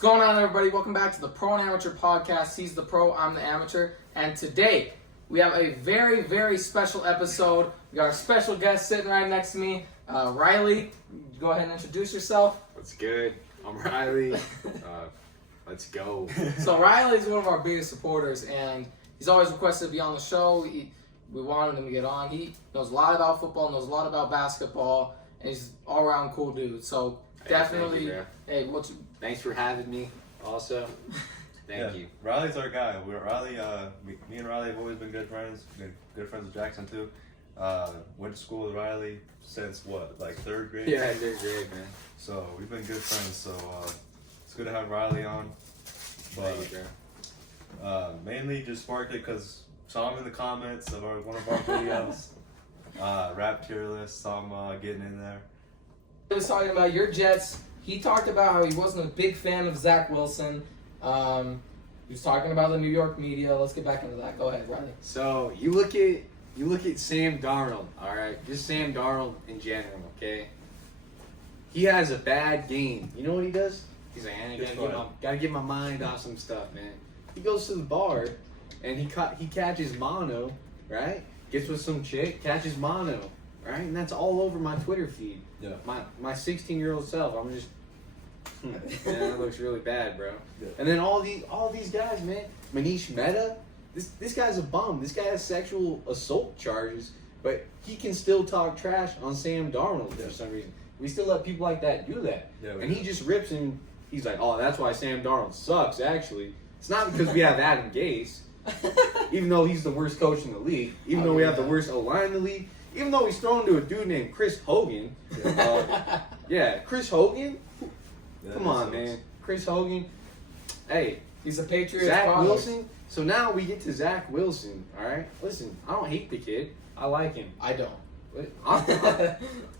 What's going on, everybody? Welcome back to the Pro and Amateur Podcast. He's the pro, I'm the amateur. And today, we have a very, very special episode. We got our special guest sitting right next to me, Ryley. Go ahead and introduce yourself. What's good? I'm Ryley. Let's go. So Ryley is one of our biggest supporters, and he's always requested to be on the show. We wanted him to get on. He knows a lot about football, knows a lot about basketball, and he's all around cool dude. So definitely, Thanks for having me. Also, thank you. Riley's our guy. Me and Ryley have always been good friends. Been good friends with Jackson too. Went to school with Ryley since third grade? Yeah, third grade, man. So we've been good friends. So it's good to have Ryley on. But mainly just sparked it because saw him in the comments of one of our videos. Rap tier list. Saw him getting in there. He was talking about your Jets. He talked about how he wasn't a big fan of Zach Wilson. He was talking about the New York media. Let's get back into that. Go ahead, Ryley. So you look at Sam Darnold, all right? Just Sam Darnold in general, okay? He has a bad game. You know what he does? He's like, I gotta get my mind off some stuff, man. He goes to the bar and he catches mono, right? Gets with some chick, catches mono, right? And that's all over my Twitter feed. Yeah. My 16-year-old self, I'm just, man, that looks really bad, bro. Yeah. And then all these guys, man, Manish Mehta, this guy's a bum. This guy has sexual assault charges, but he can still talk trash on Sam Darnold for some reason. We still let people like that do that. Yeah, and he just rips and he's like, oh, that's why Sam Darnold sucks, actually. It's not because we have Adam Gase, even though he's the worst coach in the league, even though we have the worst O-line in the league, even though he's thrown to a dude named Chris Hogan. Chris Hogan? Yeah, Come on, man. Chris Hogan. Hey, He's a Patriot. Zach Wilson. So now we get to Zach Wilson, all right? Listen, I don't hate the kid. I like him. I don't.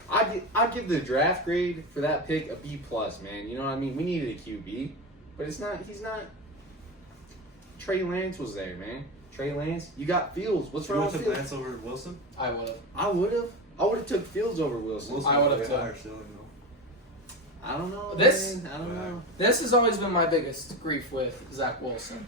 I give the draft grade for that pick a B+, man. You know what I mean? We needed a QB, but he's not. Trey Lance was there, man. Trey Lance, you got Fields. What's wrong with Fields? You would have took Lance over Wilson? I would have. I would have took Fields over Wilson. I would have too. I don't know. This- man. I don't know. This has always been my biggest grief with Zach Wilson.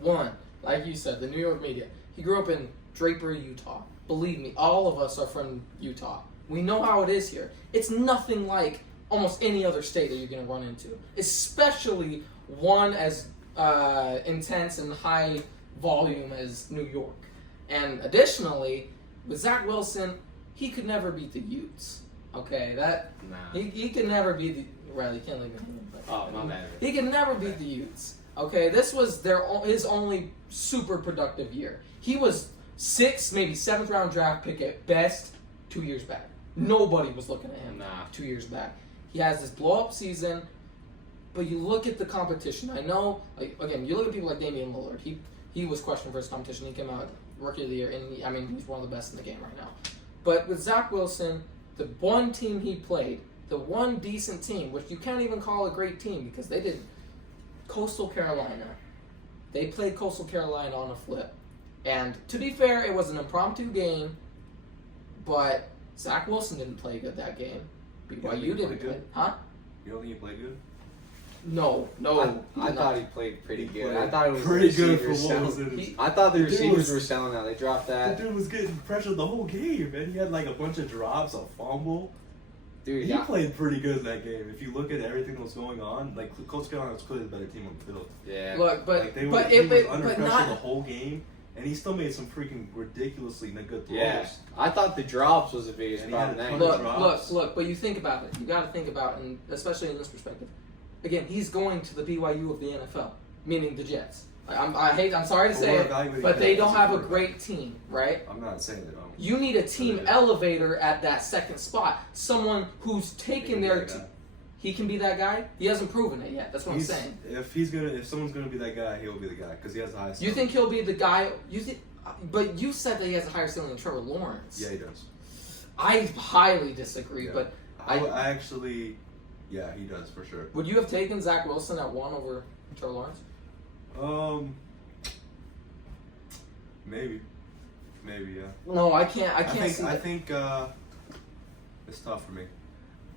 One, like you said, the New York media. He grew up in Draper, Utah. Believe me, all of us are from Utah. We know how it is here. It's nothing like almost any other state that you're going to run into, especially one as intense and high volume as New York. And additionally, with Zach Wilson, he could never beat the Utes. Okay, he could never beat the Ryley. Can't leave him. Oh, my bad. He could never beat the Utes. Okay, this was his only super productive year. He was 6th, maybe 7th round draft pick at best 2 years back. Nobody was looking at him 2 years back. He has this blow up season, but you look at the competition. I know, again, you look at people like Damian Lillard. He was questioned for his competition. He came out rookie of the year, and he's one of the best in the game right now. But with Zach Wilson, the one team he played, the one decent team, which you can't even call a great team because they did Coastal Carolina. They played Coastal Carolina on a flip. And to be fair, it was an impromptu game, but Zach Wilson didn't play good that game. BYU didn't play. Huh? You don't think he played good? No. I thought he played pretty good. I thought it was pretty the good for receivers what was selling. it? I thought the receivers were selling out. They dropped The that. dude was getting pressure the whole game, man. He had a bunch of drops, a fumble. Dude, He played pretty good that game. If you look at everything that was going on, Coach Carolina was clearly the better team on the field. Yeah. Look, He was under pressure the whole game, and he still made some freaking ridiculously good throws. Yeah. I thought the drops was the biggest And he had problem. a that ton game. of drops. Look, but you think about it. You got to think about it, and especially in this perspective. Again, he's going to the BYU of the NFL, meaning the Jets. I'm sorry to say it, but they don't have a great team, right? I'm not saying they don't. You need a team elevator at that second spot. Someone who's taken their team. He can be that guy? He hasn't proven it yet. That's what I'm saying. If someone's gonna be that guy, he'll be the guy because he has the highest. You think he'll be the guy? But you said that he has a higher ceiling than Trevor Lawrence. Yeah, he does. I highly disagree, Yeah. but I actually, yeah, he does for sure. would you have taken Zach Wilson at 1 over Trevor Lawrence? Maybe, yeah. No, I can't. I think it's tough for me.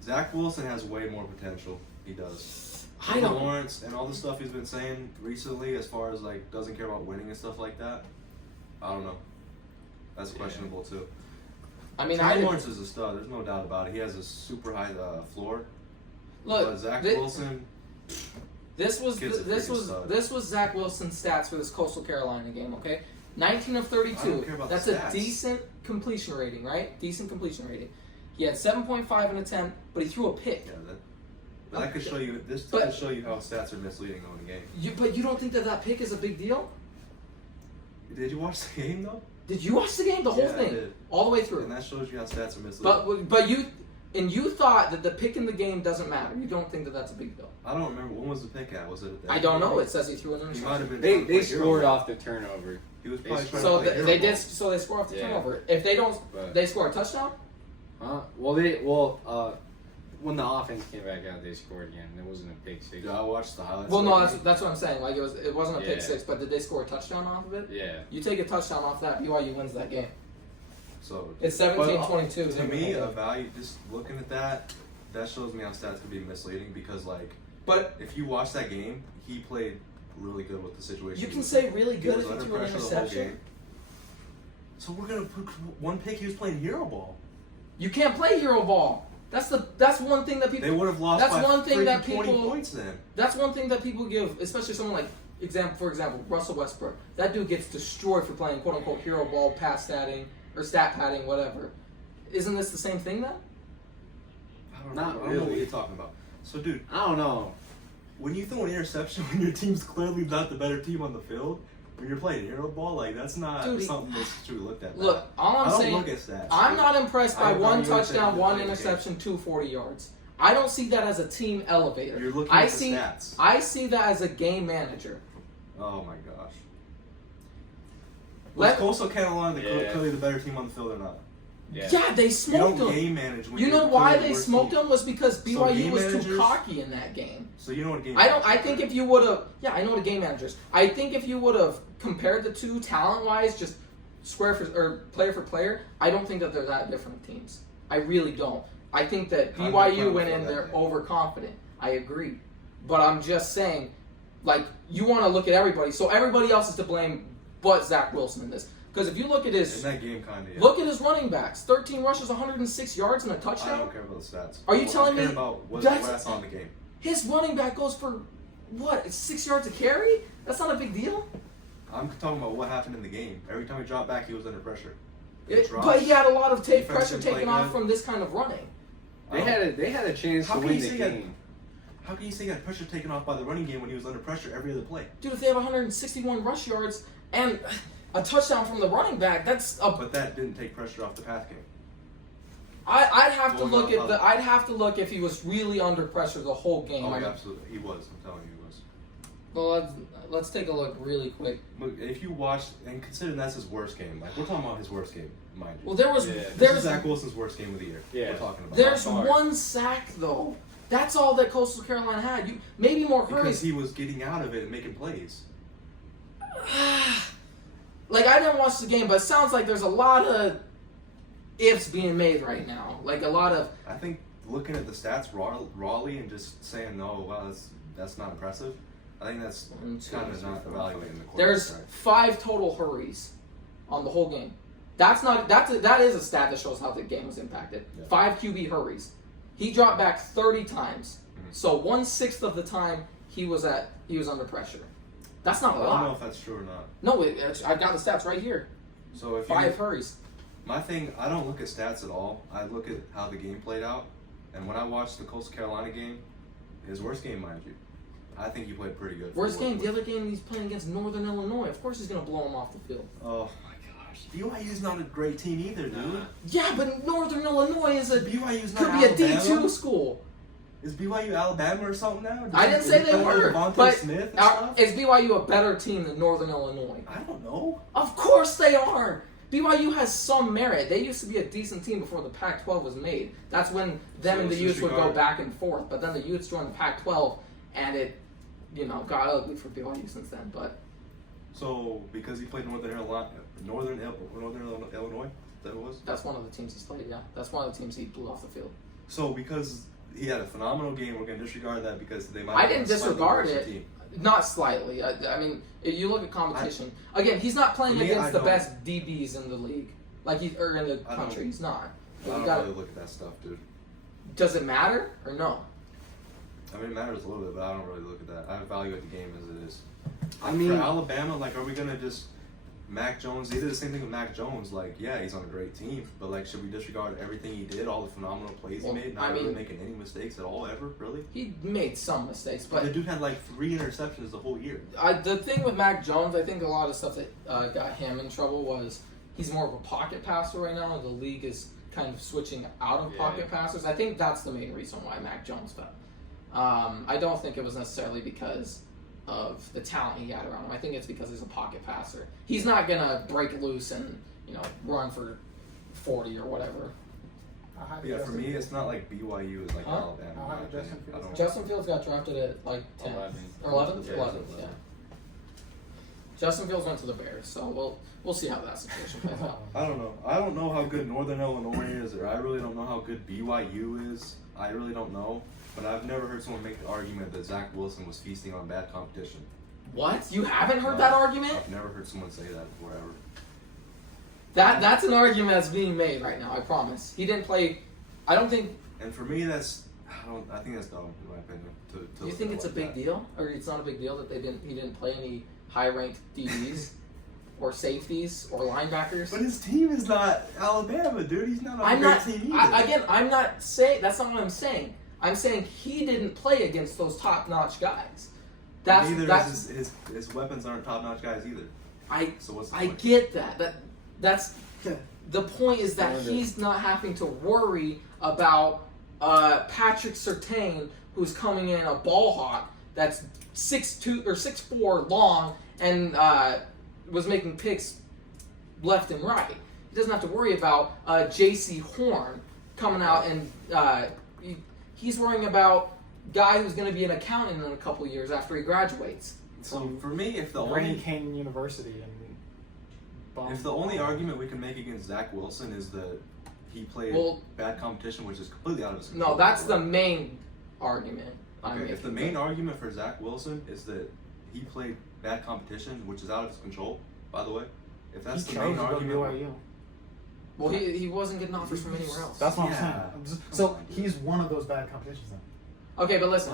Zach Wilson has way more potential. He does. I don't. Lawrence and all the stuff he's been saying recently, as far as like doesn't care about winning and stuff like that. I don't know. That's questionable too. I mean, Lawrence is a stud. There's no doubt about it. He has a super high floor. Look, but Zach Wilson. This was Zach Wilson's stats for this Coastal Carolina game. Okay, 19 of 32. That's a decent completion rating, right? Decent completion rating. He had 7.5 in attempt, but he threw a pick. Yeah, that could show you. This could show you how stats are misleading on the game. But you don't think that pick is a big deal? Did you watch the game though? Did you watch the game? The whole thing, I did. All the way through. And that shows you how stats are misleading. But you thought that the pick in the game doesn't matter. You don't think that that's a big deal. I don't remember. When was the pick at? Was it? I don't know. It says he threw an interception. They scored off the turnover. He was probably trying so to play they did. So they score off the turnover. If they don't, they score a touchdown. When the offense came back out, they scored again. It wasn't a pick six. Yeah, I watched the highlights. Well, no, that's what I'm saying. Like it wasn't a pick six, but did they score a touchdown off of it? Yeah. You take a touchdown off that, BYU wins that game. So it's 17-22. To me, a value. Just looking at that shows me how stats could be misleading because, like, but if you watch that game, he played really good with the situation. You can say really good if you threw an interception. So we're gonna put one pick. He was playing hero ball. You can't play hero ball. That's one thing that people. They would have lost. That's by one thing that people. 20 points then. That's one thing that people give, especially someone like for example, Russell Westbrook. That dude gets destroyed for playing quote unquote hero ball, pass statting or stat padding, whatever. Isn't this the same thing then? I don't know what you're talking about. So, dude, I don't know. When you throw an interception when your team's clearly not the better team on the field, when you're playing hero ball, like that's not something that's truly looked at. Look, all I'm saying, look at stats, I'm not impressed by one touchdown, one interception, 240 yards. I don't see that as a team elevator. You're looking at the stats. I see that as a game manager. Oh my gosh. Was Coastal Carolina clearly the better team on the field or not? Yeah, they smoked them. You don't game manage. You know why they smoked them was because BYU was too cocky in that game. So you know what game? I think if you would have, I know the game managers. I think if you would have compared the two talent-wise, just player for player, I don't think that they're that different teams. I really don't. I think that BYU went in there overconfident. I agree, but I'm just saying, like you want to look at everybody. So everybody else is to blame, but Zach Wilson in this. Because if you look at his... In that game, kind of, Look at his running backs. 13 rushes, 106 yards, and a touchdown. I don't care about the stats. Are you telling me... I care about what's on the game. His running back goes for, what, it's 6 yards a carry? That's not a big deal? I'm talking about what happened in the game. Every time he dropped back, he was under pressure. But he had a lot of pressure taken off from this kind of running. They had a chance to win the game. How can you say he got pressure taken off by the running game when he was under pressure every other play? Dude, if they have 161 rush yards and... a touchdown from the running back. But that didn't take pressure off the pass game. I'd have to look at I'd have to look if he was really under pressure the whole game. Oh, absolutely, he was. I'm telling you, he was. Well, let's take a look really quick. Look, if you watch and consider that's his worst game, like we're talking about his worst game, mind you. Well, there was Zach Wilson's worst game of the year. Yeah, we're talking about. There's one sack though. That's all that Coastal Carolina had. Maybe more hurries. Because he was getting out of it and making plays. Like, I didn't watch the game, but it sounds like there's a lot of ifs being made right now. Like, a lot of... I think looking at the stats rawly and just saying, no, wow, that's not impressive, I think that's kind of not evaluating the quarterback. There's 5 total hurries on the whole game. That is a stat that shows how the game was impacted. Yeah. 5 QB hurries. He dropped back 30 times. Mm-hmm. So 1/6 of the time he was under pressure. That's not a lot. I don't know if that's true or not. No, I've got the stats right here. So if 5 hurries. My thing, I don't look at stats at all. I look at how the game played out. And when I watched the Coastal Carolina game, his worst game, mind you, I think he played pretty good. Worst game? The other game he's playing against Northern Illinois. Of course he's going to blow him off the field. Oh my gosh. BYU's not a great team either, dude. Yeah, but Northern Illinois could be Alabama. a D2 school. Is BYU Alabama or something now? I didn't say they were, but Smith is BYU a better team than Northern Illinois? I don't know. Of course they are. BYU has some merit. They used to be a decent team before the Pac-12 was made. That's when them and the Utes would go back and forth. But then the Utes joined the Pac-12, and it, got ugly for BYU since then. But so because he played Northern Illinois, that was. That's one of the teams he's played. Yeah, that's one of the teams he blew off the field. So because he had a phenomenal game. We're going to disregard that because they might. I didn't have a slightly disregard worse it. team. Not slightly. I mean, if you look at competition. Again, he's not playing For me, against I the don't- best DBs in the league, or in the I country. don't- He's not. I don't really look at that stuff, dude. Does it matter or no? I mean, it matters a little bit, but I don't really look at that. I evaluate the game as it is. I mean, for Alabama, like, are we gonna just Mac Jones? They did the same thing with Mac Jones. Like, yeah, he's on a great team, but like, should we disregard everything he did, all the phenomenal plays Well, he made, I not really mean- making any mistakes at all, ever, really? He made some mistakes, But but the dude had like 3 interceptions the whole year. the thing with Mac Jones, I think a lot of stuff that got him in trouble was he's more of a pocket passer right now, and the league is kind of switching out of pocket passers. I think that's the main reason why Mac Jones fell. I don't think it was necessarily because of the talent he had around him. I think it's because he's a pocket passer. He's not gonna break loose and run for 40 or whatever. Yeah, for me, it's not like BYU is like Huh? Alabama. in How my high opinion. Justin Fields I don't. Justin Fields got drafted at like 10th 11th. or 11th. Yeah, 11th, yeah. Justin Fields went to the Bears, so we'll see how that situation plays out. I don't know. I don't know how good Northern Illinois is, or I really don't know how good BYU is. I really don't know. But I've never heard someone make the argument that Zach Wilson was feasting on bad competition. What? You haven't heard that argument? I've never heard someone say that before ever. That's an argument that's being made right now. I promise. He didn't play. I don't think. And for me, I think that's dumb in my opinion. To You look think at it it's a like big that. deal, or it's not a big deal that he didn't play any high-ranked DBs or safeties or linebackers? But his team is not Alabama, dude. He's not on I'm a great not. team either. Again, I'm not saying that's not what I'm saying. I'm saying he didn't play against those top-notch guys. Neither is his weapons aren't top-notch guys either. So what's the I point? get that. That's the point is that Wonder. he's not having to worry about Patrick Surtain, who's coming in a ball hawk that's 6'2" or 6'4" long and was making picks left and right. He doesn't have to worry about J.C. Horn coming out and he's worrying about guy who's going to be an accountant in a couple years after he graduates. So for me, if the Grand only Canyon University and If the only argument we can make against Zach Wilson is that he played bad competition, which is completely out of his control. No, that's the main argument. Okay, if the main argument for Zach Wilson is that he played bad competition, which is out of his control, by the way, if that's he the chose main to go to argument, BYU. Well, he wasn't getting offers from anywhere else. That's what Yeah. I'm saying. So he's one of those bad competitions then. Okay, but listen.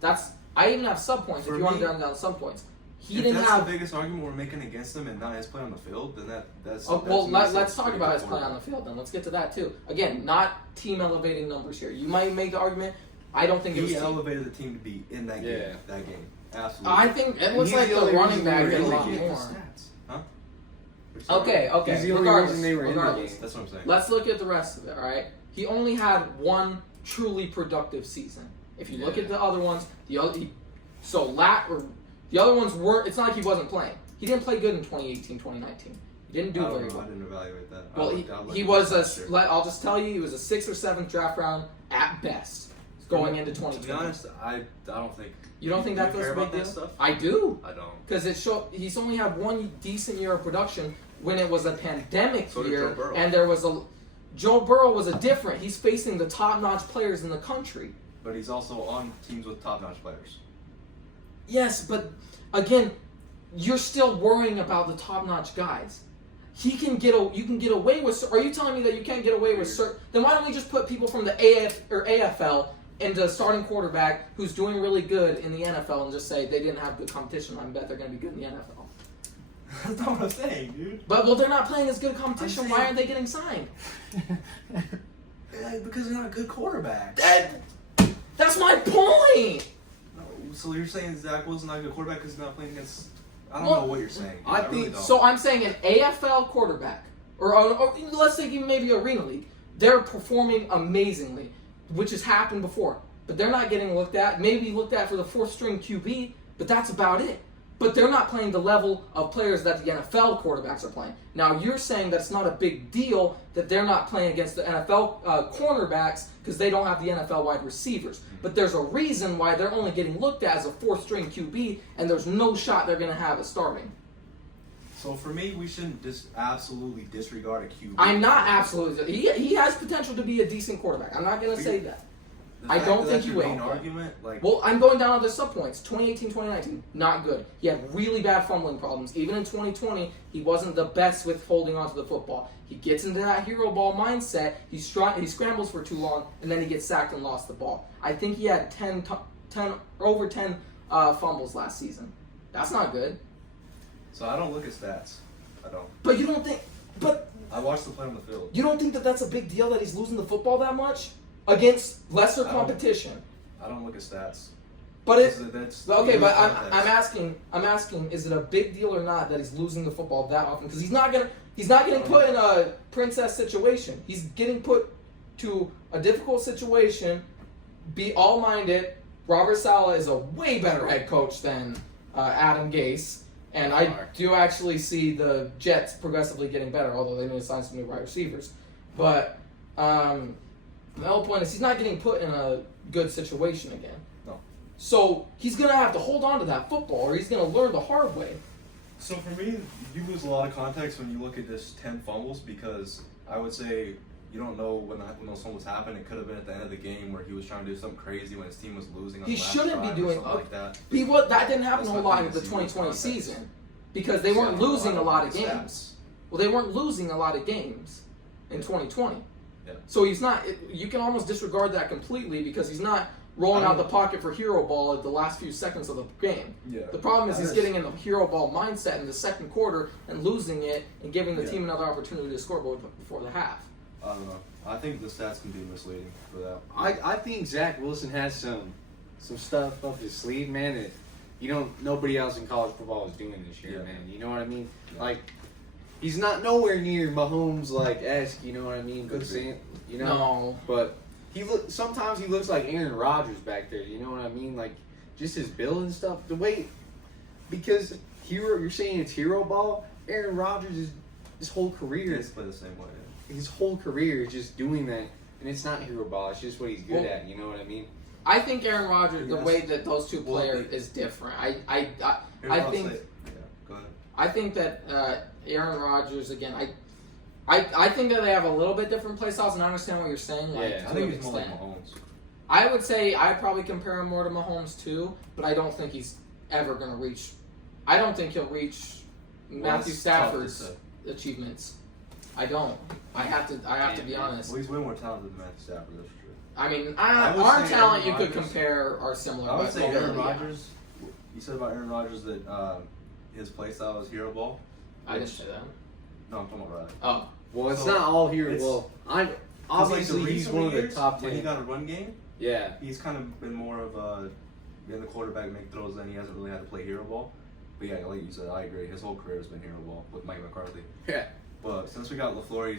That's I even have sub points. For If you want me, to down sub points, he if didn't that's have. the biggest argument we're making against him and not his play on the field, then that's. Oh, that's well, me let's saying talk pretty about good his play on the quarterback. field. Then let's get to that too. Again, not team elevating numbers here. You might make the argument. I don't think it was. He Team. elevated the team to be in that game. Yeah. That game, absolutely. I think it And looks he's like the the only running reason back we did a really lot get more. stats, huh? Okay. He's the only Regardless, reason they were in the regardless. game. That's what I'm saying. Let's look at the rest of it, all right? He only had one truly productive season. If you look Yeah. at the other ones, the other ones weren't. It's not like he wasn't playing. He didn't play good in 2018, 2019. He didn't do I don't very know, well. I didn't evaluate that. Well, I looked he at was this last year. I'll just tell you, he was a 6th or 7th draft round at best going into To be 2020. honest, I don't think. You don't think that's care a about big deal? that stuff? I do. I don't. Because he's only had one decent year of production when it was a pandemic So did year, Joe Burrow. and there was Joe Burrow was a different. He's facing the top-notch players in the country. But he's also on teams with top-notch players. Yes, but again, you're still worrying about the top-notch guys. You can get away with. Are you telling me that you can't get away with certain? Then why don't we just put people from the AFL into starting quarterback who's doing really good in the NFL and just say they didn't have good competition? I bet they're going to be good in the NFL. That's not what I'm saying, dude. But they're not playing as good competition. I'm Why saying- aren't they getting signed? Because they're not a good quarterback. That's my point. No, so you're saying Zach Wilson's not a good quarterback because he's not playing against. I don't Well, know what you're saying. Dude. I really think- don't. So I'm saying an AFL quarterback, or let's say even maybe Arena League, they're performing amazingly, which has happened before. But they're not getting looked at. Maybe looked at for the 4th string QB, but that's about it. But they're not playing the level of players that the NFL quarterbacks are playing. Now you're saying that it's not a big deal that they're not playing against the NFL cornerbacks because they don't have the NFL wide receivers. But there's a reason why they're only getting looked at as a 4th string QB, and there's no shot they're going to have it starting. So for me, we shouldn't just absolutely disregard a QB. I'm not absolutely. He has potential to be a decent quarterback. I'm not going to say that. The I fact don't that think that's he your will. main argument, like, Well, I'm going down on the sub-points. 2018, 2019, not good. He had really bad fumbling problems. Even in 2020, he wasn't the best with holding onto the football. He gets into that hero ball mindset. He scrambles for too long, and then he gets sacked and lost the ball. I think he had 10 fumbles last season. That's not good. so I don't look at stats. I don't. But you don't think... But I watched the play on the field. you don't think that that's a big deal that he's losing the football that much? Against lesser I don't- competition. I don't look at stats. But it... That's Okay, but context. I'm asking, is it a big deal or not that he's losing the football that often? Because he's not getting put in a princess situation. He's getting put to a difficult situation. Be all-minded. Robert Saleh is a way better head coach than Adam Gase, and I do actually see the Jets progressively getting better, although they need to sign some new wide receivers. But the whole point is he's not getting put in a good situation again. No. So he's going to have to hold on to that football, or he's going to learn the hard way. So for me, you lose a lot of context when you look at just 10 fumbles because I would say you don't know when those fumbles happened. It could have been at the end of the game where he was trying to do something crazy when his team was losing. On He the last shouldn't drive be or doing something like that. That didn't happen That's a whole my lot thing, in the is you lose 2020 context. season because they weren't So, losing a lot of stats. games. Well, they weren't losing a lot of games in 2020. Yeah. So he's not. You can almost disregard that completely because he's not rolling out the pocket for hero ball at the last few seconds of the game. Yeah. The problem is That he's getting in the hero ball mindset in the second quarter and losing it and giving the team another opportunity to score before the half. I don't know. I think the stats can be misleading for that. I think Zach Wilson has some stuff up his sleeve, man. That nobody else in college football is doing this year, man. You know what I mean? Yeah. Like, he's not nowhere near Mahomes esque. You know what I mean? Could be. No. But sometimes he looks like Aaron Rodgers back there. You know what I mean? Like, just his build and stuff. The way, because you're saying it's hero ball. Aaron Rodgers is his whole career. Kids play the same way. His whole career is just doing that, and it's not hero ball. It's just what he's good at. You know what I mean? I think Aaron Rodgers, the Yes. way that those two Well, players is different. I think Go ahead. I think that Aaron Rodgers again. I think that they have a little bit different play styles, and I understand what you're saying. Like, Yeah, to I think an he's more like extent. Mahomes. I would say I'd probably compare him more to Mahomes too, but I don't think he's ever going to reach. I don't think he'll reach Matthew it's tough to Stafford's say. achievements. I don't. I have to be honest. Well, he's way more talented than Matthew Stafford. That's true. I mean, I would our say talent Aaron you could Rodgers- compare are similar. I would but say Aaron mobility, yeah. Rodgers. You said about Aaron Rodgers that his play style is hero ball. I didn't say that. No, I'm talking about Riley. Oh, Well, it's So, not all hero. it's- Well, I'm 'Cause, obviously the he's recent one of the years, top when he 10. got a run game, Yeah. he's kind of been more of being the quarterback, make throws, and he hasn't really had to play hero ball. But yeah, like you said, I agree. His whole career has been hero ball with Mike McCarthy. Yeah. But since we got LaFleur,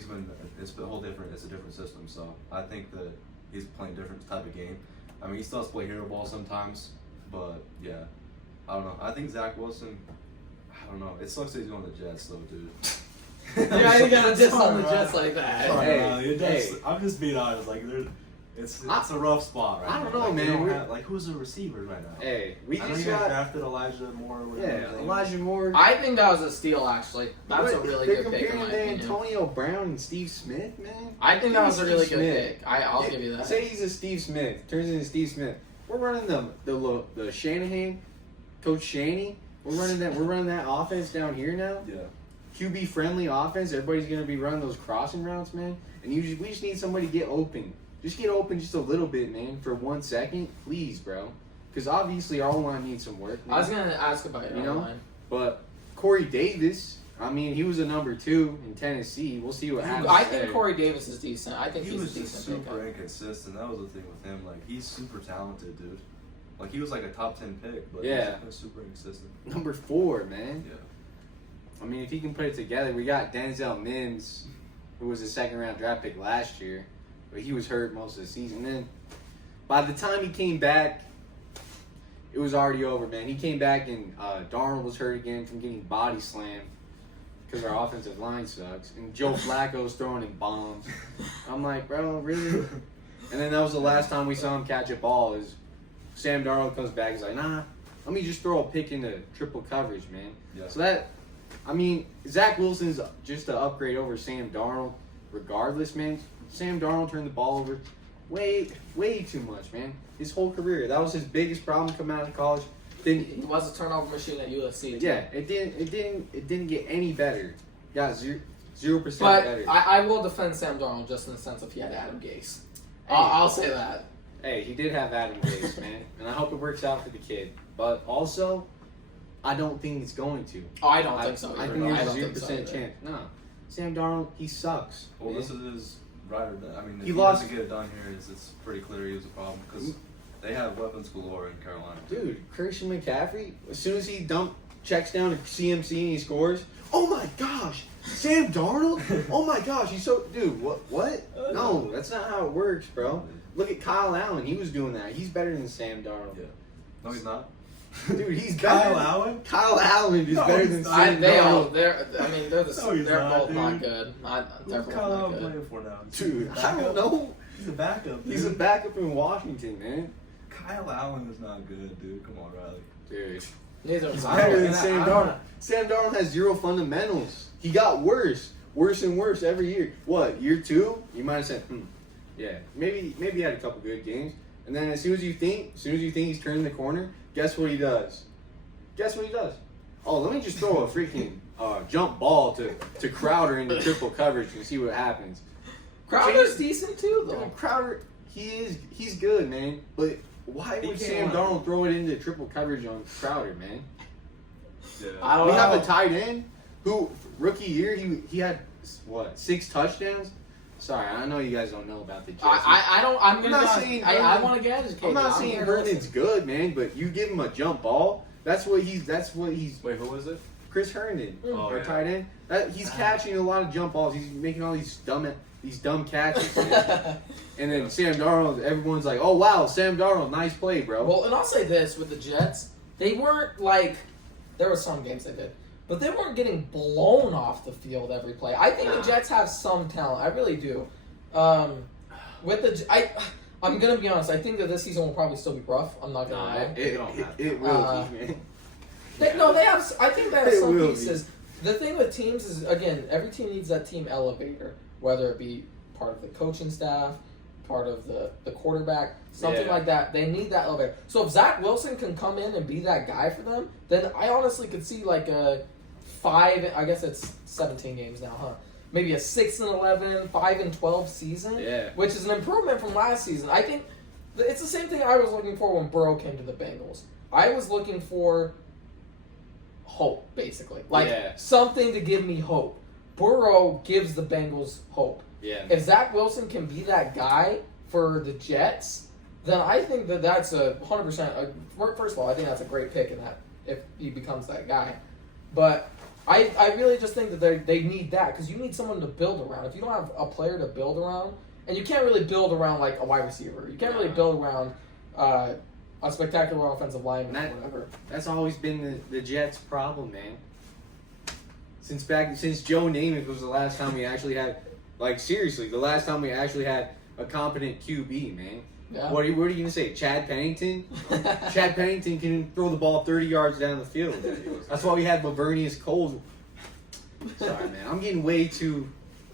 it's a whole different. It's a different system. So I think that he's playing a different type of game. I mean, he still has to play hero ball sometimes, but yeah, I don't know. I think Zach Wilson. I don't know. It sucks that he's going to the Jets, though, dude. yeah, you gotta diss on the Sorry, Jets like that. Sorry, Hey, Riley, it does, hey. I'm just being honest. Like, it's a rough spot right I now. don't know, Like, they man. don't We're- have- like, who's the receivers right now? Hey, we I know just you guys got drafted Elijah Moore. Or whatever his yeah name Elijah Moore. I think that was a steal, actually. That's a really They're good pick, in my comparing opinion. Antonio Brown and Steve Smith, man. I think that was a really Steve good Smith. pick. I'll give you that. Say he's a Steve Smith, turns into Steve Smith. We're running the Shanahan, Coach Shanny. We're running that offense down here now. is. Yeah. QB friendly offense. Everybody's gonna be running those crossing routes, man. And we just need somebody to get open. Just get open just a little bit, man, for 1 second, please, bro. Because obviously our O-line needs some work. Man. I was gonna ask about your You know? line. But Corey Davis, I mean, he was a number 2 in Tennessee. We'll see what happens. I think there. Corey Davis is decent. I think He he's was a just decent super pick. inconsistent. That was the thing with him. Like, he's super talented, dude. Like, he was like a top 10 pick, but Yeah. he's super inconsistent. Number 4, man. Yeah. I mean, if he can put it together, we got Denzel Mims, who was a second-round draft pick last year, but he was hurt most of the season. Then, by the time he came back, it was already over, man. He came back and Darnold was hurt again from getting body slammed because our offensive line sucks, and Joe Flacco's throwing in bombs. I'm like, bro, really? And then that was the last time we saw him catch a ball. Is Sam Darnold comes back, he's like, nah, let me just throw a pick into triple coverage, man. Yeah. So that I mean, Zach Wilson's just an upgrade over Sam Darnold. Regardless, man, Sam Darnold turned the ball over way too much, man. His whole career, that was his biggest problem coming out of college. He was a turnover machine at USC. Too. Yeah, it didn't get any better. Got 0% But better. I will defend Sam Darnold just in the sense of he had Adam Gase. I'll say that. Hey, he did have Adam Gase, man, and I hope it works out for the kid. But also, I don't think it's going to. Oh, I don't think so. I either. think I there's a don't think 0% so either. chance. No, Sam Darnold, he sucks. Well, man. this is his right or die. I mean, if He he lost- doesn't get it done here, it's pretty clear he was a problem because they have weapons galore in Carolina. Dude, Christian McCaffrey, as soon as he checks down to CMC and he scores, oh my gosh, Sam Darnold? Oh my gosh, he's so... Dude, what? No, that's not how it works, bro. Look at Kyle Allen. He was doing that. He's better than Sam Darnold. Yeah. No, he's not. Dude, he's Kyle better. Allen? Kyle Allen is No, better he's than not. Sam Darnold. They're No, he's they're not, both dude. not good. They're Who's both Kyle not Allen good. playing for now? Dude, I Backup? don't know. He's a backup. Dude. He's a backup in Washington, man. Kyle Allen is not good, dude. Come on, Riley. Dude. Neither He's is better than and Sam I'm Darnold. not- Sam Darnold has zero fundamentals. He got worse and worse every year. What, year 2? You might have said, yeah, maybe he had a couple good games. And then as soon as you think he's turning the corner, guess what he does? Oh, let me just throw a freaking jump ball to Crowder into triple coverage and see what happens. Crowder's decent too, though. Crowder, he's good, man. But why He would can't Sam run. Darnold throw it into triple coverage on Crowder, man? Yeah. I don't We know. have a tight end who rookie year he had what 6 touchdowns. Sorry, I know you guys don't know about the Jets. I'm not saying I Herndon- want to get educated. I'm not I'm saying here to Herndon's listen. good, man, but you give him a jump ball. That's what he's. Wait, who was it? Chris Herndon, Oh, our yeah. tight end. He's catching a lot of jump balls. He's making all these dumb catches. Man. And then Sam Darnold, everyone's like, "Oh wow, Sam Darnold, nice play, bro." Well, and I'll say this with the Jets, they weren't like there were some games they did, but they weren't getting blown off the field every play. I think the Jets have some talent. I really do. I'm gonna be honest. I think that this season will probably still be rough. I'm not gonna lie. It will be, man. They have. I think they have It some will be. pieces. The thing with teams is, again, every team needs that team elevator, whether it be part of the coaching staff, part of the quarterback, something Yeah. like that. They need that elevator. So if Zach Wilson can come in and be that guy for them, then I honestly could see like a 5. I guess it's 17 games now, huh? Maybe a 6-11, 5-12 season, Yeah. which is an improvement from last season. I think it's the same thing I was looking for when Burrow came to the Bengals. I was looking for hope, basically. Like, Yeah. something to give me hope. Burrow gives the Bengals hope. Yeah. If Zach Wilson can be that guy for the Jets, then I think that that's a 100%. First of all, I think that's a great pick in that if he becomes that guy. But I really just think that they need that because you need someone to build around. If you don't have a player to build around, and you can't really build around like a wide receiver, you can't really build around a spectacular offensive lineman or whatever. That's always been the Jets' problem, man. Since Joe Namath was the last time we actually had, like seriously, the last time we actually had a competent QB, man. Yeah. What are you gonna say, Chad Pennington? Chad Pennington can throw the ball 30 yards down the field. That's why we had Lavernius Coles. Sorry, man, I'm getting way too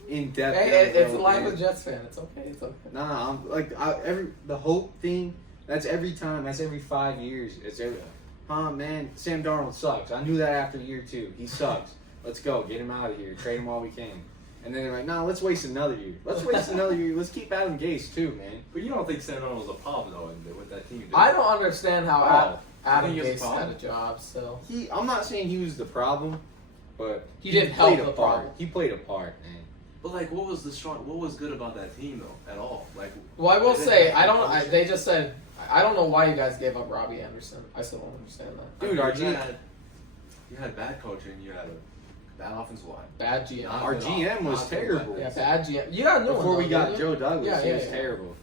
in depth. Hey, it's a life of a Jets fan. It's okay. It's okay. Nah, I'm like the hope thing. That's every time. That's every 5 years. It's every. Man, Sam Darnold sucks. I knew that after year 2. He sucks. Let's go. Get him out of here. Trade him while we can. And then they're like, no, let's waste another year. Let's waste another year. Let's keep Adam Gase too, man. But you don't think Sam Darnold was a problem though with that team? Do you? I don't understand how Adam think he was Gase a had a problem? job still. I'm not saying he was the problem, but He didn't played help a the part. problem. He played a part, man. But like, what was good about that team though at all? Like, Well, I will they say, didn't I have don't. coach. They just said, I don't know why you guys gave up Robbie Anderson. I still don't understand that. Dude, our you had bad coaching. You had a bad offensive line. Bad GM. Not Our good GM was not good terrible. Yeah, bad GM. You got a new one. Before we though, got didn't Joe you? Douglas, Yeah, he yeah, was yeah. terrible.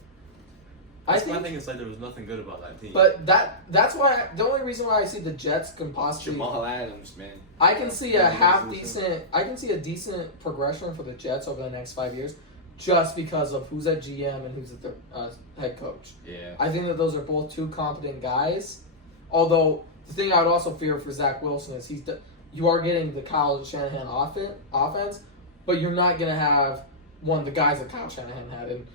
I That's my think, thing is like there was nothing good about that team. but that's why the only reason why I see the Jets can possibly. Jamal Adams, man. I can see a Yeah, half he's decent. I can see a decent progression for the Jets over the next 5 years, just because of who's at GM and who's at the head coach. Yeah. I think that those are both two competent guys. Although the thing I would also fear for Zach Wilson is you are getting the Kyle Shanahan offense, but you're not going to have one of the guys that Kyle Shanahan had. And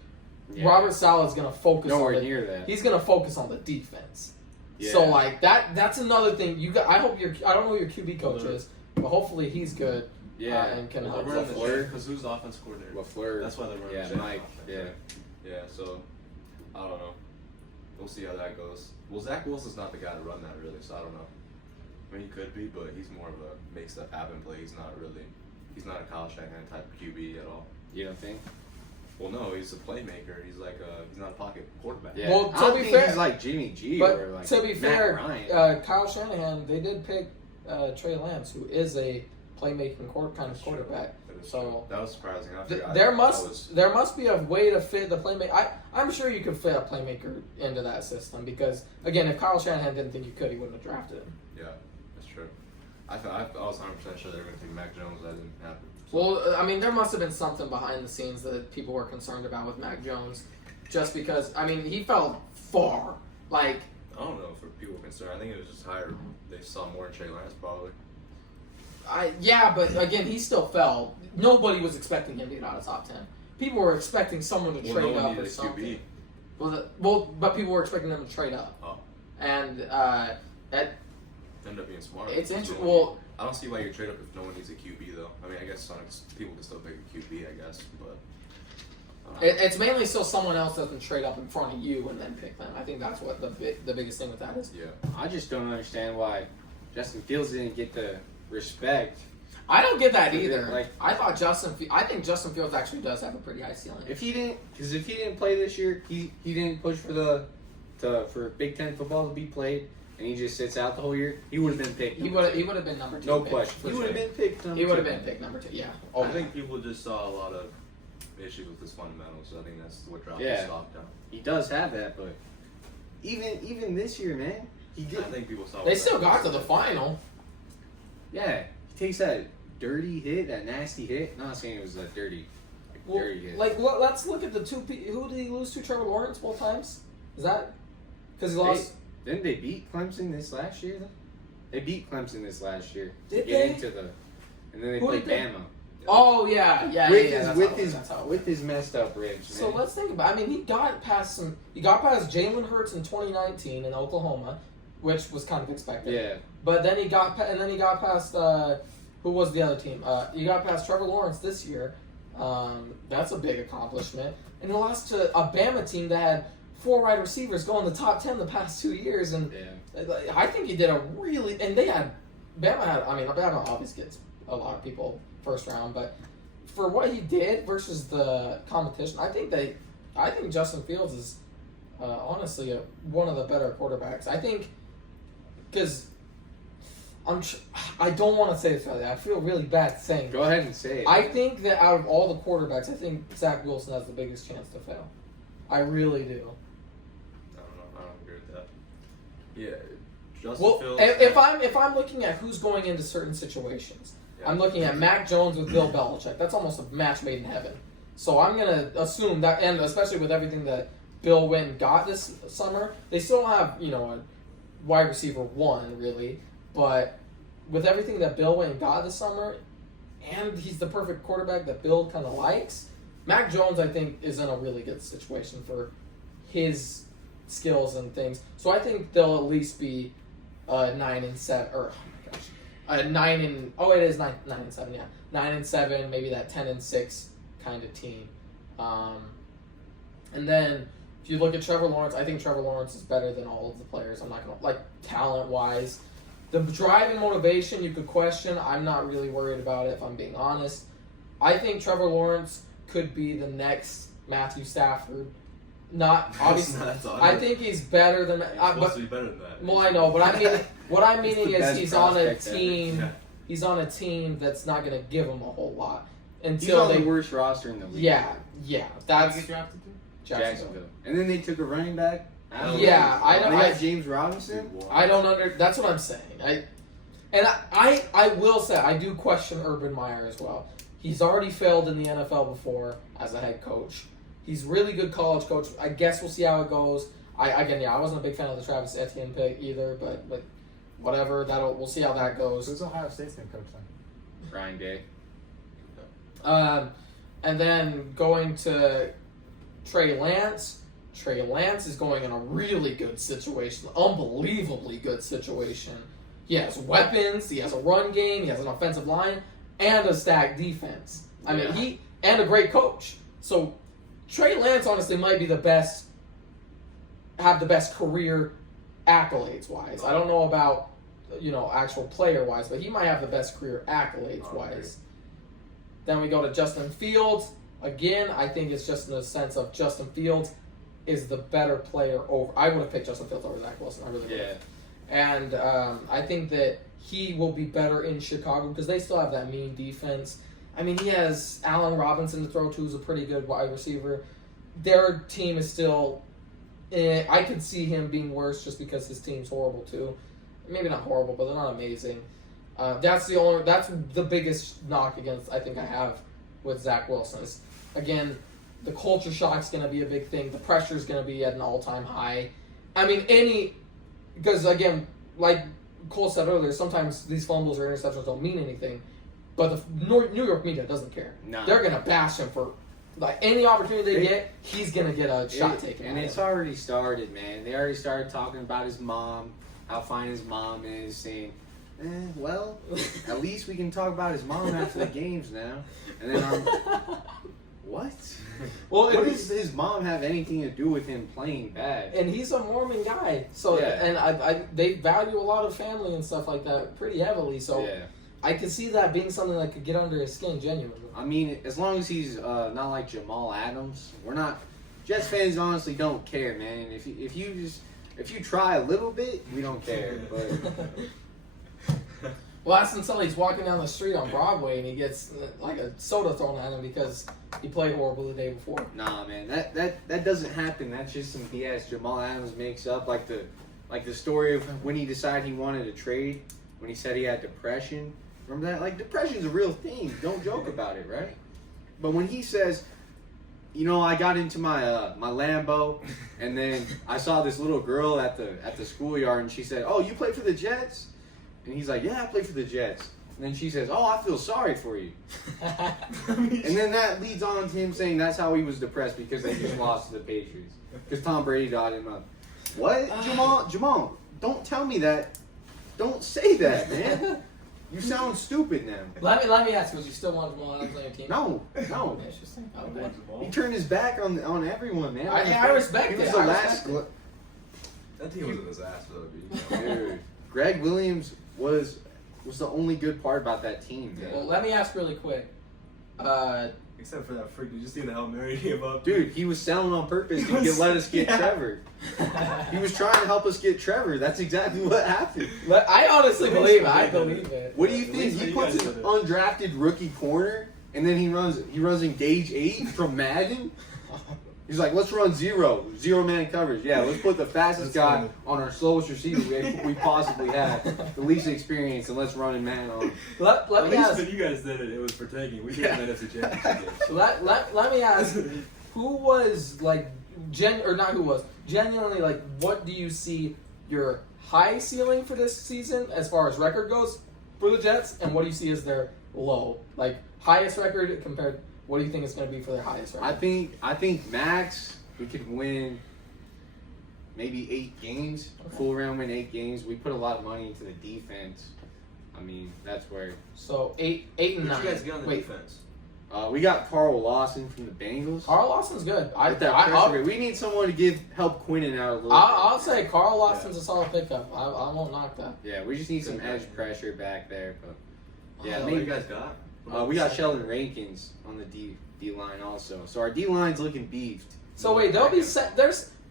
Robert Sala's going to focus nowhere near that. He's going to focus on the defense. Yeah. So like that's another thing. I hope I don't know who your QB coach is, but hopefully he's good. Yeah, and can Well, help. they're running the LaFleur. because who's the offense coordinator? LaFleur. That's why they're running. Yeah, the Mike. Yeah. Yeah, so I don't know. We'll see how that goes. Well, Zach Wilson's not the guy to run that really, so I don't know. I mean, he could be, but he's more of a make stuff happen play. He's not a Kyle Shanahan type of QB at all. You don't think? Well, no, he's a playmaker. He's not a pocket quarterback. Yeah. Well, I to don't be think fair- he's like Jimmy G But or like to be Matt fair, Ryan. Kyle Shanahan, they did pick Trey Lance, who is a playmaking kind of quarterback. That is So true. That was surprising. I forgot. there That was- there must be a way to fit the playmaker. I'm sure you could fit a playmaker into that system because again, if Kyle Shanahan didn't think you could, he wouldn't have drafted him. Yeah, that's true. I was 100% sure they were going to take Mac Jones. That didn't happen. So, Well, I mean, there must have been something behind the scenes that people were concerned about with Mac Jones, just because I mean he fell far. Like I don't know if people were concerned. I think it was just higher. They saw more in Trey Lance probably. but again, he still fell. Nobody was expecting him to get out of top 10. People were expecting someone to Well, trade no one up needed or a something. QB. But people were expecting them to trade up. Oh. And that Ended up being smart. it's Because interesting. no one Well, I don't see why you trade up if no one needs a QB though. I mean, I guess people can still pick a QB, I guess, but. it's mainly so someone else doesn't trade up in front of you and then pick them. I think that's what the biggest thing with that is. Yeah. I just don't understand why Justin Fields didn't get the respect. I don't get that Yeah, either. like- I think Justin Fields actually does have a pretty high ceiling. If he didn't play this year, he didn't push for Big Ten football to be played, and he just sits out the whole year, he would have been picked. He would have been number 2. No pick, question. for He would have sure. been picked. He would have been picked number 2. Yeah. I think people just saw a lot of issues with his fundamentals. So I think that's what dropped his stock down. He does have that, but even this year, man, he did. I think people saw. They what still that got was. to the final. Yeah, he takes that dirty hit, that nasty hit. Not saying it was a dirty hit. Let's look at the two. Who did he lose to? Trevor Lawrence both times. Is that because he lost? Didn't they beat Clemson this last year? Though? They beat Clemson this last year. Did to get they? into the, and then they Who played did they- Bama. Oh yeah. With With his messed up ribs. So man. let's think about. I mean, he got past Jalen Hurts in 2019 in Oklahoma, which was kind of expected. Yeah. But then he got past who was the other team? He got past Trevor Lawrence this year. That's a big accomplishment. And he lost to a Bama team that had 4 wide receivers go in the top 10 the past 2 years. And I think he did a really. And Bama obviously gets a lot of people first round, but for what he did versus the competition, I think Justin Fields is honestly one of the better quarterbacks. I think because I don't want to say this, Ryley. I feel really bad saying it. Go ahead and say it. I think that out of all the quarterbacks, I think Zach Wilson has the biggest chance to fail. I really do. I don't know. I don't agree with that. Yeah. Justin Well, Fields. if I'm looking at who's going into certain situations, Yeah. I'm looking at Mac Jones with Bill Belichick. That's almost a match made in heaven. So I'm gonna assume that, and especially with everything that Bill went and got this summer, they still have a wide receiver 1 really, but with everything that Bill went and got this summer, and he's the perfect quarterback that Bill kind of likes. Mac Jones, I think, is in a really good situation for his skills and things. So I think they'll at least be 9-7, or oh my gosh, 9-7, yeah, 9-7, maybe that 10-6 kind of team. And then if you look at Trevor Lawrence, I think Trevor Lawrence is better than all of the players. I'm not gonna talent wise. The drive and motivation you could question. I'm not really worried about it if I'm being honest. I think Trevor Lawrence could be the next Matthew Stafford. Not obviously. I think he's better than. He's supposed to be better than that. Well, I know, but I mean, what I'm He's meaning the is best he's on a prospect ever. team. Yeah. He's on a team that's not going to give him a whole lot He's until on they. the worst roster in the league. Yeah, that's Did he get drafted to? Jacksonville. And then they took a running back. Yeah, I know. They I, got James Robinson. I don't under. That's what I'm saying. I will say I do question Urban Meyer as well. He's already failed in the NFL before as a head coach. He's really good college coach. I guess we'll see how it goes. I wasn't a big fan of the Travis Etienne pick either, but whatever. We'll see how that goes. Who's Ohio State's going to coach then? Ryan Day. And then going to Trey Lance. Trey Lance is going in a really good situation, unbelievably good situation. He has weapons, he has a run game, he has an offensive line, and a stacked defense. I mean, and a great coach. So Trey Lance honestly might be have the best career accolades wise. I don't know about actual player wise, but he might have the best career accolades wise. Then we go to Justin Fields. Again, I think it's just in the sense of Justin Fields is the better player over. I would have picked Justin Fields over Zach Wilson. I really would. Yeah. And I think that he will be better in Chicago because they still have that mean defense. I mean, he has Allen Robinson to throw to, who's a pretty good wide receiver. Their team is still. I could see him being worse just because his team's horrible too. Maybe not horrible, but they're not amazing. That's the biggest knock against I think I have with Zach Wilson. Is, again, the culture shock's going to be a big thing. The pressure's going to be at an all-time high. I mean, because again, like Cole said earlier, sometimes these fumbles or interceptions don't mean anything, but the New York media doesn't care. No. They're going to bash him for any opportunity they get. He's going to get a shot taken. And it's already started, man. They already started talking about his mom, how fine his mom is, saying, well, at least we can talk about his mom after the games now. And then what? Well, what does his mom have anything to do with him playing bad? And he's a Mormon guy, so and they value a lot of family and stuff like that pretty heavily. So I could see that being something that could get under his skin genuinely. I mean, as long as he's not like Jamal Adams, we're not. Jets fans honestly don't care, man. If you try a little bit, we don't care. But well, that's until he's walking down the street on Broadway and he gets like a soda thrown at him because he played horrible the day before. Nah, man, that doesn't happen. That's just some BS Jamal Adams makes up. Like the story of when he decided he wanted to trade, when he said he had depression. Remember that? Like, depression's a real thing. Don't joke about it, right? But when he says, I got into my my Lambo, and then I saw this little girl at the schoolyard, and she said, "Oh, you play for the Jets?" And he's like, "Yeah, I play for the Jets." And then she says, "Oh, I feel sorry for you." And then that leads on to him saying that's how he was depressed because they just lost to the Patriots. Because Tom Brady got him up. What? Jamal, don't tell me that. Don't say that, man. You sound stupid now. Let me ask you, was you still want Jamal Adams on your team? No. Interesting. Okay. He turned his back on everyone, man. I respect it. He was the last. That team was a disaster, though, dude. Dude, Greg Williams was the only good part about that team, man. Well, let me ask really quick. Except for that freak. Did you see the Hail Mary he gave up? Dude, he was selling on purpose to let us get Trevor. He was trying to help us get Trever. That's exactly what happened. I honestly believe it. I believe it. What do you think? He puts an undrafted rookie corner, and then he runs Engage 8 from Madden? He's like, let's run zero man coverage. Yeah, let's put the fastest guy on our slowest receiver we possibly have, the least experience, and let's run in man on him. Let At me least ask. when you guys did it was for taking. We did an NFC Championship game. Let me ask. Who was like genuinely like? What do you see your high ceiling for this season as far as record goes for the Jets, and what do you see as their low, like highest record compared? What do you think it's going to be for their highest record? I think max we could win maybe 8 games. Okay. Full round win 8 games. We put a lot of money into the defense. I mean, that's where. So 8 and 9. What you guys get on the defense? We got Carl Lawson from the Bengals. Carl Lawson's good. We need someone to help Quinnen out a little bit. I'll say Carl Lawson's a solid pickup. I won't knock that. Yeah, we just need some edge pressure back there. But yeah, What you guys got? we got Sheldon Rankins on the D line also. So our D line's looking beefed. So wait, there'll be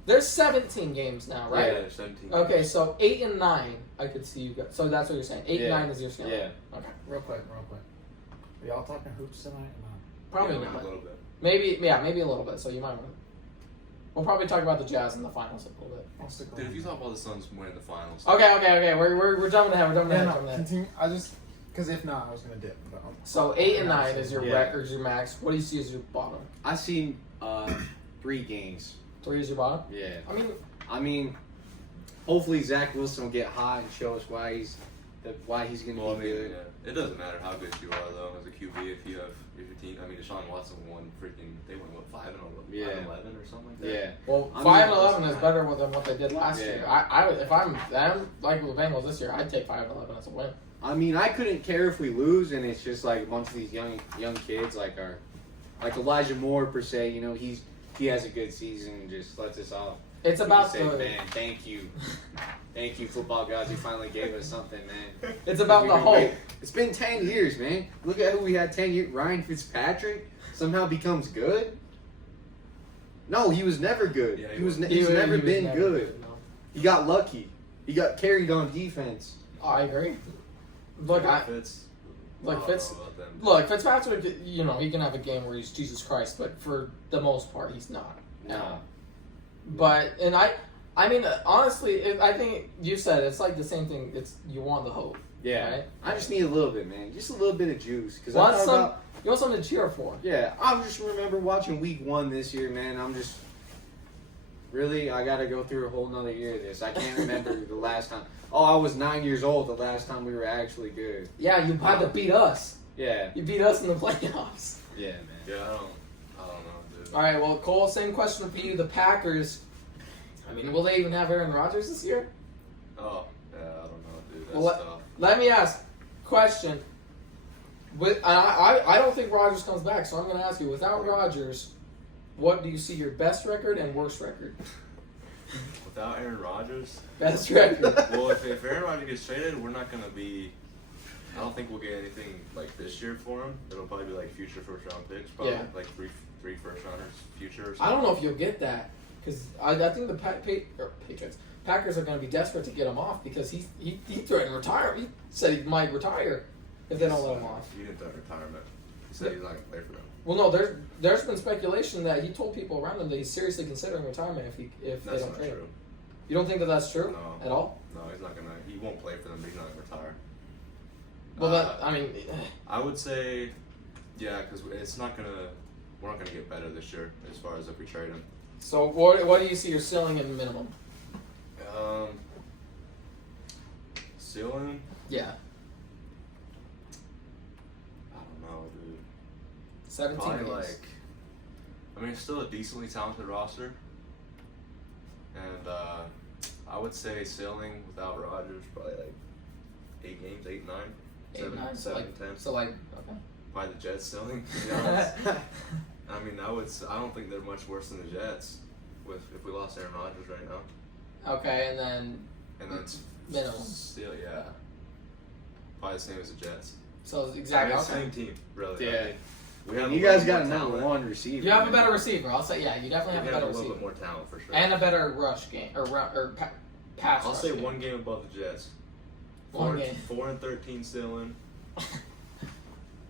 there's 17 games now, right? Yeah, there's 17. Okay, so 8 and 9, I could see you guys. So that's what you're saying. 8 and 9 is your scale. Yeah. Okay. Real quick. Are y'all talking hoops tonight or not? Probably Yeah, not. a little bit. Maybe a little bit. So you might want to. We'll probably talk about the Jazz in the finals a little bit. I'll stick Dude, if you around. talk about the Suns winning the finals. Okay. We're jumping ahead. We're jumping Yeah, ahead no, from that. continue. Because if not, I was gonna dip. But So 8 and 9 is your Yeah. record, your max. What do you see as your bottom? I seen 3 games. 3 is your bottom. Yeah. I mean, I mean, hopefully Zach Wilson will get hot and show us why he's going to be good. Yeah. It doesn't matter how good you are though as a QB if your team. I mean, Deshaun Watson won they won what 5-11 or something like that. Yeah. Well, 5-11 is better than what they did last year. If I'm them, like with the Bengals this year, I'd take 5-11 as a win. I mean, I couldn't care if we lose, and it's just like a bunch of these young kids, like Elijah Moore per se. You know, he has a good season and just lets us off. It's about the man. Thank you, football gods. You finally gave us something, man. It's about the hope. It's been 10 years, man. Look at who we had 10 years. Ryan Fitzpatrick somehow becomes good. No, he was never good. Yeah, he's never been good. No. He got lucky. He got carried on defense. I agree. Look, Fitzpatrick, you know, he can have a game where he's Jesus Christ, but for the most part, he's not. No. But, and I mean, honestly, I think you said it's like the same thing. It's you want the hope. Yeah. Right? I just need a little bit, man. Just a little bit of juice. You want something to cheer for. Yeah, I just remember watching week 1 this year, man. I'm just... Really? I gotta go through a whole nother year of this. I can't remember the last time. Oh, I was 9 years old the last time we were actually good. Yeah, you had to beat us. Yeah. You beat us in the playoffs. Yeah, man. Yeah, I don't know, dude. All right, well, Cole, same question for you. The Packers, I mean, will they even have Aaron Rodgers this year? Oh, yeah, I don't know, dude. That's Well, tough. let me ask question. I don't think Rodgers comes back, so I'm going to ask you, without Rodgers, what do you see your best record and worst record? Without Aaron Rodgers? Best record. Well, if Aaron Rodgers gets traded, we're not going to be... I don't think we'll get anything like this year for him. It'll probably be like future first-round picks. Probably like three first-rounders future or something. I don't know if you'll get that, because I think the Patriots, Packers are going to be desperate to get him off because he threatened retire. He said he might retire if they don't let him off. He didn't threaten retirement. He said he's not going to play for them. Well, no, there's been speculation that he told people around him that he's seriously considering retirement if they That's don't not trade him. true. You don't think that that's true No. at all? No, he's not gonna. He won't play for them. But he's not gonna retire. Well, I would say, yeah, because it's not gonna. We're not gonna get better this year as far as if we trade him. So what do you see your ceiling and minimum? Ceiling? Yeah, I don't know, dude. 17 Probably games. I mean, it's still a decently talented roster, and I would say ceiling without Rodgers probably like 8 games, 8, 9, 8, 9, so 7, like 10. So like okay. Probably the Jets ceiling. To be honest. I mean, I don't think they're much worse than the Jets if we lost Aaron Rodgers right now. Okay, and then minimum. Still, yeah. Probably the same as the Jets. So it's exactly okay. Same team, really. Yeah. We have You guys got a number 1 receiver. You have a better receiver. I'll say, yeah, you definitely have a better little receiver bit more talent for sure. and a better rush game pass. I'll rush say game. 1 game above the Jets. 1 game. 4-13 ceiling.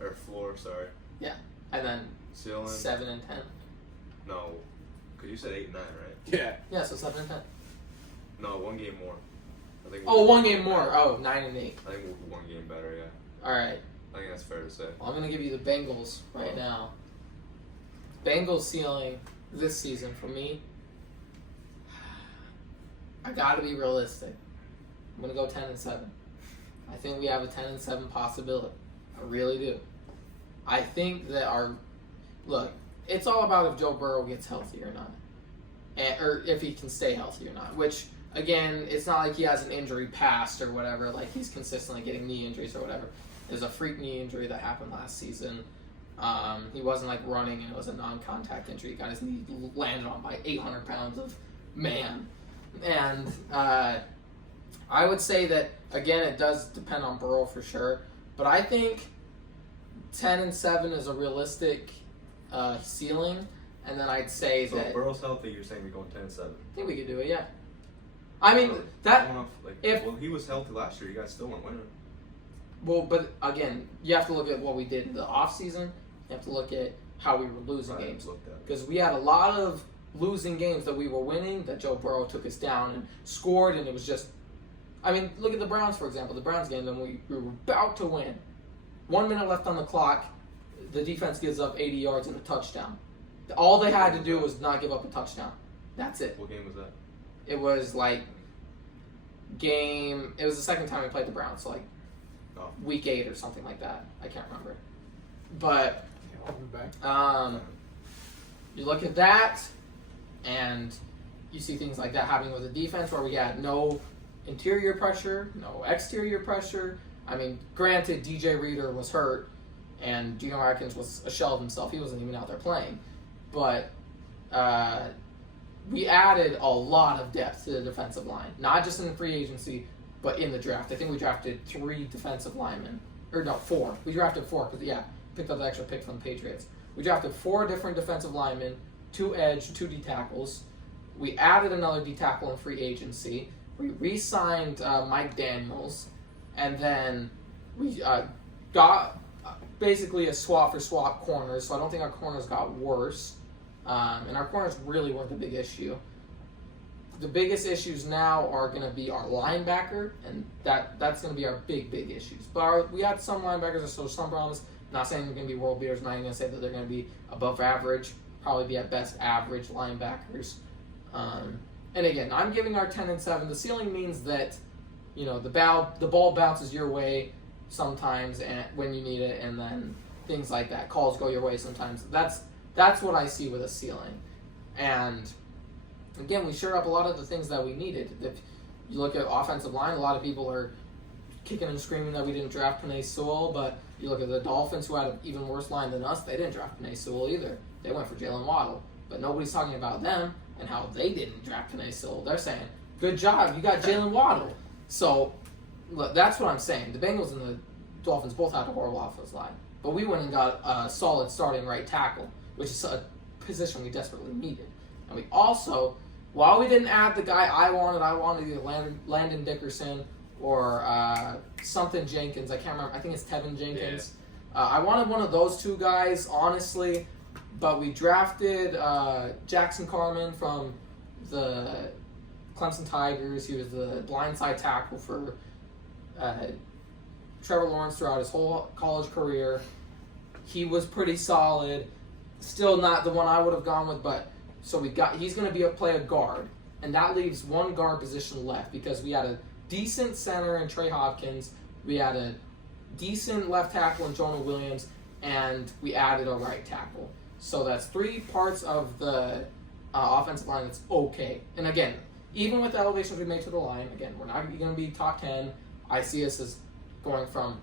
Or floor, sorry. Yeah, and then Ceiling. 7 and 10. No, because you said 8 and 9, right? Yeah. Yeah, so 7 and 10. No, 1 game more. I think. Oh, 1 game more. Oh, 9 and 8. I think we'll be 1 game better. Yeah. All right. I think that's fair to say. Well, I'm gonna give you the Bengals right now. Bengals ceiling this season for me. I gotta be realistic. I'm gonna go 10 and 7. I think we have a 10 and 7 possibility. I really do. I think that look, it's all about if Joe Burrow gets healthy or not, or if he can stay healthy or not. Which again, it's not like he has an injury past or whatever. Like he's consistently getting knee injuries or whatever. There's a freak knee injury that happened last season. He wasn't like running and it was a non-contact injury. He got his knee landed on by 800 pounds of man. And I would say that, again, it does depend on Burrow for sure. But I think 10 and 7 is a realistic ceiling. And then I'd say So that if Burrow's healthy, you're saying we're going 10 and 7. I think we could do it, yeah. I mean, that... Well, he was healthy last year. You guys still weren't winning. Well, but again, you have to look at what we did in the offseason. You have to look at how we were losing games. Because we had a lot of losing games that we were winning that Joe Burrow took us down and scored, and it was just... I mean, look at the Browns, for example. The Browns game, then we were about to win. 1 minute left on the clock. The defense gives up 80 yards and a touchdown. All they had to do was not give up a touchdown. That's it. What game was that? It was like game. It was the second time we played the Browns, so like Oh. week 8 or something like that. I can't remember. But you look at that, and you see things like that happening with the defense, where we had no interior pressure, no exterior pressure. I mean, granted, DJ Reader was hurt, and Geno Atkins was a shell of himself. He wasn't even out there playing. But we added a lot of depth to the defensive line, not just in the free agency, but in the draft. I think we drafted 3 defensive linemen. Or no, 4. We drafted 4 because, picked up the extra pick from the Patriots. We drafted 4 different defensive linemen, 2 edge, 2 D tackles. We added another D tackle in free agency. We re-signed Mike Daniels. And then we got basically a swap-for-swap corners, so I don't think our corners got worse. And our corners really weren't the big issue. The biggest issues now are going to be our linebacker, and that's going to be our big issues. But we had some linebackers that showed some promise. Not saying they're going to be world beaters. Not even going to say that they're going to be above average. Probably be at best average linebackers. And again, I'm giving our 10-7. The ceiling means that, you know, the ball bounces your way sometimes and when you need it, and then things like that. Calls go your way sometimes. That's what I see with a ceiling. And again, we shored up a lot of the things that we needed. If you look at offensive line, a lot of people are kicking and screaming that we didn't draft Penei Sewell, but you look at the Dolphins, who had an even worse line than us, they didn't draft Penei Sewell either. They went for Jalen Waddle. But nobody's talking about them and how they didn't draft Penei Sewell. They're saying, good job, you got Jalen Waddle. So, look, that's what I'm saying. The Bengals and the Dolphins both had a horrible offensive line. But we went and got a solid starting right tackle, which is a position we desperately needed. And we also, while we didn't add the guy I wanted either Landon Dickerson or something Jenkins. I can't remember. I think it's Tevin Jenkins. Yeah. I wanted one of those 2 guys, honestly. But we drafted Jackson Carman from the Clemson Tigers. He was the blindside tackle for Trevor Lawrence throughout his whole college career. He was pretty solid. Still not the one I would have gone with, but so he's going to play a guard, and that leaves 1 guard position left because we had a decent center in Trey Hopkins, we had a decent left tackle in Jonah Williams, and we added a right tackle. So that's 3 parts of the offensive line that's okay. And again, even with the elevations we made to the line, again, we're not going to be top 10. I see us as going from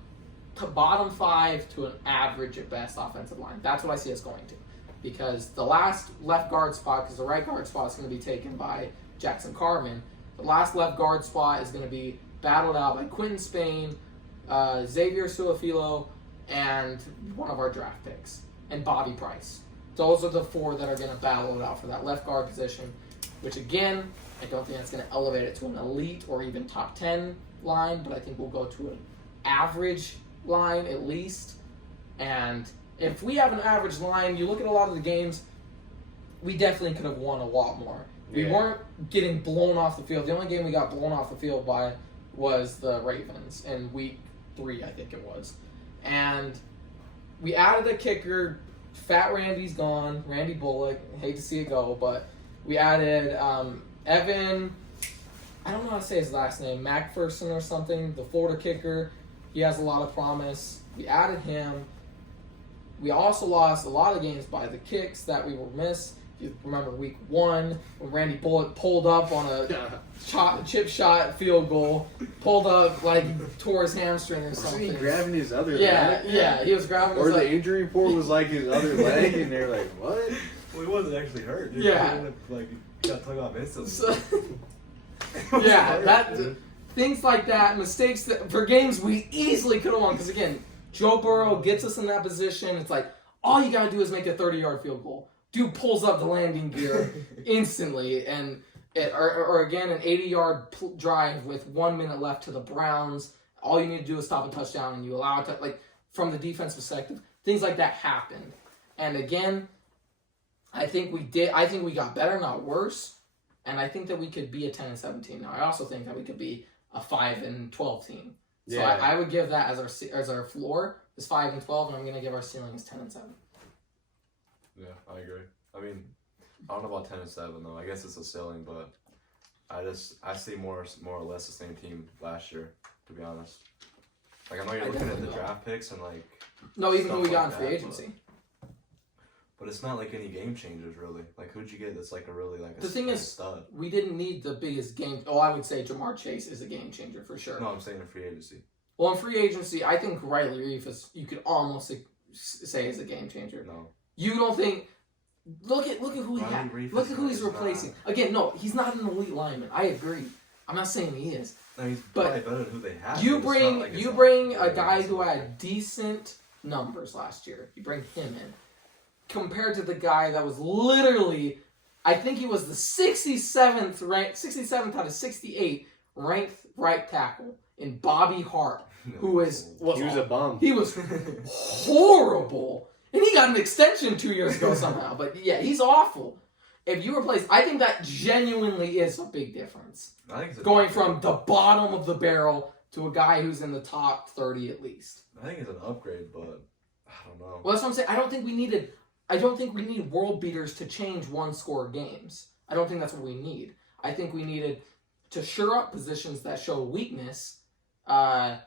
bottom 5 to an average at best offensive line. That's what I see us going to. Because the last left guard spot, because the right guard spot is going to be taken by Jackson Carman, the last left guard spot is going to be battled out by Quentin Spain, Xavier Suafilo, and one of our draft picks, and Bobby Price. Those are the 4 that are going to battle it out for that left guard position, which again, I don't think that's going to elevate it to an elite or even top 10 line, but I think we'll go to an average line at least. And if we have an average line, you look at a lot of the games, we definitely could have won a lot more. We weren't getting blown off the field. The only game we got blown off the field by was the Ravens in week 3, I think it was. And we added a kicker. Fat Randy's gone. Randy Bullock. Hate to see it go, but we added Evan, I don't know how to say his last name, McPherson or something, the Florida kicker. He has a lot of promise. We added him. We also lost a lot of games by the kicks that we were missed. If you remember week 1, when Randy Bullock pulled up on a chip shot field goal, pulled up, tore his hamstring or something. Wasn't he grabbing his other leg? Yeah, he was grabbing his leg. Or the injury report was his other leg, and they're like, what? Well, he wasn't actually hurt. He Yeah. got tongue off instantly. Things like that, mistakes that for games we easily could have won. Because again, Joe Burrow gets us in that position. It's like, all you got to do is make a 30-yard field goal. Dude pulls up the landing gear instantly, and or again an 80-yard drive with 1 minute left to the Browns. All you need to do is stop a touchdown, and you allow it to, from the defense perspective, things like that happened. And again, I think we did. I think we got better, not worse. And I think that we could be a 10-7 team. Now, I also think that we could be a 5-12 team. So yeah. I would give that as our floor is 5-12, and I'm going to give our ceiling as 10-7. Yeah, I agree. I mean, I don't know about 10-7 though. I guess it's a ceiling, but I see more or less the same team last year, to be honest. Like I know you're looking at the draft picks and like. No, even who we got in like free that, agency. But it's not like any game changers really. Like who'd you get that's like a really like a The thing is, stud? we didn't need the biggest game. Oh, I would say Jamar Chase is a game changer for sure. No, I'm saying in free agency. Well, in free agency, I think Ryley Reef is, you could almost say is a game changer. No. You don't think? Look at who he Ryley had. Reef Look is at who not- he's is replacing. not- Again, no, he's not an elite lineman. I agree. I'm not saying he is. No, he's But probably better than who they have. You but it's not bring like it's you not bring a really guy awesome. who had decent numbers last year. You bring him in, compared to the guy that was literally, I think he was the 67th out of 68 ranked right tackle in Bobby Hart, who was He was a bum. he was horrible, and he got an extension 2 years ago somehow. But yeah, he's awful. If you replace, I think that genuinely is a big difference. I think it's Going from the bottom of the barrel to a guy who's in the top 30 at least. I think it's an upgrade, but I don't know. Well, that's what I'm saying. I don't think we need world beaters to change one-score games. I don't think that's what we need. I think we needed to shore up positions that show weakness, to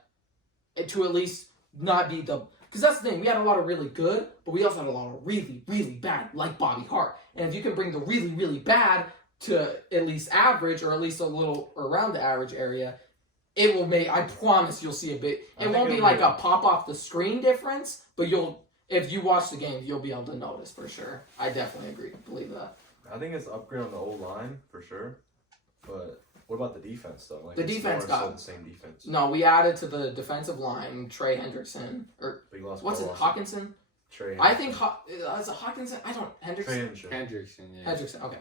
at least not be the. Because that's the thing. We had a lot of really good, but we also had a lot of really, really bad, like Bobby Hart. And if you can bring the really, really bad to at least average, or at least a little around the average area, it will make. I promise you'll see a bit. It won't be like a pop off the screen difference, but if you watch the game, you'll be able to notice for sure. I definitely agree. Believe that. I think it's an upgrade on the old line for sure. But what about the defense though? Like The it's defense more so got- the same defense. No, we added to the defensive line Trey Hendrickson or But you lost what's it, Carl Hawkinson? Trey. I think is it Hawkinson? I don't Hendrickson. Trey Hendrickson. Hendrickson, yeah. Hendrickson. Okay,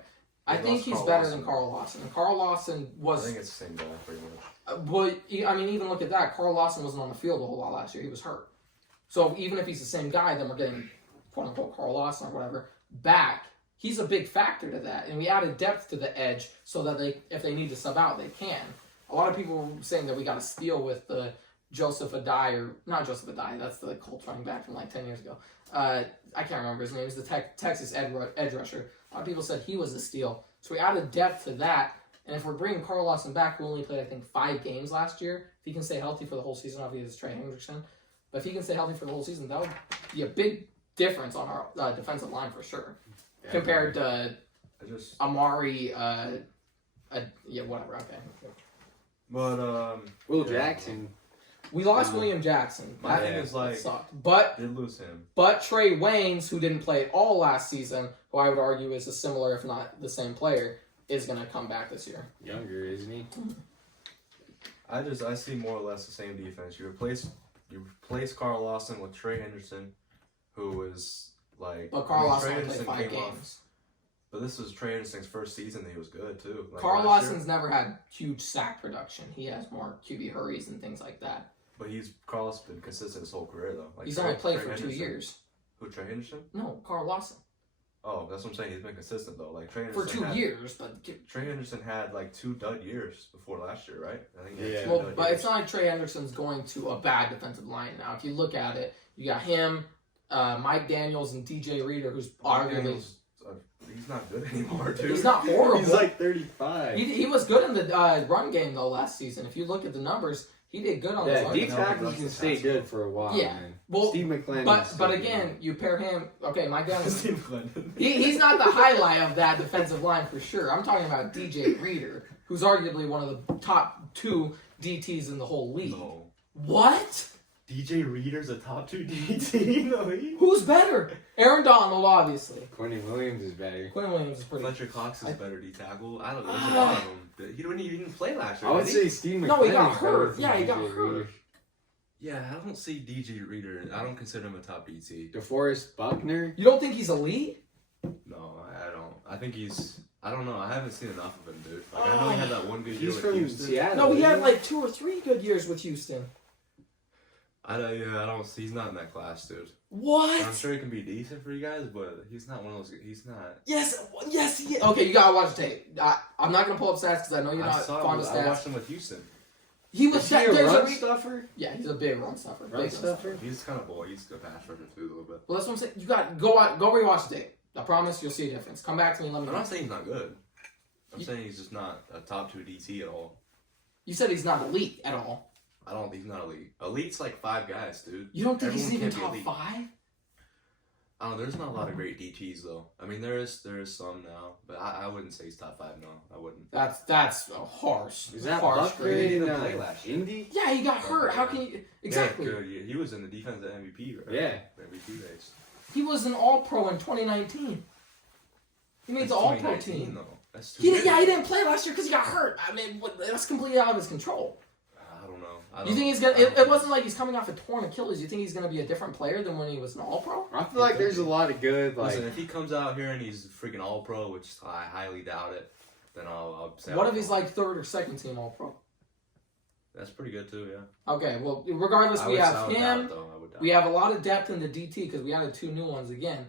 I They think lost he's Carl better Lawson. than Carl Lawson. And Carl Lawson I was. think it's the same guy pretty much. But I mean, even look at that. Carl Lawson wasn't on the field a whole lot last year. He was hurt. So even if he's the same guy, then we're getting quote unquote Carl Lawson or whatever back. He's a big factor to that, and we added depth to the edge so that if they need to sub out, they can. A lot of people were saying that we got to steal with the Joseph Adai, or not Joseph Adai. That's the Colts running back from like 10 years ago. I can't remember his name. He's the Texas edge rusher. A lot of people said he was a steal. So we added depth to that. And if we're bringing Carl Lawson back, who only played, I think, 5 games last year, if he can stay healthy for the whole season, obviously it's Trey Hendrickson. But if he can stay healthy for the whole season, that would be a big difference on our defensive line for sure. Yeah, Compared to I just. Amari, yeah, whatever, okay. Will yeah. Jackson. We lost William Jackson. My That- thing is that like sucked. But did lose him. Trey Waynes, who didn't play at all last season, who I would argue is a similar, if not the same player, is going to come back this year. Younger, isn't he? I see more or less the same defense. You replace Carl Lawson with Trey Henderson, who is like. But Carl Lawson Trey only played 5 Henderson came games. But this was Trey Henderson's first season. He was good too. Like Carl last year. Lawson's never had huge sack production. He has more QB hurries and things like that. But Carl's been consistent his whole career though. Like He's only played Trey for 2 Henderson. years. Who, Trey Henderson? No, Carl Lawson. Oh, that's what I'm saying. He's been consistent though. Like Trey For Henderson 2 years, but... Trey Henderson had like 2 dud years before last year, right? I think he had Yeah. 2 Well, dud but years. it's not like Trey Henderson's going to a bad defensive line now. If you look at it, you got him, Mike Daniels, and DJ Reader, who's arguably... Daniels, he's not good anymore, dude. He's not horrible. He's like 35. He was good in the run game, though, last season. If you look at the numbers, he did good on the Yeah, run deep game. tackles can stay good for a while, Yeah. man. Well, Steve McClendon. But again, you pair him... Okay, Mike Daniels... Steve Clinton. He's not the highlight of that defensive line for sure. I'm talking about DJ Reader, who's arguably one of the top 2 DTs in the whole league. No. What? DJ Reader's a top 2 DT in the league. Who's better? Aaron Donald, obviously. Quentin Williams is better. Quinn Williams is pretty... Fletcher Cox is better D tackle. I don't know. There's a lot of them. He didn't even play last year. I would did he? say Steve McClendon. No, he got hurt. Yeah, he got DJ hurt. Reader. Yeah, I don't see DJ Reader. I don't consider him a top DT. DeForest Buckner. You don't think he's elite? No, I don't. I think he's. I don't know. I haven't seen enough of him, dude. Like I know he had that one good year He's with from Houston. Seattle. No, he isn't had like 2 or 3 good years with Houston. I don't see. He's not in that class, dude. I'm What? sure he can be decent for you guys, but he's not one of those. He's not. Yes, he is. Okay, you gotta watch the tape. I'm not gonna pull up stats because I know you're I not saw fond him. of I stats. watched him with Houston. He was Is he a there's run re- stuffer? Yeah, he's a big run stuffer. Run Big stuffer? He's kind of boy. He's a pass rusher too, a little bit. Well, that's what I'm saying. You got go rewatch the tape. I promise you'll see a difference. Come back to me and let me I'm know. not saying he's not good. I'm saying he's just not a top 2 DT at all. You said he's not elite at all. I don't think he's not elite. Elite's like 5 guys, dude. You don't think Everyone he's even can't be top elite. 5? I don't know. There's not a lot of great DTs though. I mean, there is some now, but I wouldn't say he's top 5. No, I wouldn't. That's a harsh. Is that harsh Buck grade. in Play last year. Indy? Yeah, he got hurt. How can you exactly? Yeah, good. Yeah, he was in the defensive MVP, right? Yeah. MVP race. He was an All-Pro in 2019. He made That's the All-Pro 2019, team. though. That's too He big. didn't play last year because he got hurt. I mean, that's completely out of his control. I don't know. You think he's gonna? It wasn't like he's coming off a torn Achilles. You think he's gonna be a different player than when he was an All-Pro? I feel like there's a lot of good, like... Listen, if he comes out here and he's freaking All-Pro, which I highly doubt it, then I'll say. What if he's like 3rd or 2nd team All-Pro? That's pretty good too, yeah. Okay, well, regardless, I we would have doubt him. it, though. I would doubt We it. have a lot of depth in the DT because we added 2 new ones again,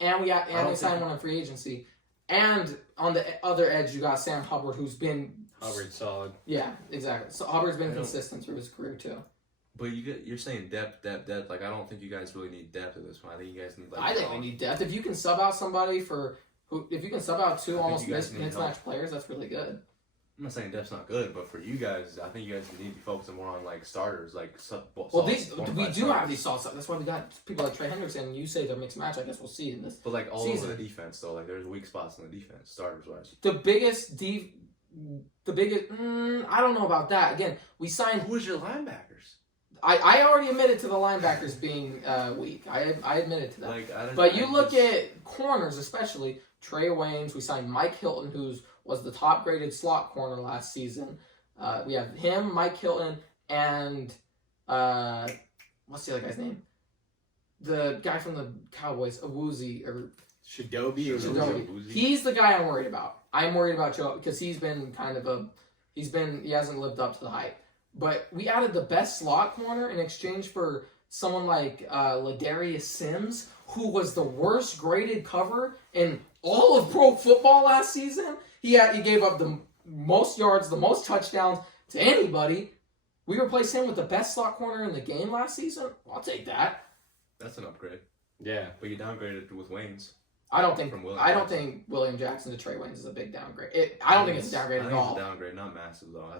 and we signed think- one in free agency. And on the other edge, you got Sam Hubbard, who's been Hubbard's solid. Yeah, exactly. So Hubbard's been I don't- consistent through his career too. But you're saying depth. Like I don't think you guys really need depth at this point. I think you guys need like. I think we need depth. If you can sub out somebody if you can sub out 2 almost you guys need mismatch help. players, that's really good. I'm not saying depth's not good, but for you guys, I think you guys need to be focusing more on like starters, like Well, solid these bona we fide do have starters. these solid. That's why we got people like Trey Hendrickson. And you say they're mixed match. I guess we'll see in this. But like all season. over the defense, though, like there's weak spots in the defense, starters wise. The biggest. I don't know about that. Again, we signed. Who's your linebackers? I already admitted to the linebackers being weak. I admitted to that. But you look at corners, especially Trey Waynes. We signed Mike Hilton, who was the top graded slot corner last season. We have him, Mike Hilton, and what's the other guy's name? The guy from the Cowboys, Awuzie or Shadobi or Shadobi. Awuzie. He's the guy I'm worried about. I'm worried about Joe because he hasn't lived up to the hype. But we added the best slot corner in exchange for someone like Ladarius Sims, who was the worst graded cover in all of pro football last season. He gave up the most yards, the most touchdowns to anybody. We replaced him with the best slot corner in the game last season. I'll take that. That's an upgrade. Yeah. But you downgraded with Wayne's. I don't think From William I don't Jackson. think William Jackson to Trey Waynes is a big downgrade. I don't think it's a downgrade at all. It's a downgrade, not massive though.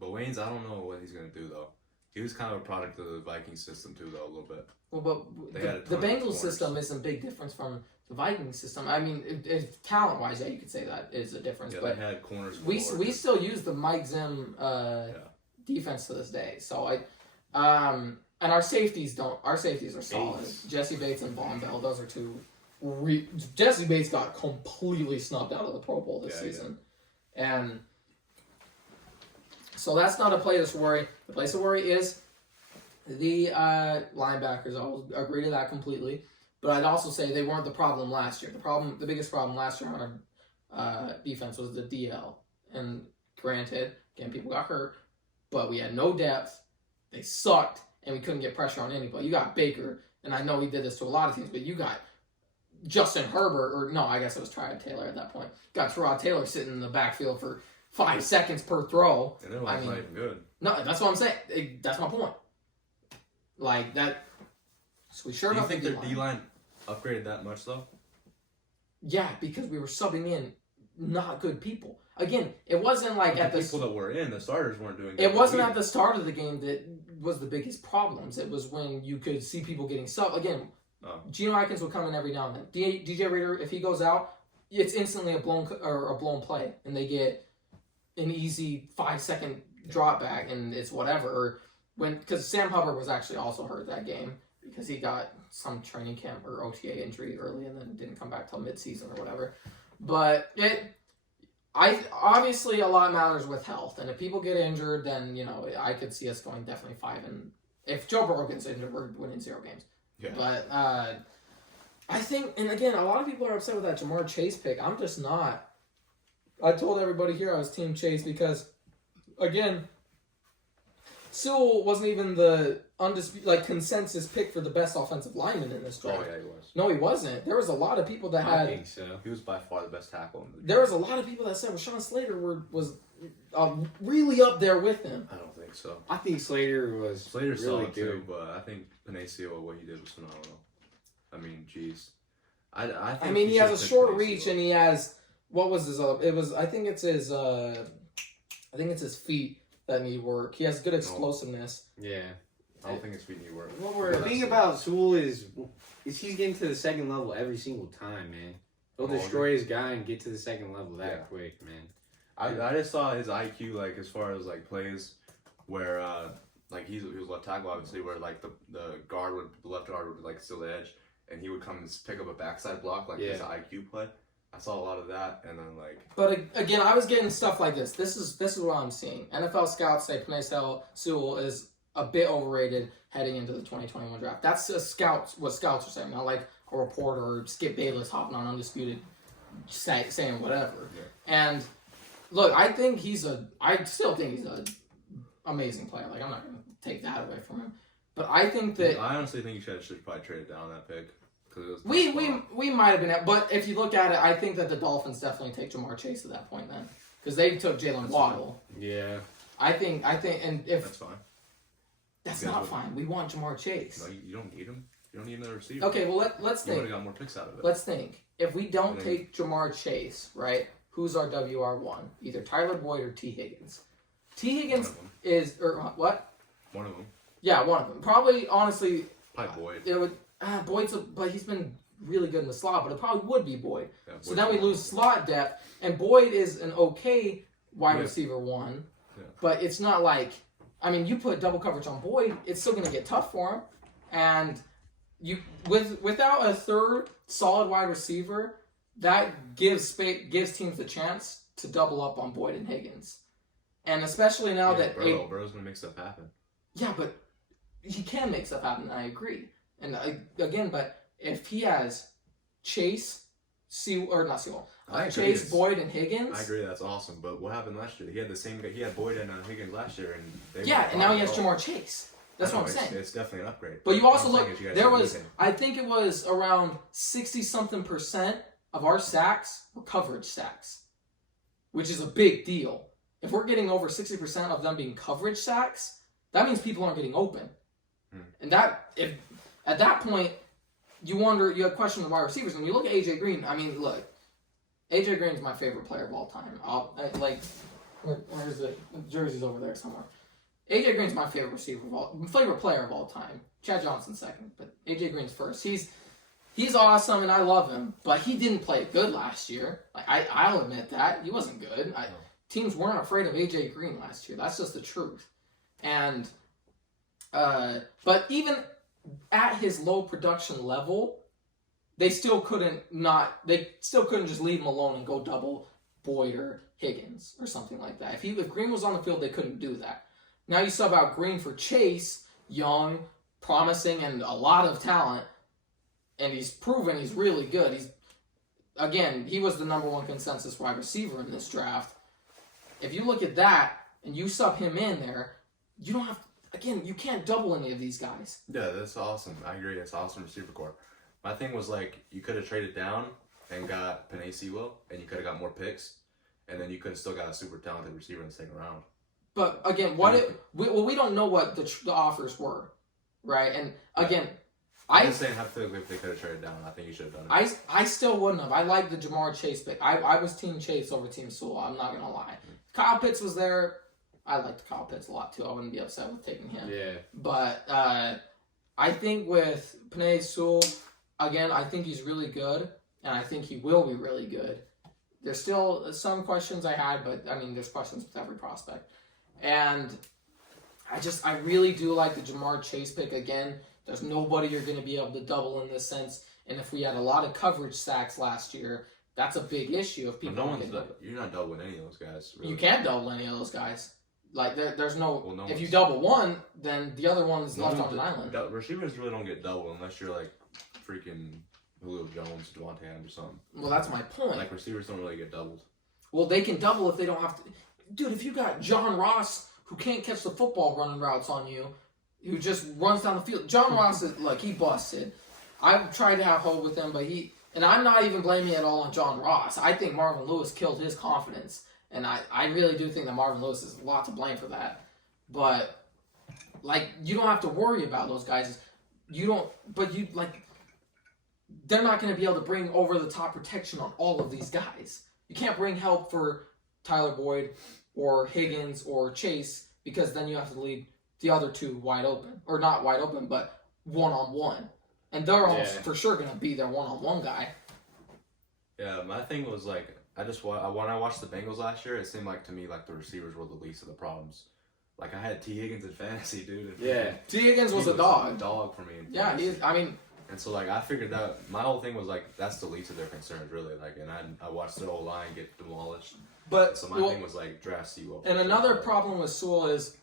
But Wayne's, I don't know what he's gonna do though. He was kind of a product of the Vikings system too, though, a little bit. Well, but They had a the ton of Bengals corners. system isn't a big difference from the Vikings system. I mean, talent-wise, yeah, you could say that is a difference. Yeah, but they had corners. we galore. still use the Mike Zim defense to this day. So and our safeties don't. Our safeties are solid. Bates. Jesse Bates and Von Bell. Those are 2. Jesse Bates got completely snubbed out of the Pro Bowl this season, and so that's not a place to worry. The place to worry is the linebackers. I'll agree to that completely, but I'd also say they weren't the problem last year. The biggest problem last year on our defense was the DL, and granted, again, people got hurt, but we had no depth. They sucked, and we couldn't get pressure on anybody. You got Baker, and I know he did this to a lot of teams, but you got Justin Herbert, or no, I guess it was Tyrod Taylor at that point. Got Tyrod Taylor sitting in the backfield for 5 seconds per throw. And they're not even good. No, that's what I'm saying. That's my point. Like that. So we sure Do you enough think the their D-line. D-line upgraded that much though? Yeah, because we were subbing in not good people. Again, it wasn't like But at the the people that were in, the starters weren't doing. It good wasn't either. at the start of the game that was the biggest problems. It was when you could see people getting sub. Again, Geno Atkins would come in every now and then. DJ Reader, if he goes out, it's instantly a blown play, and they get an easy 5-second drop back, and it's whatever. Or because Sam Hubbard was actually also hurt that game because he got some training camp or OTA injury early, and then didn't come back till midseason or whatever. But obviously a lot matters with health, and if people get injured, then I could see us going definitely 5. And if Joe Burrow gets injured, we're winning 0 games. Yeah. But I think, and again, a lot of people are upset with that Jamar Chase pick. I'm just not. I told everybody here I was Team Chase because, again, Sewell wasn't even the consensus pick for the best offensive lineman in this draft. Oh yeah, he was. No, he wasn't. There was a lot of people that I had. think so. He was by far the best tackle. There was a lot of people that said Rashawn Slater was really up there with him. I don't think so. I think Slater's really really good, good. but I think Panacea, what he did was phenomenal. I mean, jeez. I I mean, he has a should pick short Panacea. reach and he has what was his other? It was I think it's his feet that need work. He has good explosiveness. Yeah. I don't think his feet need work. What were The thing about Sewell is he's getting to the second level every single time, man. He'll destroy his guy and get to the second level that quick, man. I just saw his IQ, like, as far as, like, plays where, like, he was left tackle, obviously, where, like, the left guard would, like, steal the edge, and he would come and pick up a backside block, like, his IQ play. I saw a lot of that, and then, like... But, again, I was getting stuff like this. This is what I'm seeing. NFL scouts say Penei Sewell is a bit overrated heading into the 2021 draft. That's what scouts are saying, not like a reporter or Skip Bayless hopping on Undisputed saying whatever. Yeah. And... Look, I still think he's an amazing player. Like, I'm not going to take that away from him. But I think that... I honestly think you should probably trade down that pick. We might have been... But if you look at it, I think that the Dolphins definitely take Jamar Chase at that point then. Because they took Jalen Waddle. Yeah. I think... And if... That's fine. That's not fine. We want Jamar Chase. No, you don't need him. You don't need another receiver. Okay, well, let's think. You would have got more picks out of it. Let's think. If we don't take Jamar Chase, right... Who's our WR1? Either Tyler Boyd or T. Higgins. T. Higgins is... Or what? One of them. Yeah, one of them. Probably, honestly... Probably Boyd. It would... Boyd's... But he's been really good in the slot, but it probably would be Boyd. Yeah, so then we lose slot depth, and Boyd is an okay wide receiver one, but it's not like... I mean, you put double coverage on Boyd, it's still going to get tough for him, and you without a third solid wide receiver... That gives teams the chance to double up on Boyd and Higgins. And especially now that... Burrow's going to make stuff happen. Yeah, but he can make stuff happen, I agree. And again, but if he has Chase, Boyd, and Higgins... I agree, that's awesome. But what happened last year? He had the same guy. He had Boyd and Higgins last year. And now he has Jamar Chase. That's what I'm saying. It's definitely an upgrade. But you also look... I think it was around 60-something% of our sacks were coverage sacks, which is a big deal. If we're getting over 60% of them being coverage sacks, that means people aren't getting open. And at that point, you have questions of wide receivers. When you look at AJ Green, I mean, look, AJ Green's my favorite player of all time. Where's it? Jersey's over there somewhere. AJ Green's my favorite favorite player of all time. Chad Johnson's second, but AJ Green's first. He's awesome, and I love him, but he didn't play good last year. Like I'll admit that. He wasn't good. Teams weren't afraid of A.J. Green last year. That's just the truth. And, but even at his low production level, they still couldn't just leave him alone and go double Boyd or Higgins or something like that. If Green was on the field, they couldn't do that. Now you sub out Green for Chase, young, promising, and a lot of talent. And he's proven he's really good. He was the number one consensus wide receiver in this draft. If you look at that and you sub him in there, you don't have you can't double any of these guys. Yeah, that's awesome. I agree. That's awesome receiver core. My thing was you could have traded down and got Penei Sewell, and you could have got more picks, and then you could have still got a super talented receiver in the second round. But again, we don't know what the offers were, right? And again. I'm just saying, hypothetically, if they could have traded down, I think you should have done it. I still wouldn't have. I like the Jamar Chase pick. I was Team Chase over Team Sewell. I'm not going to lie. Kyle Pitts was there. I liked Kyle Pitts a lot, too. I wouldn't be upset with taking him. Yeah. But I think with Penei Sewell, again, I think he's really good, and I think he will be really good. There's still some questions I had, but, I mean, there's questions with every prospect. And I really do like the Jamar Chase pick again. There's nobody you're going to be able to double in this sense. And if we had a lot of coverage sacks last year, that's a big issue. If people you're not doubling any of those guys. Really. You can't double any of those guys. Like there's no. If you double one, then the other one is left on an island. Receivers really don't get doubled unless you're like freaking Julio Jones, Devontae Adams, or something. Well, that's my point. Like receivers don't really get doubled. Well, they can double if they don't have to. Dude, if you got John Ross who can't catch the football running routes on you. Who just runs down the field. John Ross is, he busted. I've tried to have hope with him, but and I'm not even blaming it all on John Ross. I think Marvin Lewis killed his confidence. And I really do think that Marvin Lewis is a lot to blame for that. But, you don't have to worry about those guys. They're not going to be able to bring over-the-top protection on all of these guys. You can't bring help for Tyler Boyd or Higgins or Chase because then you have to leave the other two wide open. Or not wide open, but one-on-one. And they're almost for sure going to be their one-on-one guy. Yeah, my thing was like, when I watched the Bengals last year, it seemed like to me like the receivers were the least of the problems. Like I had T. Higgins in fantasy, dude. T. Higgins was a dog. A dog for me. Yeah, and so like I figured out my whole thing was like that's the least of their concerns really. Like, and I watched their whole line get demolished. But so my thing was like draft Sewell. And another problem with Sewell is,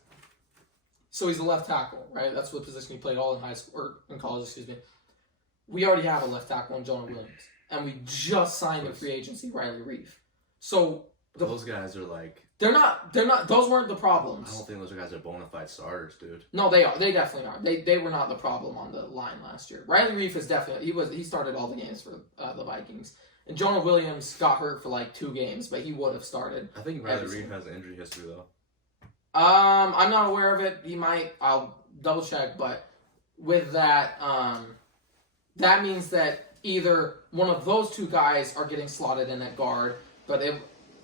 so he's a left tackle, right? That's what position he played all in high school or in college. Excuse me. We already have a left tackle in Jonah Williams, and we just signed a free agency, Ryley Reef. So those guys are like. They're not. Those weren't the problems. I don't think those guys are bona fide starters, dude. No, they are. They definitely are. They were not the problem on the line last year. Ryley Reef is definitely he started all the games for the Vikings, and Jonah Williams got hurt for like 2 games, but he would have started. I think Ryley Reef has an injury history though. I'm not aware of it. He might. I'll double check, but with that, that means that either one of those 2 guys are getting slotted in at guard, but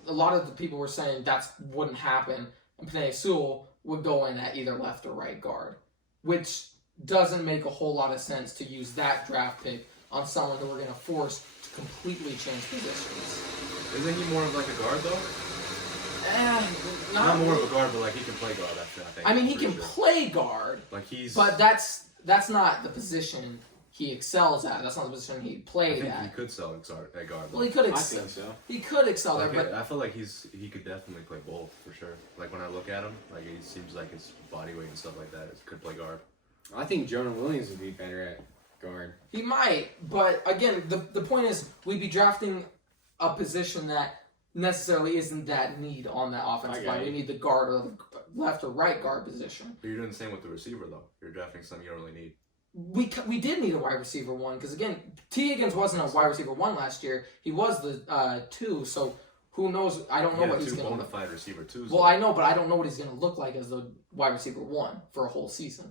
a lot of the people were saying that wouldn't happen, and Penei Sewell would go in at either left or right guard, which doesn't make a whole lot of sense to use that draft pick on someone who we're going to force to completely change positions. Isn't he more of like a guard though? Not more of a guard, but like he can play guard. I think. I mean, he can play guard, but that's not the position he excels at. That's not the position he played at. He could excel at guard. Well, he could excel. I think so. He could excel there, but I feel like he could definitely play both for sure. Like when I look at him, like he seems like his body weight and stuff like that could play guard. I think Jonah Williams would be better at guard. He might, but again, the point is we'd be drafting a position that necessarily isn't that need on that offensive line. We need the guard or the left or right guard position. But you're doing the same with the receiver though. You're drafting something you don't really need. We did need a wide receiver 1 because again, T. Higgins wasn't a wide receiver 1 last year. He was the 2. So who knows? I don't know what he's going to. Bona fide receiver 2s. Well, I know, but I don't know what he's going to look like as the wide receiver 1 for a whole season.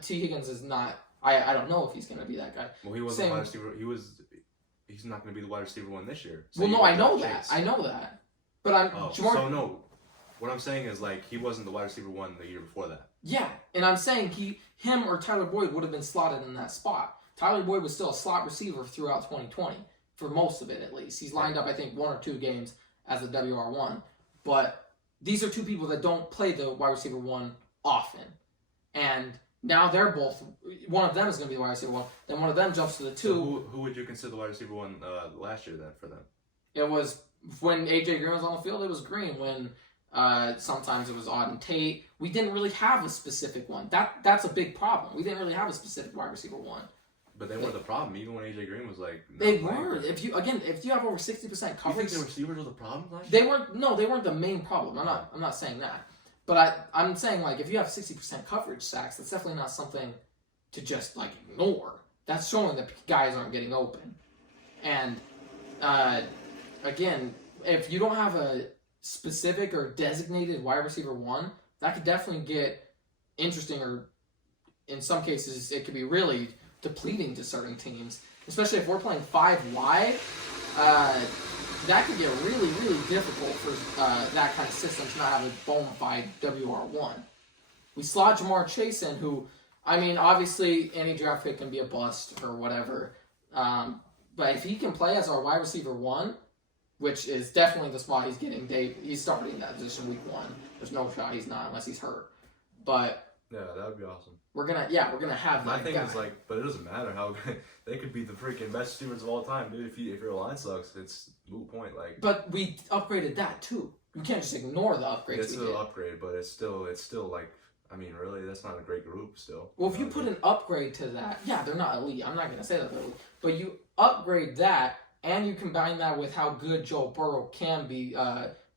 T. Higgins is not. I don't know if he's going to be that guy. Well, he wasn't wide receiver. He's not going to be the wide receiver 1 this year. So well, no, I know that. I know that. But so no. What I'm saying is like he wasn't the wide receiver 1 the year before that. Yeah, and I'm saying him or Tyler Boyd would have been slotted in that spot. Tyler Boyd was still a slot receiver throughout 2020, for most of it at least. He's lined up, I think, 1 or 2 games as a WR1. But these are 2 people that don't play the wide receiver 1 often. And now they're both, one of them is going to be the wide receiver 1, then one of them jumps to the 2. So who would you consider the wide receiver 1 last year then for them? It was, when A.J. Green was on the field, it was Green. When sometimes it was Auden Tate. We didn't really have a specific one. That's a big problem. We didn't really have a specific wide receiver 1. But they were the problem, even when AJ Green was like. They were. If you have over 60% coverage. You think the receivers were the problem last year? They weren't. No, they weren't the main problem. I'm not saying that. But I'm saying like if you have 60% coverage sacks, that's definitely not something to just like ignore. That's showing that guys aren't getting open. And again, if you don't have a specific or designated wide receiver 1, that could definitely get interesting, or in some cases it could be really depleting to certain teams, especially if we're playing 5 wide. That could get really, really difficult for that kind of system to not have a bona fide WR1. We slot Jamar Chase in, who, I mean, obviously any draft pick can be a bust or whatever, but if he can play as our wide receiver 1, which is definitely the spot he's getting. He's starting that position week 1. There's no shot he's not unless he's hurt. But yeah, that would be awesome. We're gonna have my that thing guy. is like, but it doesn't matter how they could be the freaking best receivers of all time, dude. If your line sucks, it's moot point. Like, but we upgraded that too. You can't just ignore the upgrades. It's still an upgrade, but it's still like, I mean, really, that's not a great group still. Well, if you put an upgrade to that, yeah, they're not elite. I'm not gonna say that they're elite, but you upgrade that. And you combine that with how good Joe Burrow can be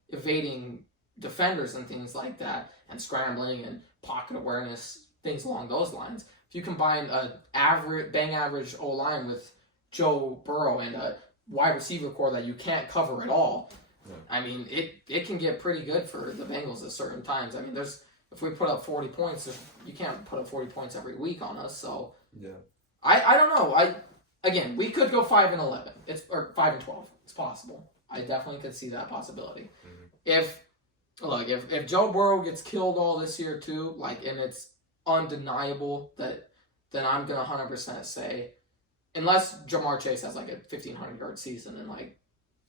evading defenders and things like that, and scrambling and pocket awareness, things along those lines. If you combine a average O-line with Joe Burrow and a wide receiver core that you can't cover at all, I mean, it can get pretty good for the Bengals at certain times. I mean, if we put up 40 points, you can't put up 40 points every week on us. So yeah, I don't know. Again, we could go 5-11. Or 5-12. It's possible. I definitely could see that possibility. Mm-hmm. If Joe Burrow gets killed all this year too, and it's undeniable then I'm gonna 100% say, unless Jamar Chase has like a 1,500-yard season and like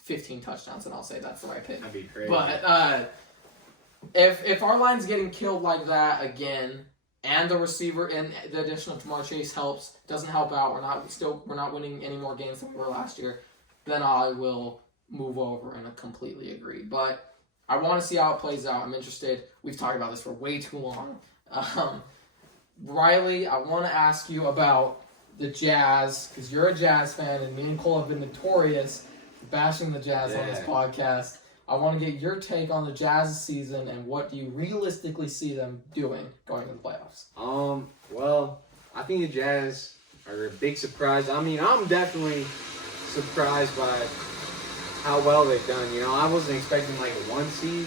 15 touchdowns, then I'll say that's the right pick. That'd be crazy. But if our line's getting killed like that again, and the receiver and the addition of Jamar Chase doesn't help out, we're not winning any more games than we were last year, then I will move over and I completely agree. But I want to see how it plays out. I'm interested. We've talked about this for way too long. Ryley, I want to ask you about the Jazz, because you're a Jazz fan, and me and Cole have been notorious for bashing the Jazz on this podcast. I want to get your take on the Jazz season, and what do you realistically see them doing going to the playoffs? Well, I think the Jazz are a big surprise. I mean, I'm definitely surprised by how well they've done. I wasn't expecting like a 1 seed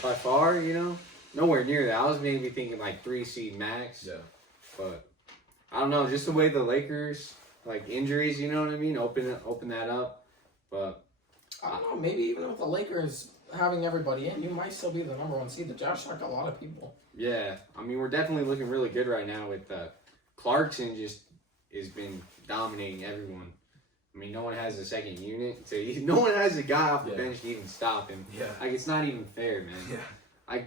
by far, Nowhere near that. I was maybe thinking like 3 seed max. Yeah. But I don't know, just the way the Lakers, like injuries, you know what I mean? Open that up. But I don't know, maybe even with the Lakers having everybody in, you might still be the number 1 seed. The Jazz shocked a lot of people. yeah, I mean, we're definitely looking really good right now with Clarkson just has been dominating everyone. I mean, no one has a second unit. No one has a guy off the bench to even stop him. Yeah. Like, it's not even fair, man. Yeah.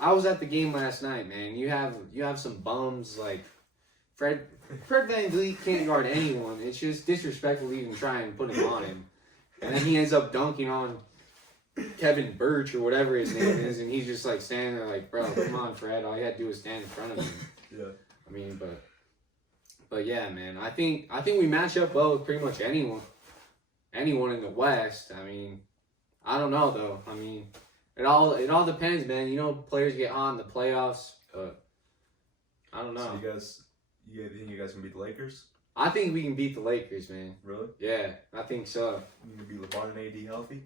I was at the game last night, man. You have some bums like Fred VanVleet can't guard anyone. It's just disrespectful to even try and put him on him. And then he ends up dunking on Kevin Birch or whatever his name is, and he's just like standing there like, bro, come on, Fred. All you had to do was stand in front of him. Yeah. I mean, but yeah, man. I think we match up well with pretty much anyone in the West. I mean, I don't know though. I mean, it all depends, man. Players get hot in the playoffs, but I don't know. So you think you guys can beat the Lakers? I think we can beat the Lakers, man. Really? Yeah, I think so. You can beat LeBron and AD healthy?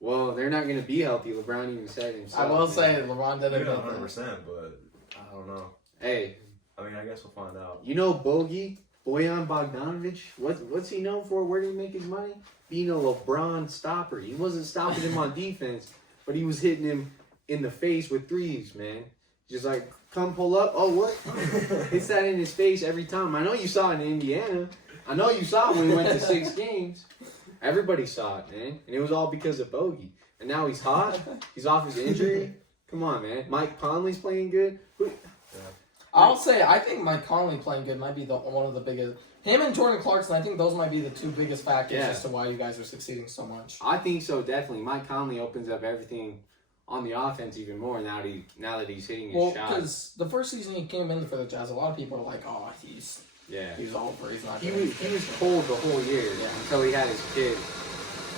Well, they're not going to be healthy. LeBron even said himself. I will man. say LeBron did Maybe it. not 100%, but I don't know. Hey. I mean, I guess we'll find out. Bojan Bogdanovic? What's he known for? Where did he make his money? Being a LeBron stopper. He wasn't stopping him on defense, but he was hitting him in the face with threes, man. Just like, come pull up. Oh, what? Hits that in his face every time. I know you saw it in Indiana. I know you saw it when we went to 6 games. Everybody saw it, man. And it was all because of Bogey. And now he's hot. He's off his injury. Come on, man. Mike Conley's playing good. I'll say, I think Mike Conley playing good might be one of the biggest. Him and Jordan Clarkson, I think those might be the 2 biggest factors as to why you guys are succeeding so much. I think so, definitely. Mike Conley opens up everything on the offense even more now that he's hitting his shots. Because the first season he came in for the Jazz, a lot of people are like, oh, he's over. He's not. He was cold the whole year until he had his kid.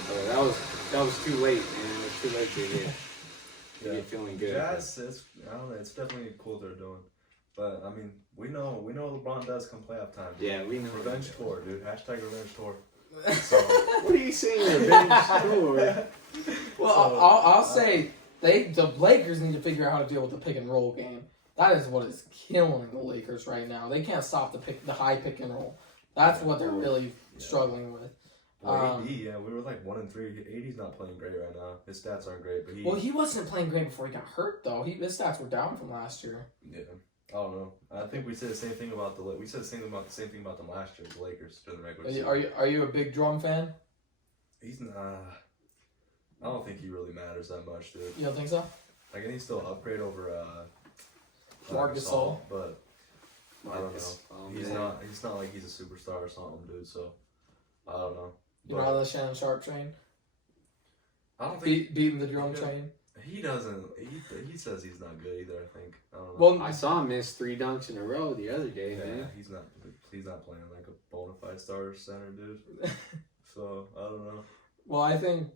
So that was too late, man. It was too late to get feeling good. Jazz, I don't know. It's definitely cool they're doing. But I mean, we know LeBron does come playoff time. Yeah, we know. Revenge tour, dude. Hashtag revenge tour. So, what are you saying, revenge tour? Well, I'll say the Lakers need to figure out how to deal with the pick and roll game. That is what is killing the Lakers right now. They can't stop the high pick and roll. That's what they're really struggling with. Well, AD, we were like 1-3. AD's not playing great right now. His stats aren't great, but he wasn't playing great before he got hurt though. His stats were down from last year. Yeah. I don't know. I think we said the same thing about the same thing about them last year, the Lakers during the regular season. Are you a big Drum fan? He's not. I don't think he really matters that much, dude. You don't think so? Like, and he's still an upgrade over Marc Gasol, but I don't know. He's not like he's a superstar or something, dude. So I don't know. You're not on the Shannon Sharp train. I don't think beating the Drum train. He doesn't. He says he's not good either. I think. I don't know. Well, I saw him miss 3 dunks in a row the other day, man. He's not playing like a bona fide starter center, dude. So I don't know. Well, I think.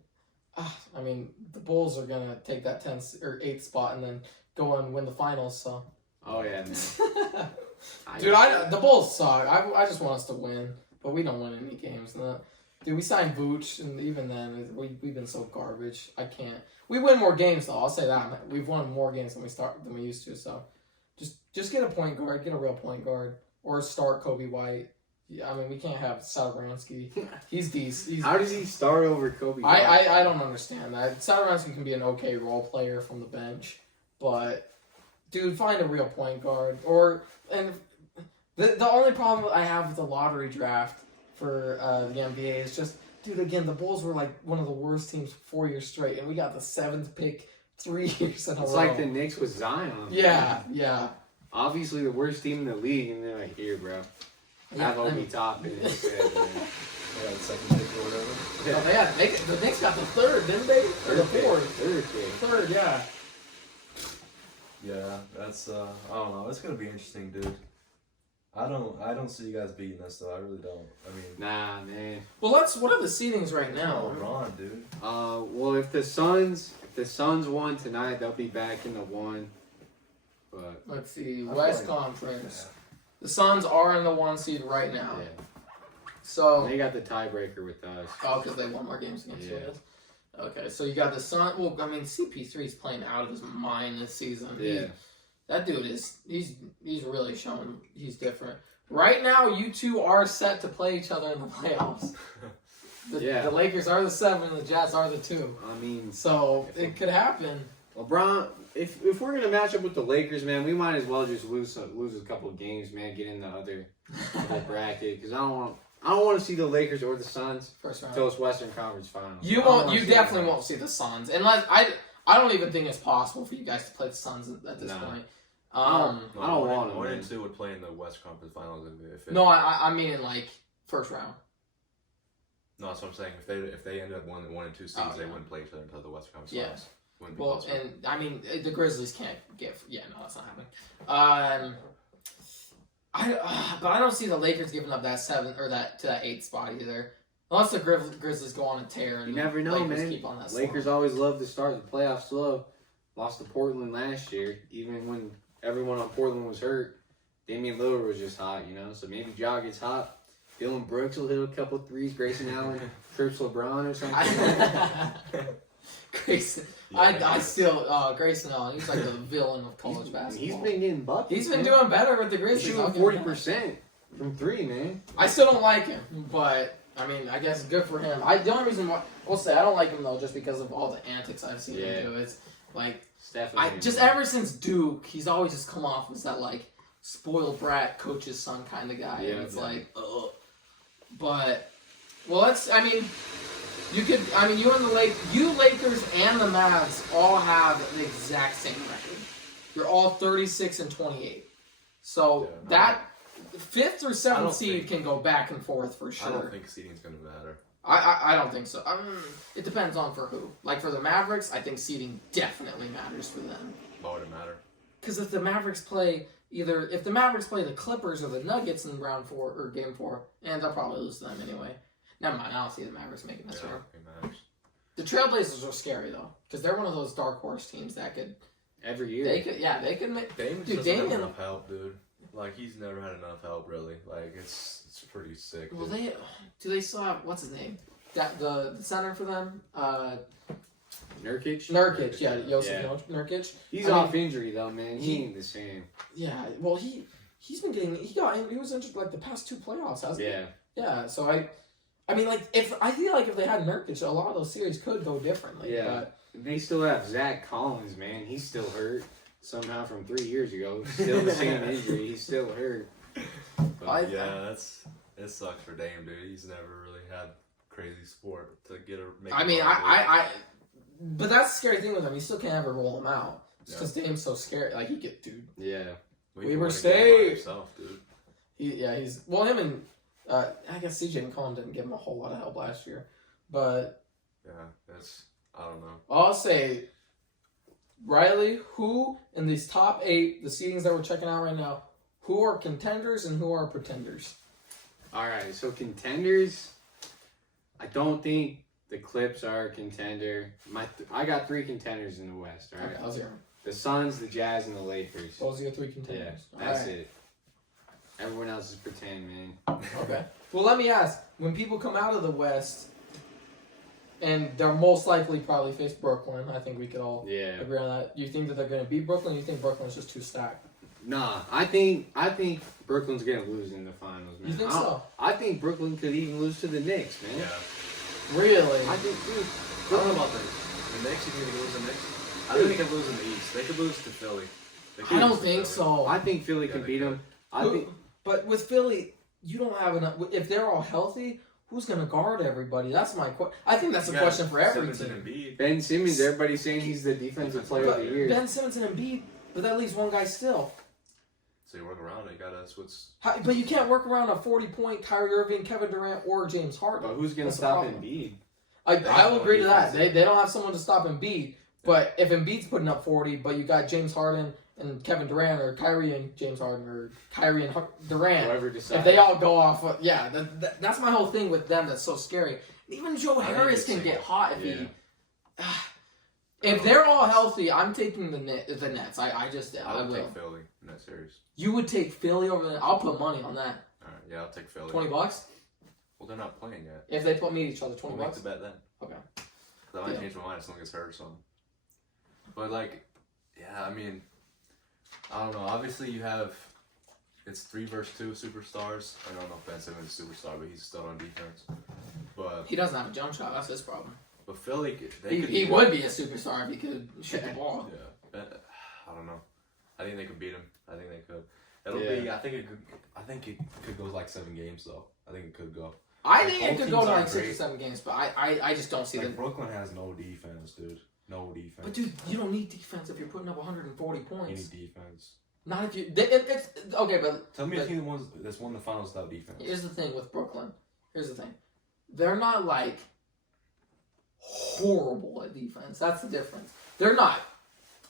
I mean, the Bulls are gonna take that 10th or 8th spot and then go and win the finals. So. Oh yeah, man. Dude, the Bulls suck. I just want us to win, but we don't win any games. Dude, we signed Vooch, and even then, we've been so garbage. I can't. We win more games, though. I'll say that. We've won more games than we used to. So, just get a point guard, get a real point guard, or start Kobe White. Yeah, I mean, we can't have Satoransky. He's decent. How does he start over Kobe? I don't understand that. Satoransky can be an okay role player from the bench, but dude, find a real point guard. The only problem I have with the lottery draft for the NBA is just, dude, again, the Bulls were like one of the worst teams 4 years straight, and we got the 7th pick 3 years in a row. It's like the Knicks with Zion. Yeah. Obviously the worst team in the league, and they're like, here, bro. Have Obi Toppin instead, man. Yeah, the second pick or whatever. Yeah, the Knicks got the 3rd, didn't they? Or the 4th? Third, 3rd, yeah. Yeah, that's I don't know. It's gonna be interesting, dude. I don't see you guys beating us though. I really don't. I mean, nah, man. Well, what are the seedings right now? LeBron, dude. Well, if the Suns won tonight, they'll be back in the 1. But Let's see, I West feel like- Conference. The Suns are in the 1 seed right now. yeah, So, they got the tiebreaker with us. because they won more games against Yeah. us. Okay, so you got the Sun. Well, I mean, CP3 is playing out of his mind this season. Yeah. That dude he's really showing he's different. Right now, you two are set to play each other in the playoffs. The Lakers are the 7 and the Jazz are the 2. I mean, So it could happen. LeBron, if we're gonna match up with the Lakers, man, we might as well just lose a couple of games, man. Get in the other bracket, because I don't want to see the Lakers or the Suns First round. until it's Western Conference Finals. You won't. You definitely won't see the Suns unless I don't even think it's possible for you guys to play the Suns at this point. I don't want them. 1 and 2 would play in the West Conference Finals if it, No, I mean in like first round. No, that's what I'm saying. If they ended up 1 and 2 seeds, they wouldn't play each other until the West Conference Finals. Wouldn't be Well, possible. and I mean the Grizzlies can't get. Yeah, no, that's not happening. But I don't see the Lakers giving up that 7 or that 8th spot either. Unless the Grizzlies go on a tear and You never know, Lakers man. keep on that Lakers slump. always love to start the playoffs slow. Lost to Portland last year, even when everyone on Portland was hurt. Damian Lillard was just hot, So maybe Ja gets hot. Dylan Brooks will hit a couple threes. Grayson Allen trips LeBron or something. Grayson, I still Grayson Allen. He's like the villain of college basketball. He's been getting buckets. He's been doing better with the He's Grizzlies. shooting 40% from 3, man. I still don't like him, but I mean, I guess good for him. The only reason why we'll say I don't like him though, just because of all the antics I've seen him do. It's like ever since Duke, he's always just come off as that like spoiled brat coach's son kind of guy. And it's like, ugh. But you Lakers and the Mavs all have the exact same record. You're all 36-28. So that 5th or 7th seed can go back and forth for sure. I don't think seeding's going to matter. I don't think so. It depends on for who. Like for the Mavericks, I think seeding definitely matters for them. Why would it matter? Because if the Mavericks play the Clippers or the Nuggets in round 4 or game 4, and they'll probably lose to them anyway. Never mind, I don't see the Mavericks making this round. The Trailblazers are scary though, because they're one of those dark horse teams that could every year. They could make. Damian Dude, doesn't have Damian- enough help, dude. Like he's never had enough help, really. Like it's pretty sick. Well, dude. they still have what's his name? That the center for them, Nurkic? Nurkic, Joseph Nurkic. He's off injury though, man. He ain't the same. Yeah, well he's been getting he was injured like the past 2 playoffs, hasn't he? Yeah. Yeah, so I mean like if they had Nurkic, a lot of those series could go differently. Yeah. But They still have Zach Collins, man. He's still hurt somehow from 3 years ago. Still the same injury. He's still hurt. But it sucks for Dame, dude. He's never really had crazy sport to get a. But that's the scary thing with him. You still can't ever roll him out. It's because Dame's so scary. Like he get dude. Yeah. Weaver State. Yourself, dude. He's him and I guess CJ and Colin didn't give him a whole lot of help last year, but I don't know. I'll say, Ryley, who in these top 8, the seedings that we're checking out right now, who are contenders and who are pretenders? All right, so contenders. I don't think the Clips are a contender. I got 3 contenders in the West. All right, Okay, I'll hear him. the Suns, the Jazz, and the Lakers. Those are your 3 contenders. Yeah, that's it. Everyone else is pretend, man. Okay. Well, let me ask: when people come out of the West, and they're most likely probably face Brooklyn, I think we could all agree on that. You think that they're going to beat Brooklyn? Or you think Brooklyn's just too stacked? Nah, I think Brooklyn's gonna lose in the finals, man. You think so? I think Brooklyn could even lose to the Knicks, man. Yeah. Really? I think, dude. I don't know about the Knicks. You think they could lose the Knicks? I think they could lose in the East. They could lose to Philly. I don't think so. I think Philly can beat them. But with Philly, you don't have enough. If they're all healthy, who's going to guard everybody? That's my question. I think that's a question for every Simmons and team. Embiid. Ben Simmons, everybody's saying he's the defensive player of the year. Ben Simmons and Embiid, but that leaves one guy still. So you work around it. You gotta switch. But you can't work around a 40-point Kyrie Irving, Kevin Durant, or James Harden. But who's going to That's the stop problem. Embiid? I will agree to that. They don't have someone to stop Embiid. But if Embiid's putting up 40, but you got James Harden and Kevin Durant, or Kyrie and James Harden, or Kyrie and Durant, Whoever decides. if they all go off, that's my whole thing with them that's so scary. Even Joe Harris can get hot if he... If they're all healthy, I'm taking the Nets. I will. take Philly in that series. You would take Philly over the... I'll put money on that. All right, yeah, I'll take Philly. $20? Well, they're not playing yet. If they meet each other, $20? We'll make the bet then. Okay. Because I might change my mind if someone gets hurt or something. But, like, yeah, I mean, I don't know. Obviously, you have... It's 3 versus 2 superstars. I don't know if Ben Simmons is a superstar, but he's still on defense. But He doesn't have a jump shot. That's his problem. But Philly, He would be a superstar if he could shoot the ball. Yeah, I don't know. I think they could beat him. I think they could. It'll be. I think it could go like 7 games though. I think it could go. I think it could go to teams like are 6 or great. 7 games, but I just don't see Like them. Brooklyn has no defense, dude. No defense. But dude, you don't need defense if you're putting up 140 You points. need defense. Not if you. It's okay, but Tell me a team that's won the finals without defense. here's the thing with Brooklyn. Here's the thing. They're not like horrible at defense. That's the difference. They're not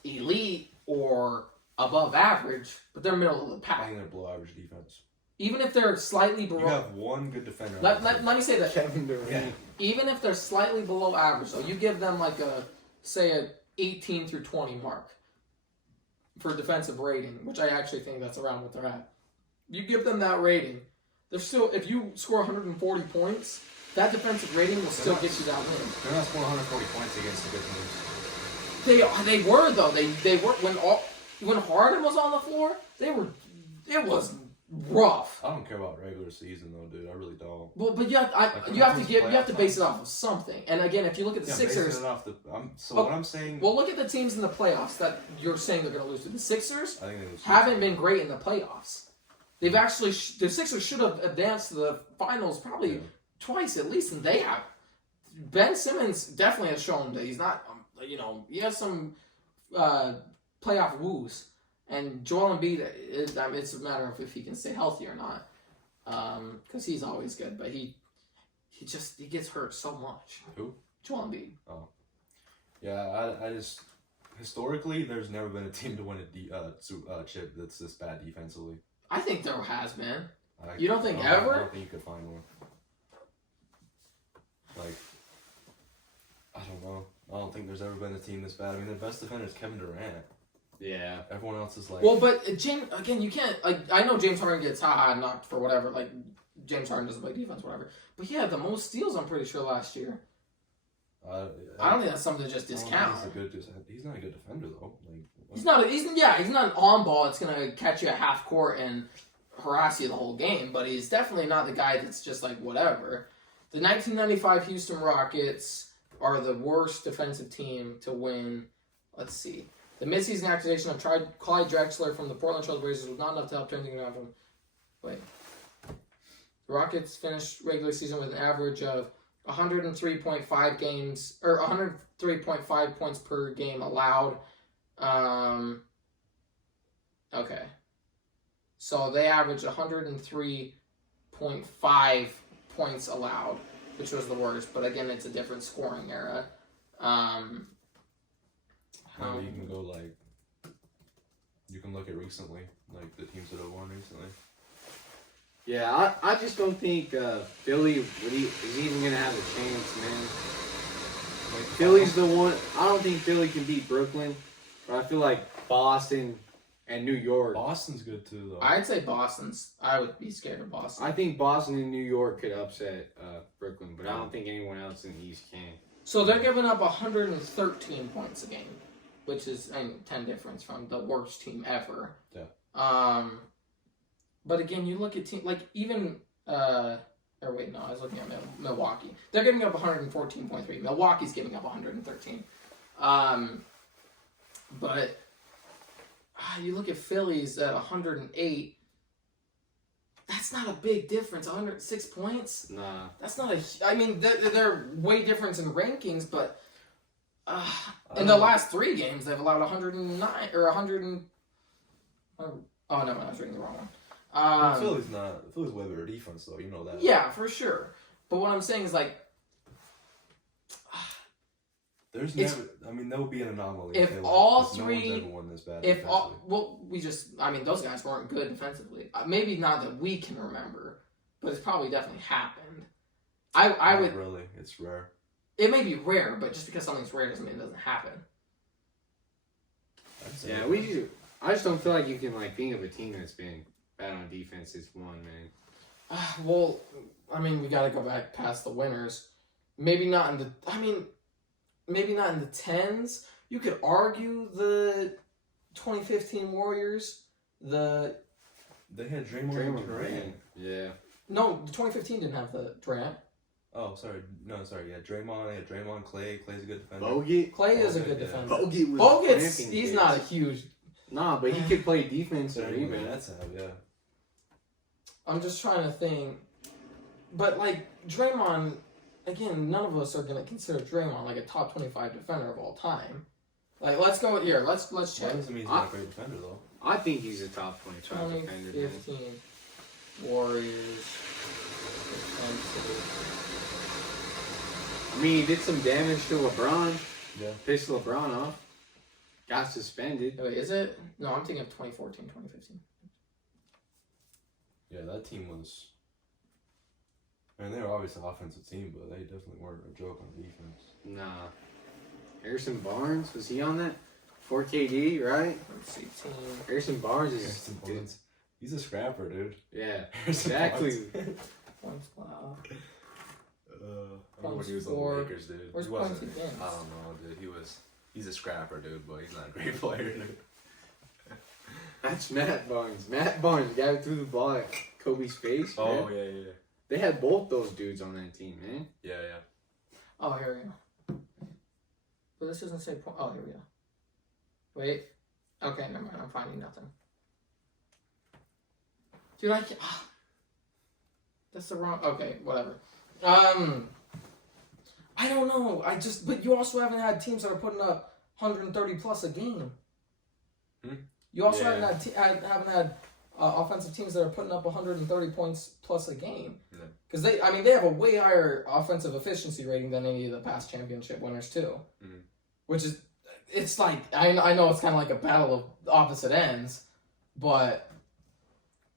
elite or above average, but they're middle of the I pack. think they're below average defense. Even if they're slightly You below. have one good defender. Let me say that. Kevin Durant. Yeah. Even if they're slightly below average, so you give them like a 18 through 20 mark for defensive rating, which I actually think that's around what they're at. You give them that rating, they're still, if you score 140 points, that defensive rating will still get you that win. They're not scoring 140 points against the good teams. They were though. They were when Harden was on the floor. It was rough. I don't care about regular season though, dude. I really don't. Well, but you have to base it off of something. And again, if you look at the Sixers, what I'm saying. well, look at the teams in the playoffs that you're saying they're going to lose to. The Sixers I think they lose. haven't been great in the playoffs. They've actually the Sixers should have advanced to the finals probably twice at least, and they have. Ben Simmons definitely has shown that he's not. He has some playoff woos. And Joel Embiid, it's a matter of if he can stay healthy or not, because he's always good, but he gets hurt so much. Who? Joel Embiid. Oh, yeah. I just historically, there's never been a team to win a chip that's this bad defensively. I think there has been. I You don't think I ever? don't think you could find one. Like, I don't know. I don't think there's ever been a team this bad. I mean, their best defender is Kevin Durant. Yeah. Everyone else is like. Well, but James, again, you can't. Like, I know James Harden gets knocked for whatever. Like, James Harden doesn't play defense, whatever. But he had the most steals, I'm pretty sure, last year. I don't think that's something to just discount. He's not a good defender though. Like, He's not an on ball that's gonna catch you at half court and harass you the whole game, but he's definitely not the guy that's just like whatever. The 1995 Houston Rockets are the worst defensive team to win. Let's see. The midseason activation of Clyde Drexler from the Portland Trail Blazers was not enough to help turn things around from. Wait. The Rockets finished regular season with an average of 103.5 games or 103.5 points per game allowed. Okay. So they averaged 103.5 points allowed, which was the worst. But again, it's a different scoring era. you can go like. You can look at recently, like the teams that have won recently. Yeah, I just don't think Philly is even gonna have a chance, man. Like Philly's the one. I don't think Philly can beat Brooklyn, but I feel like Boston and New York. Boston's good too, though. I'd say Boston's. I would be scared of Boston. I think Boston and New York could upset Brooklyn, but I don't think anyone else in the East can. So they're giving up 113 points a game, which is 10 difference from the worst team ever. Yeah. But again, you look at even or wait, no, I was looking at Milwaukee. They're giving up 114.3. Milwaukee's giving up 113. But you look at Phillies at 108. That's not a big difference. 106 points. Nah. That's not a. I mean, they're way different in rankings, but in the last 3 games, they've allowed 109 or 100. Oh no, I was reading the wrong one. Philly's way better defense though. You know that. Yeah, for sure. But what I'm saying is like. There's never. I mean, that would be an anomaly. If all 3, no one's ever won this bad. those guys weren't good defensively. Maybe not that we can remember, but it's probably definitely happened. I would really. It's rare. It may be rare, but just because something's rare doesn't mean it doesn't happen. Yeah, I just don't feel like you can think of a team that's been bad on defense. It's one, man. Well, I mean, we got to go back past the winners. Maybe not in the 10s. You could argue the 2015 Warriors. They had Draymond and Durant. Yeah. No, the 2015 didn't have the Durant. Oh, sorry. No, sorry. Yeah, Draymond. They had Draymond. Clay's a good defender. Bogut. Clay is a good defender. Bogut's he's not a huge. Nah, but he could play defense or even. That's how. Yeah. I'm just trying to think, but Draymond. Again, none of us are gonna consider Draymond a top 25 defender of all time. Let's go here. Let's check. That doesn't mean he's not a great defender though. I think he's a top 25 defender. 2015 Warriors defensive. I mean, he did some damage to LeBron. Yeah. Pissed LeBron off. Got suspended. Wait, is it? No, I'm thinking of 2014, 2015. Yeah, that team was. I mean, they were obviously an offensive team, but they definitely weren't a joke on defense. Nah. Harrison Barnes, was he on that? 4KD, right? Let's see, team. Harrison Barnes is. Harrison Barnes. He's a scrapper, dude. Yeah, Harrison exactly. Points allowed. I remember when he was on score. the Lakers, dude. Where's He wasn't. points against? I don't know, dude. He's a scrapper, dude, but he's not a great player, dude. That's Matt Barnes. Matt Barnes, the guy who threw the ball at Kobe's face. Oh, man. yeah. They had both those dudes on that team, man. Yeah. Oh, here we go. But this doesn't say point. Oh, here we go. Wait. Okay, never mind. I'm finding nothing. Dude, I can't. That's the wrong. Okay, whatever. I don't know. But you also haven't had teams that are putting up 130 plus a game. You also haven't had offensive teams that are putting up 130 points plus a game. Because they have a way higher offensive efficiency rating than any of the past championship winners too. Mm-hmm. Which is, it's I know it's kind of like a battle of opposite ends, but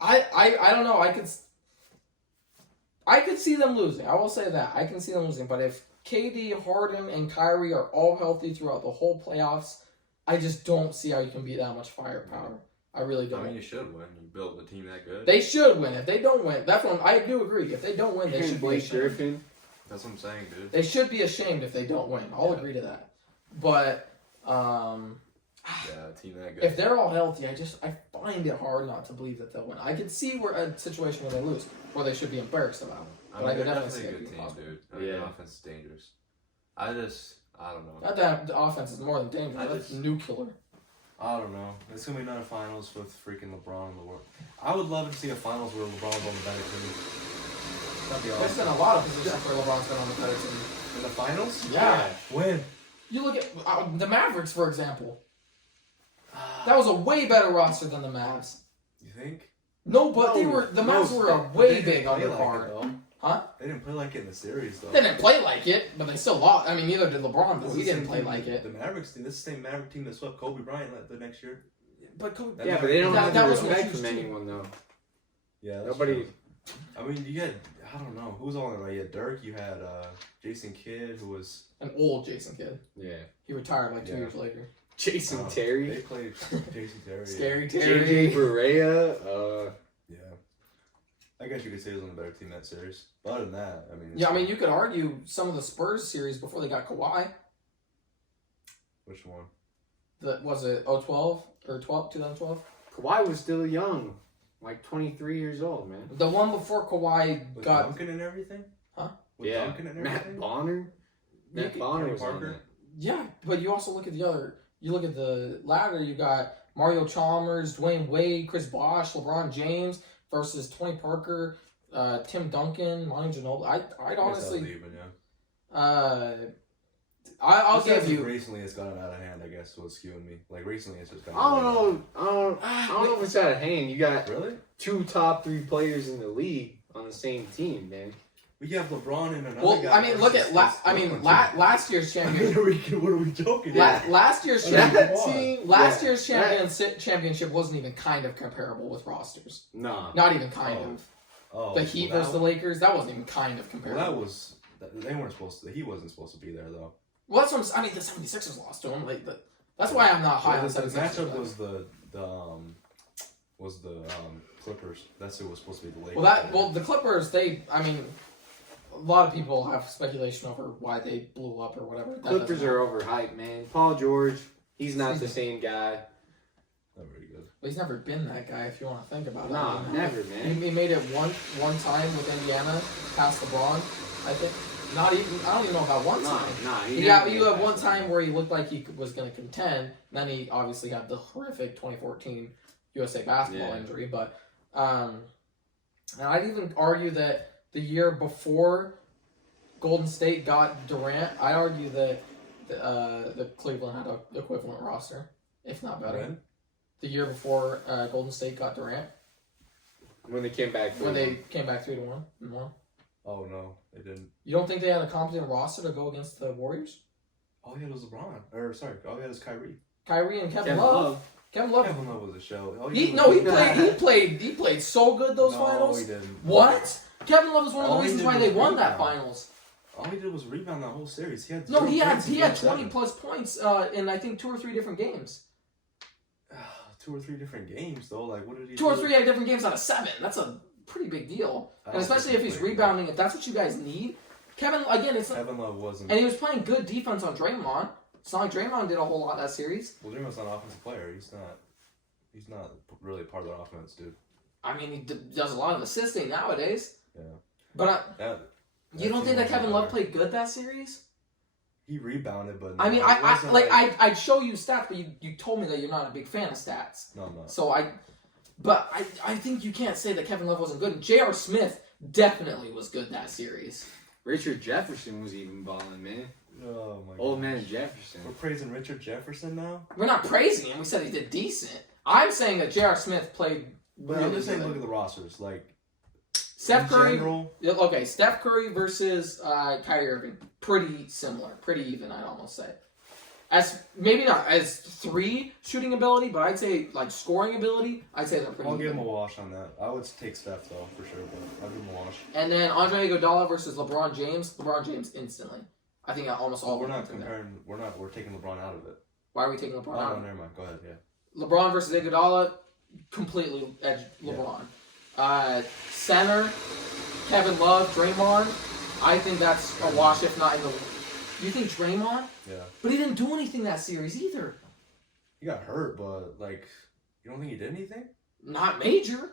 I don't know. I could see them losing. I will say that I can see them losing. But if KD, Harden, and Kyrie are all healthy throughout the whole playoffs, I just don't see how you can beat that much firepower. I really don't. I mean, you should win. You built a team that good. They should win. If they don't win, that's one. I do agree. If they don't win, they should be ashamed. Griffin. That's what I'm saying, dude. They should be ashamed if they don't win. I'll agree to that. But yeah, a team that good. if they're all healthy, I find it hard not to believe that they'll win. I could see a situation where they lose, where they should be embarrassed about it. But I they're could definitely definitely a good see it team, possible. dude. I mean, the offense is dangerous. I don't know. Not that the offense is more than dangerous. That's nuclear. I don't know. It's gonna be another finals with freaking LeBron in the world. I would love to see a finals where LeBron's on the better team. That'd be There's awesome. been a lot of positions where LeBron's been on the better team. In the finals? Yeah. When? You look at the Mavericks, for example. That was a way better roster than the Mavs. You think? No, but the Mavs were a way big undercard. Huh? They didn't play like it in the series, though. They didn't play like it, but they still lost. I mean, neither did LeBron, but he didn't play like it. The Mavericks team, this is the same Maverick team that swept Kobe Bryant the next year. But Kobe, Yeah, but they don't have that the was respect huge from team. anyone, though. Yeah, Nobody. True. I mean, you had, I don't know, who was on there? You had Dirk, you had Jason Kidd, who was... An old Jason Kidd. Yeah. He retired 2 years later. Jason Terry. They played Jason Terry. Scary yeah. Terry. JJ Barea. Yeah. I guess you could say he was on the better team that series. But other than that, I mean... Yeah, I mean, you could argue some of the Spurs series before they got Kawhi. Which one? Was it 2012 or 2012? Kawhi was still young, like 23 years old, man. The one before Kawhi With got Duncan and everything? Huh? With Yeah. Duncan and Matt everything? Bonner. You Matt could- Bonner Tony was on Parker? that. Yeah, but you also look at the other. You look at the ladder. You got Mario Chalmers, Dwayne Wade, Chris Bosh, LeBron James versus Tony Parker, Tim Duncan, Manu Ginobili. I'd I guess honestly, that was even, yeah. I'll Just give as you. Recently, it's gotten out of hand. I guess what's skewing me. Like recently, it's just gotten. I don't know. I don't know if it's out of hand. You got Really? 2 top 3 players in the league on the same team, man. We have LeBron and another Well, guy. I mean, look at last year's I champion. mean, what are we joking? Last year's I mean, champion. come on. team. Last yeah, year's championship wasn't even kind of comparable with rosters. Nah. Not even kind Oh. of. Oh, The Heat versus the Lakers, that wasn't even kind of Well, comparable. that was. They weren't supposed to. He wasn't supposed to be there though. Well, that's what I'm, I mean, the 76ers lost to him. Like, that's why I'm not high on The 76ers. matchup was the Clippers. That's who was supposed to be the Lakers. Well, the Clippers, I mean, a lot of people have speculation over why they blew up or whatever. That Clippers doesn't- are overhyped, man. Paul George, he's not the same guy. Not very good. Well, he's never been that guy, if you want to think about it. Nah, I mean, never, man. He made it one time with Indiana, past LeBron, I think. Not even, I don't even know about one time. Nah. You have one time where he looked like he was going to contend. Then he obviously had the horrific 2014 USA basketball injury. But and I'd even argue that the year before Golden State got Durant, I'd argue that the Cleveland had an equivalent roster, if not better. When? The year before Golden State got Durant, When they came back. when they came back 3-1 and won. Oh no, they didn't. You don't think they had a competent roster to go against the Warriors? All he had was LeBron. Or sorry, all he had was Kyrie. Kyrie and Kevin Kevin Love. Love. Kevin Love. Kevin Love was a show. All He did was- played so good those no, finals. he didn't. What? Kevin Love was one of the All he reasons did why was they won that rebound. finals. All he did was rebound that whole series. He had No, zero he had points in he had game 20 seven. plus points in I think 2 or 3 different games. 2 or 3 different games though. Like what did he? 2 or do? 3 different games out of 7. That's a pretty big deal. I And don't especially think if he he's played rebounding, if that's what you guys need. Kevin, again, it's not, Kevin Love wasn't. and he was playing good defense on Draymond. It's not like Draymond did a whole lot that series. Well, Draymond's not an offensive player. He's not really part of the offense, dude. I mean, he does a lot of assisting nowadays. Yeah. But you don't think that Kevin Love played? played good that series? He rebounded, but I mean, it wasn't I'd show you stats, but you told me that you're not a big fan of stats. No, I'm not. So I think you can't say that Kevin Love wasn't good. J.R. Smith definitely was good that series. Richard Jefferson was even balling, man. Oh my. Old gosh. man Jefferson. We're praising Richard Jefferson now. We're not praising him. We said he did decent. I'm saying that J.R. Smith played But really I'm just saying, good. look at the rosters. Like Steph in Curry. general, Okay, Steph Curry versus Kyrie Irving. Pretty similar. Pretty even, I'd almost say. As maybe not as 3 shooting ability, but I'd say like scoring ability, I'd say they're pretty I'll give even. him a wash on that. I would take Steph though for sure, but I'll give him a wash. And then Andre Iguodala versus LeBron James. LeBron James instantly. I think almost all. We're of them not think that. comparing. We're taking LeBron out of it. Why are we taking LeBron Oh, out? no, never mind. Go ahead. Yeah. LeBron versus Iguodala, completely edge LeBron. Center, Kevin Love, Draymond. I think that's a wash, if not in the. You think Draymond? Yeah. But he didn't do anything that series either. He got hurt, but like, you don't think he did anything? Not major.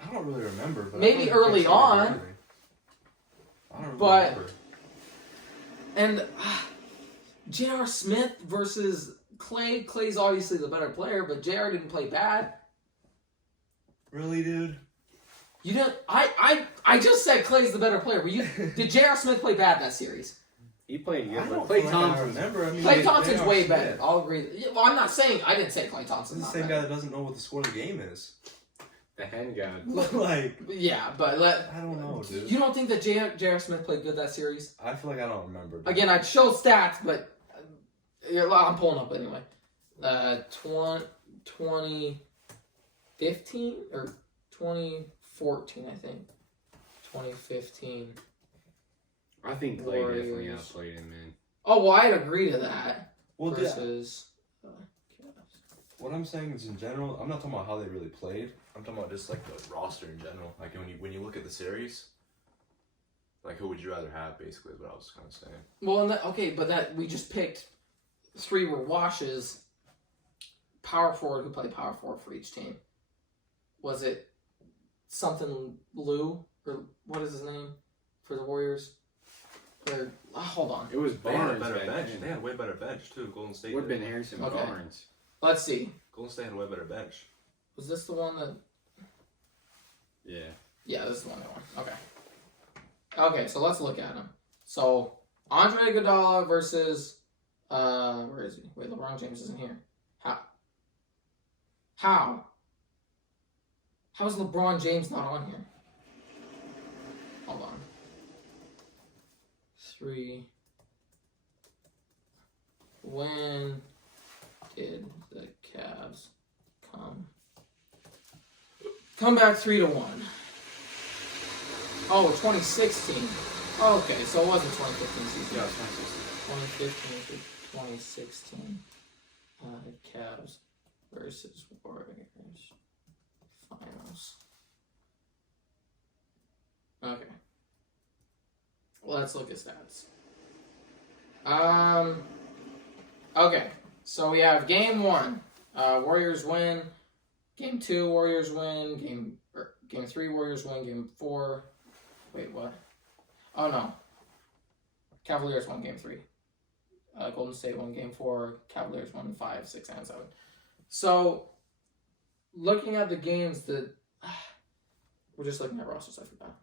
I don't really remember. But Maybe I don't early think so. on. I don't really But- remember. And J.R. Smith versus Clay. Clay's obviously the better player, but J.R. didn't play bad. Really, dude? You didn't. I just said Clay's the better player. But did J.R. Smith play bad that series? He played I good, don't but Clay feel like I Thompson. remember. I mean, Clay like, Thompson's J.R. way Smith. better. I'll agree. Well, I'm not saying I didn't say Clay Thompson's This is the not same better. guy that doesn't know what the score of the game is. The hand god. Like, Yeah, but I don't know, dude. You don't think that J.R. Smith played good that series? I feel like I don't remember. dude. Again, I'd show stats, but I'm pulling up anyway. 2015 or 2014, I think. 2015. I think Clay definitely Warriors. outplayed him, man. Oh, well, I'd agree to that. Well, yeah. Versus. What I'm saying is, in general, I'm not talking about how they really played. I'm talking about just like the roster in general. Like when you look at the series, like who would you rather have? Basically, is what I was kind of saying. Well, and but that we just picked 3 were washes. Power forward who played power forward for each team. was it something Lou or what is his name for the Warriors? Or hold on. It was They had a Barnes. better back bench. then. They had a way better bench too. Golden State. Would have did. been Harrison Okay. Barnes. Let's see. Golden State had a way better bench. Was this the one that? Yeah. Yeah, this is the one. Okay. Okay, so let's look at him. So Andre Iguodala versus where is he? Wait, LeBron James isn't here. How? How is LeBron James not on here? Hold on. 3. When did the Cavs come back 3-1? Oh, 2016. Oh, okay, so it wasn't 2015 season. Yeah, it's 2015 to 2016. Cavs versus Warriors finals. Okay. Let's look at stats. Okay, so we have game 1, Warriors win. Game 2, Warriors win. Game 3, Warriors win. Game 4. Wait, what? Oh no. Cavaliers won game 3. Golden State won game 4. Cavaliers won 5, 6, and 7. So, looking at the games that we're just looking at rosters, I forgot.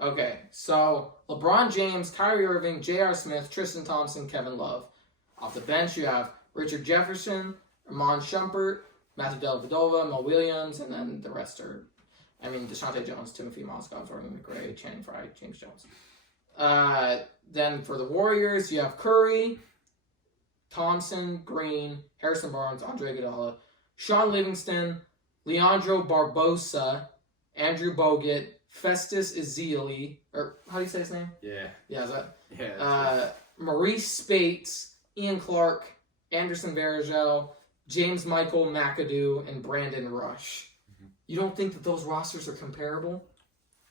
Okay, so LeBron James, Kyrie Irving, J.R. Smith, Tristan Thompson, Kevin Love. Off the bench, you have Richard Jefferson, Iman Shumpert, Matthew Dellavedova, Mo Williams, and then the rest are, DeShante Jones, Timothy Mozgov, Jordan McRae, Channing Frye, James Jones. Then for the Warriors, you have Curry, Thompson, Green, Harrison Barnes, Andre Iguodala, Sean Livingston, Leandro Barbosa, Andrew Bogut, Festus Ezeli, or how do you say his name? Yeah. Yeah, is that? Yeah. Maurice Spates, Ian Clark, Anderson Varejao, James Michael McAdoo, and Brandon Rush. Mm-hmm. You don't think that those rosters are comparable?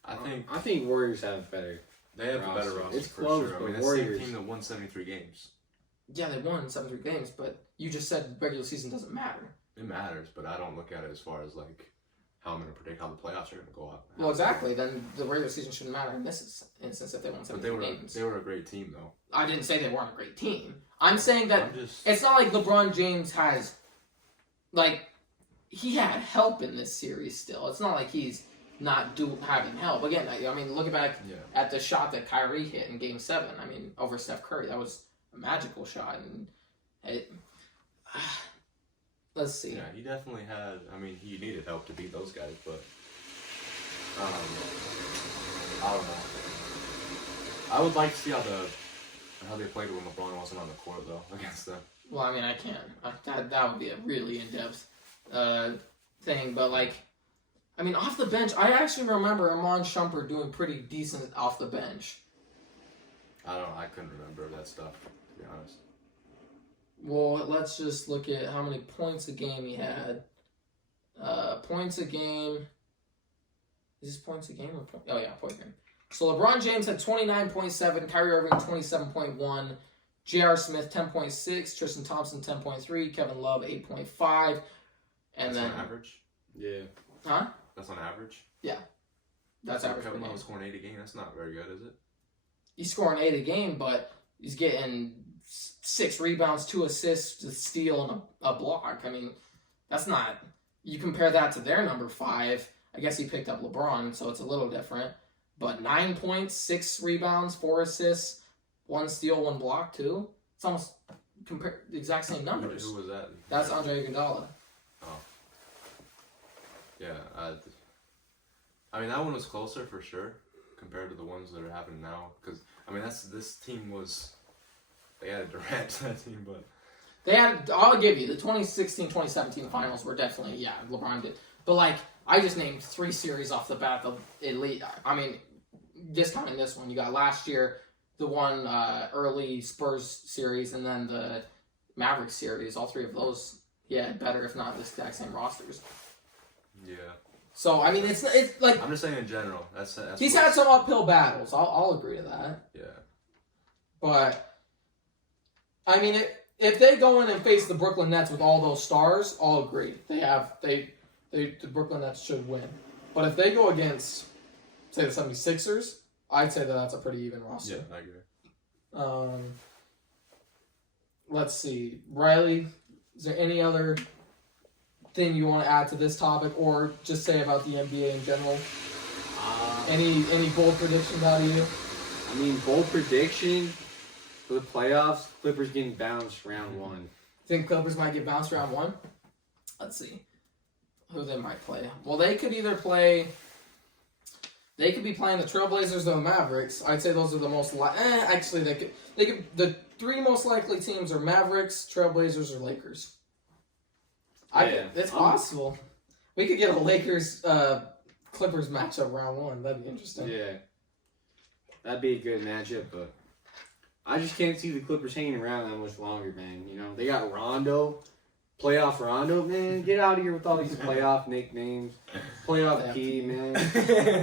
I think Warriors have better. They have a better roster. It's for close, sure. but the Warriors. same team that won 73 games. Yeah, they won 73 games, but you just said regular season doesn't matter. It matters, but I don't look at it as far as like how I'm going to predict how the playoffs are going to go out. Well, exactly. Then the regular season shouldn't matter in this instance if they won 73 games. They were a great team, though. I didn't say they weren't a great team. I'm saying that just... it's not like LeBron James has, he had help in this series still. It's not like he's not having help. Again, look back at the shot that Kyrie hit in Game 7. Over Steph Curry. That was a magical shot. And let's see. Yeah, he definitely had... he needed help to beat those guys, but... I don't know. I would like to see how they played when LeBron wasn't on the court, though, against them. Well, I can't. That would be a really in-depth thing. But, off the bench, I actually remember Iman Shumpert doing pretty decent off the bench. I couldn't remember that stuff, to be honest. Well, let's just look at how many points a game he had. Points a game. Is this points a game or point? Oh, yeah, points a game. So LeBron James had 29.7, Kyrie Irving 27.1, J.R. Smith 10.6, Tristan Thompson 10.3, Kevin Love 8.5, and That's then on average? Yeah. Huh? That's on average? Yeah. That's so average. Kevin Love scoring 8 a game. That's not very good, is it? He's scoring 8 a game, but he's getting 6 rebounds, 2 assists, a steal, and a block. That's not... You compare that to their number 5. I guess he picked up LeBron, so it's a little different. But 9 points, 6 rebounds, 4 assists, 1 steal, 1 block, too. It's almost the exact same numbers. Who was that? That's Andre Iguodala. Oh. Yeah. That one was closer for sure compared to the ones that are happening now. Because, this team was... They had a Durant to that team, but... I'll give you, the 2016-2017 finals were definitely, LeBron did. But, I just named 3 series off the bat of elite. Discounting this one, you got last year, the one early Spurs series, and then the Mavericks series. All 3 of those, better, if not the exact same rosters. Yeah. So, it's like... I'm just saying in general. That's he's had some uphill battles. I'll agree to that. Yeah. But, if they go in and face the Brooklyn Nets with all those stars, I'll agree. The Brooklyn Nets should win. But if they go against, say, the 76ers, I'd say that's a pretty even roster. Yeah, I agree. Let's see. Ryley, is there any other thing you want to add to this topic or just say about the NBA in general? Any bold predictions out of you? I mean, bold prediction for the playoffs, Clippers getting bounced round 1. Think Clippers might get bounced round 1? Let's see who they might play. Well, they could either play. They could be playing the Trailblazers or the Mavericks. I'd say those are the most. Actually, they could. The 3 most likely teams are Mavericks, Trailblazers, or Lakers. It's possible. We could get a Lakers Clippers matchup round 1. That'd be interesting. Yeah, that'd be a good matchup, but I just can't see the Clippers hanging around that much longer, man. You know, they got Rondo. Playoff Rondo, man. Get out of here with all these playoff nicknames. Playoff P, man.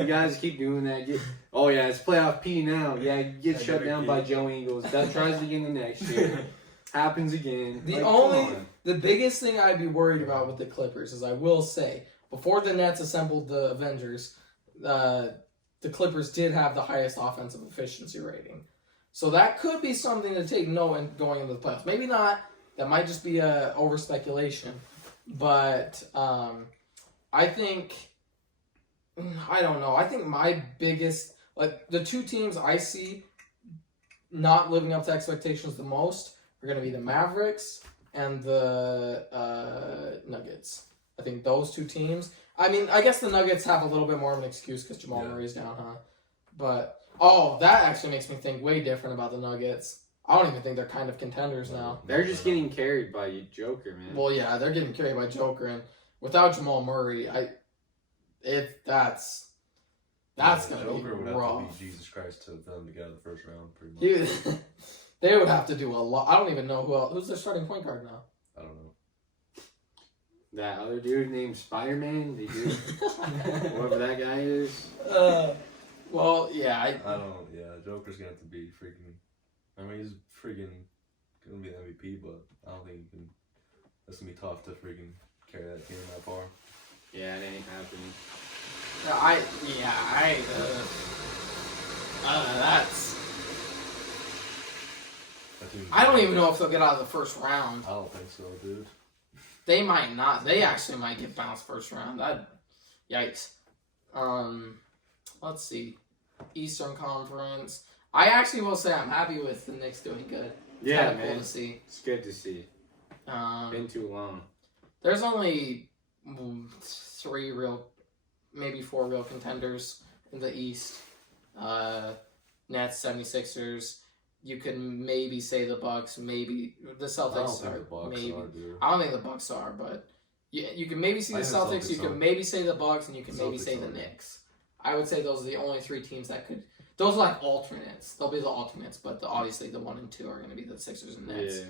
You guys keep doing that. Oh, yeah, it's playoff P now. Yeah, get shut down by Joe Ingles. That tries again the next year. Happens again. The biggest thing I'd be worried about with the Clippers is, I will say, before the Nets assembled the Avengers, the Clippers did have the highest offensive efficiency rating. So that could be something to take note in going into the playoffs. Maybe not. That might just be over speculation, but I think, I don't know. I think my biggest, like, the 2 teams I see not living up to expectations the most are going to be the Mavericks and the Nuggets. I think those 2 teams. I mean, I guess the Nuggets have a little bit more of an excuse because Jamal Murray's down, huh? But that actually makes me think way different about the Nuggets. I don't even think they're kind of contenders now. They're just getting carried by Joker, man. Well, yeah, they're getting carried by Joker, and without Jamal Murray, that's gonna Joker be would rough. have to be Jesus Christ to them to get out of the first round, pretty much. They would have to do a lot. I don't even know who's their starting point guard now. I don't know. That other dude named Spider-Man, whoever that guy is. Well, yeah, I don't. Yeah, Joker's gonna have to be freaking. I mean, he's freaking gonna be an MVP, but I don't think he can. That's gonna be tough to freaking carry that team that far. Yeah, it ain't happening. That's. I don't even know if they'll get out of the first round. I don't think so, dude. They might not. They actually might get bounced first round. Yikes. Let's see. Eastern Conference. I actually will say I'm happy with the Knicks doing good. It's Yeah, kind of man. cool to see. It's good to see. Been too long. There's only 4 real contenders in the East. Nets, 76ers. You can maybe say the Bucks, maybe the Celtics. I don't think the Bucks maybe. are, dude. I don't think the Bucks are, but you can maybe see the I think the Celtics. You Celtics can are. maybe say the Bucks, and you can maybe Celtics say the are. Knicks. I would say those are the only 3 teams that could. Those are like alternates. They'll be the alternates, but obviously the 1 and 2 are going to be the Sixers and Nets.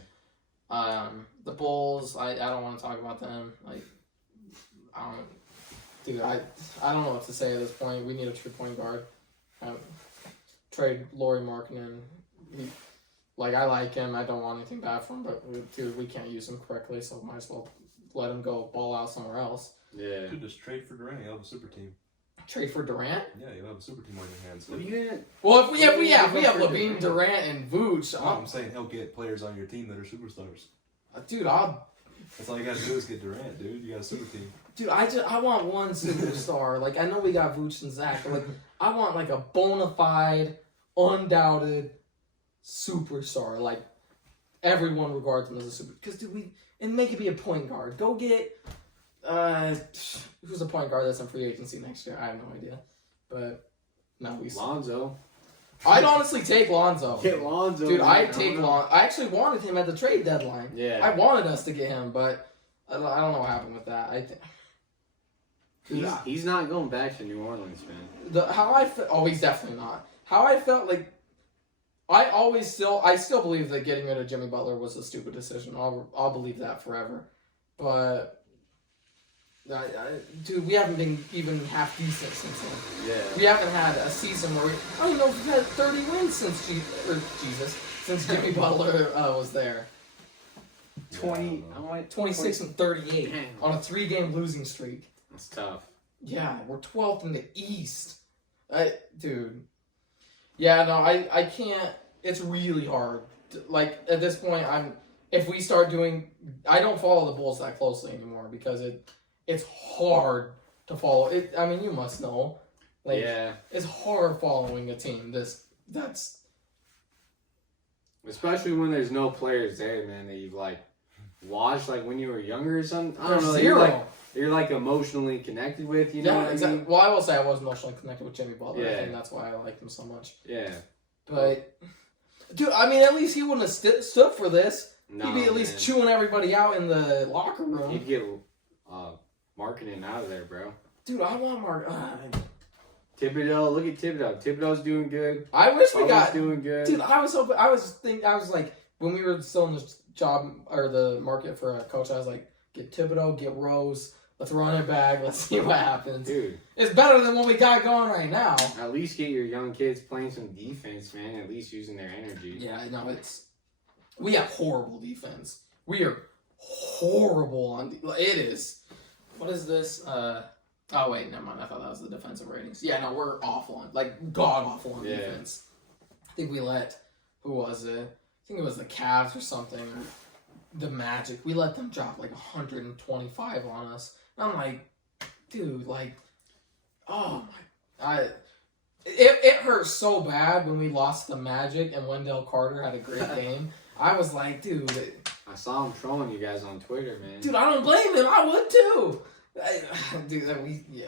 Yeah. The Bulls, I don't want to talk about them. Like, I don't know what to say at this point. We need a true point guard. Trade Lauri Markkanen. I like him. I don't want anything bad for him, but we can't use him correctly, so might as well let him go ball out somewhere else. Yeah. Dude, just trade for Durant. You'll have a super team. Trade for Durant? Yeah, you'll have a super team on your hands. What are you gonna? Well, if we have Levine, Durant, and Vooch. No, I'm saying he'll get players on your team that are superstars. Dude, That's all you gotta do is get Durant, dude. You got a super team. Dude, I want one superstar. Like, I know we got Vooch and Zach, but like, I want like a bona fide, undoubted superstar. Like, everyone regards him as a super. Because and make it be a point guard. Go get who's a point guard that's in free agency next year? I have no idea, but no, Lonzo. I'd honestly take Lonzo. Get Lonzo. Dude, man. I'd take Lonzo. I actually wanted him at the trade deadline. Yeah. I wanted us to get him, but I don't know what happened with that. He's not going back to New Orleans, man. He's definitely not. How I felt like, I still believe that getting rid of Jimmy Butler was a stupid decision. I'll believe that forever. But, dude, we haven't been even half decent since then. Yeah. We haven't had a season where I don't even know if we've had 30 wins since since Jimmy Butler was there. 20. Yeah, I'm like 26 and 38 Damn. on a 3-game losing streak. That's tough. Yeah, we're 12th in the East. Dude. Yeah, no, I can't. It's really hard. Like, at this point, if we start doing, I don't follow the Bulls that closely anymore because it's hard to follow. I mean, you must know. Like, Yeah. it's hard following a team. That's Especially when there's no players there, man, that you've like watched like when you were younger or something. I don't there's know. zero. You're like emotionally connected with, you know Yeah, what I exactly. mean? Well, I will say I was emotionally connected with Jimmy Butler. I Yeah. think that's why I liked him so much. Yeah. But, dude, I mean, at least he wouldn't have stood for this. No, He'd be at least man. chewing everybody out in the locker room. He'd get marketing out of there, bro. Dude, I want Mark. Thibodeau, look at Thibodeau. Thibodeau's doing good. I wish we Butler's got. doing good. Dude, I was like, when we were still in the job or the market for a coach, I was like, get Thibodeau, get Rose. Let's run it back. Let's see what happens. Dude, It's better than what we got going right now. at least get your young kids playing some defense, man. At least using their energy. Yeah, I know we have horrible defense. We are horrible on. It is. What is this? Oh wait, never mind. I thought that was the defensive ratings. Yeah, no, we're awful on, like, god awful on defense. I think we let, who was it? I think it was the Cavs or something, or the Magic. We let them drop like 125 on us. And I'm like, dude, like, oh my, it hurt so bad when we lost the Magic and Wendell Carter had a great game. I was like, dude. I saw him trolling you guys on Twitter, man. Dude, I don't blame him. I would too. Yeah.